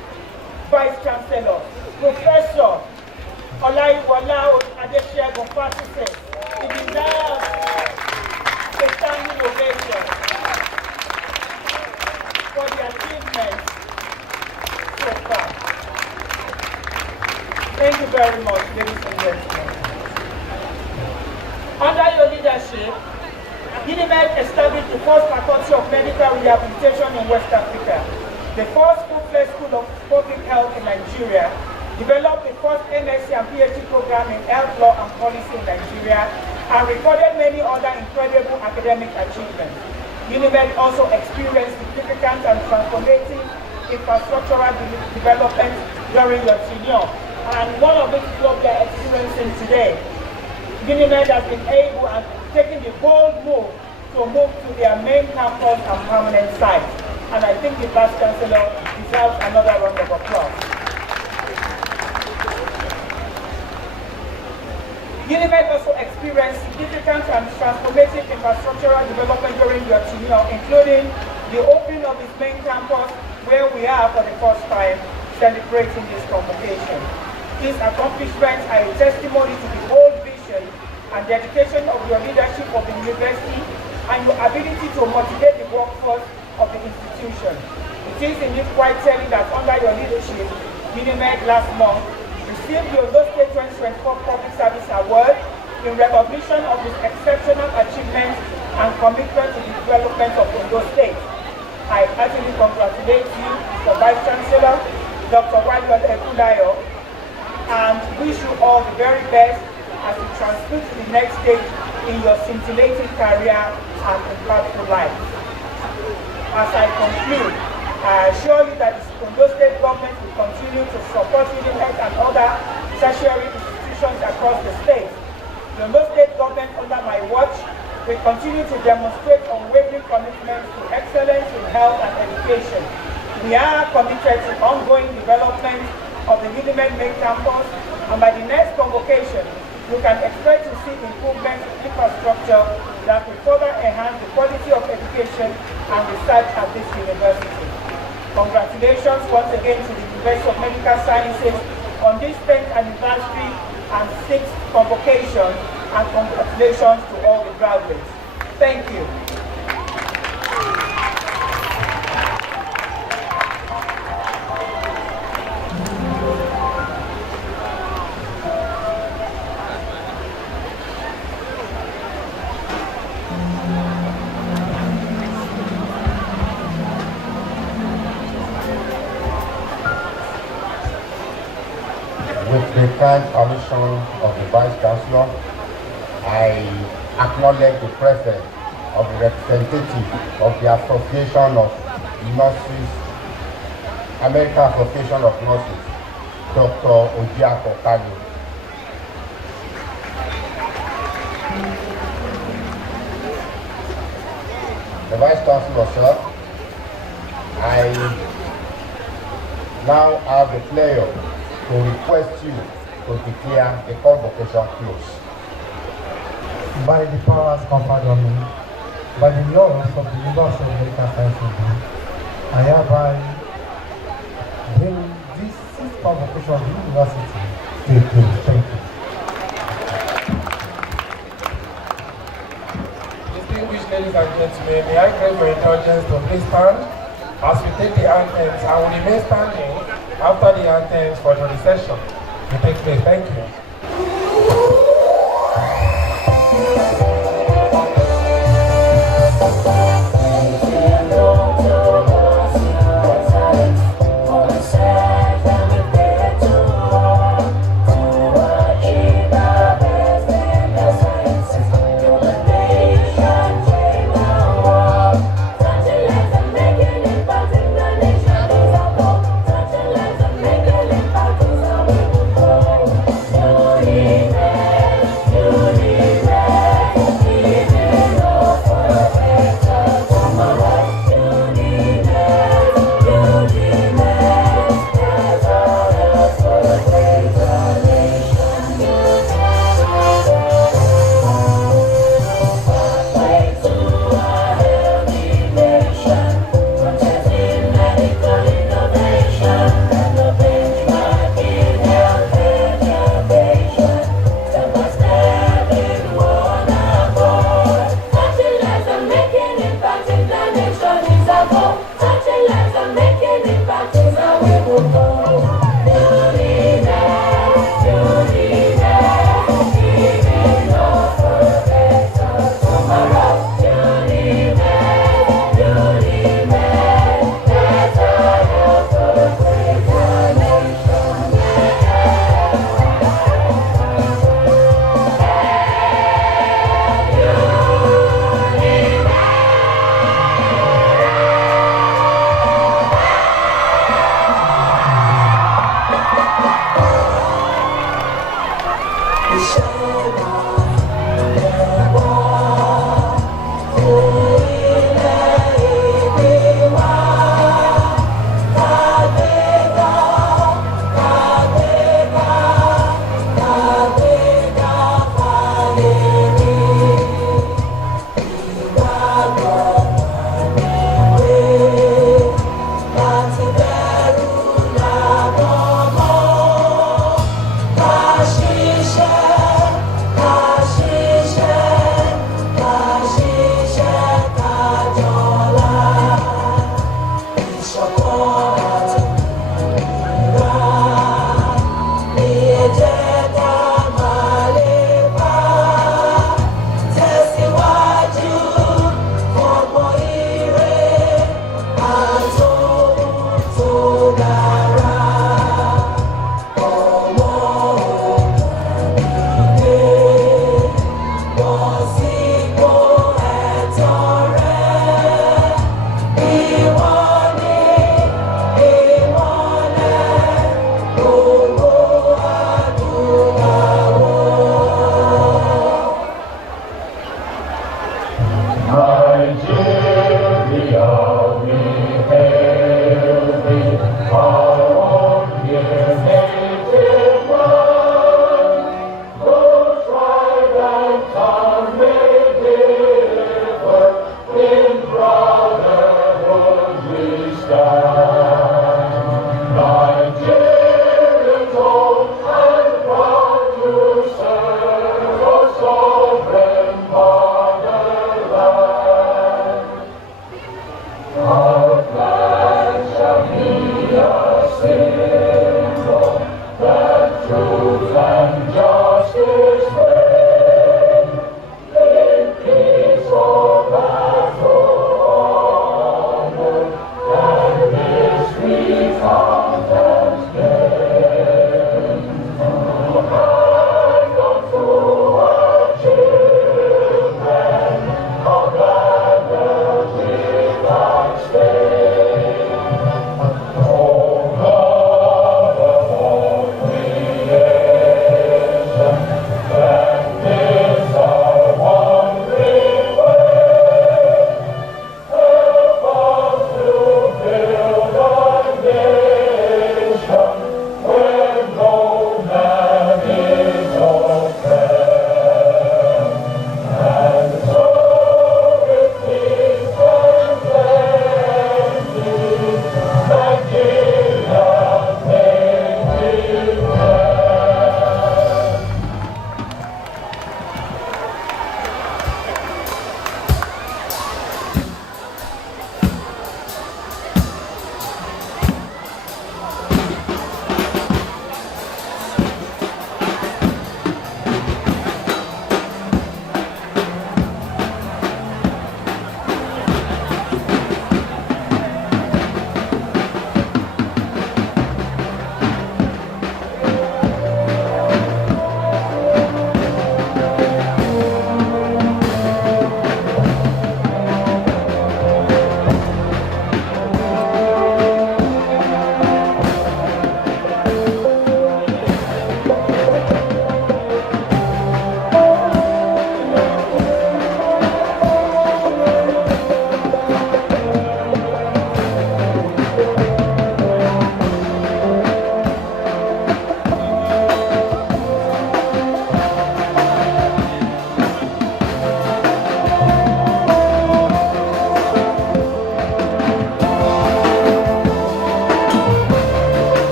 Vice Chancellor, Professor Olayiwola Adesegun Fasise. He deserves a standing ovation for the achievements so far. Thank you very much, ladies and gentlemen. Under your leadership, Unimed established the first faculty of medical rehabilitation in West Africa, the first full-fledged school of public health in Nigeria, developed the first MSc and PhD program in health law and policy in Nigeria, and recorded many other incredible academic achievements. Unimed also experienced significant and transformative infrastructural development during your tenure, and one of it is what we are experiencing today. Unimed has been able and taking the bold move to move to their main campus and permanent site. And I think the Vice Chancellor deserves another round of applause. Unimed also experienced significant and transformative infrastructural development during your tenure, including the opening of its main campus, where we are for the first time celebrating this convocation. These accomplishments are a testimony to the bold vision and dedication of your leadership of the university and your ability to motivate the workforce of the institution. It is indeed quite telling that under your leadership, Unimed last month received the Ondo State 2024 Public Service Award in recognition of its exceptional achievements and commitment to the development of Ondo State. I heartily congratulate you, Mr. Vice Chancellor, Dr. Wayod Ekulayo, and wish you all the very best as you transmit to the next stage in your scintillating career and impactful life. As I conclude, I assure you that the Ondo State government will continue to support Unimed and other tertiary institutions across the state. The Ondo State government, under my watch, will continue to demonstrate unwavering commitment to excellence in health and education. We are committed to ongoing development of the Unimed main campus, and by the next convocation, you can expect to see improvement development of infrastructure that will further enhance the quality of education and research at this university. Congratulations once again to the University of Medical Sciences on this 10th anniversary and 6th convocation, and congratulations to all the graduates. Thank you. With the kind permission of the Vice Chancellor, I acknowledge the presence of the representative of the Association of Nurses, American Association of Nurses, Dr. Ojiako Kalu. The Vice Chancellor, sir, I now have the pleasure to request you to declare the convocation closed. By the powers conferred on me, by the laws of the University of Medical Sciences, I hereby bring this 6th convocation of the university to a close. Thank you. Distinguished ladies and gentlemen, may I crave your indulgence to please stand as we take the anthems and will remain standing after the anthems for the recession to take place. Thank you.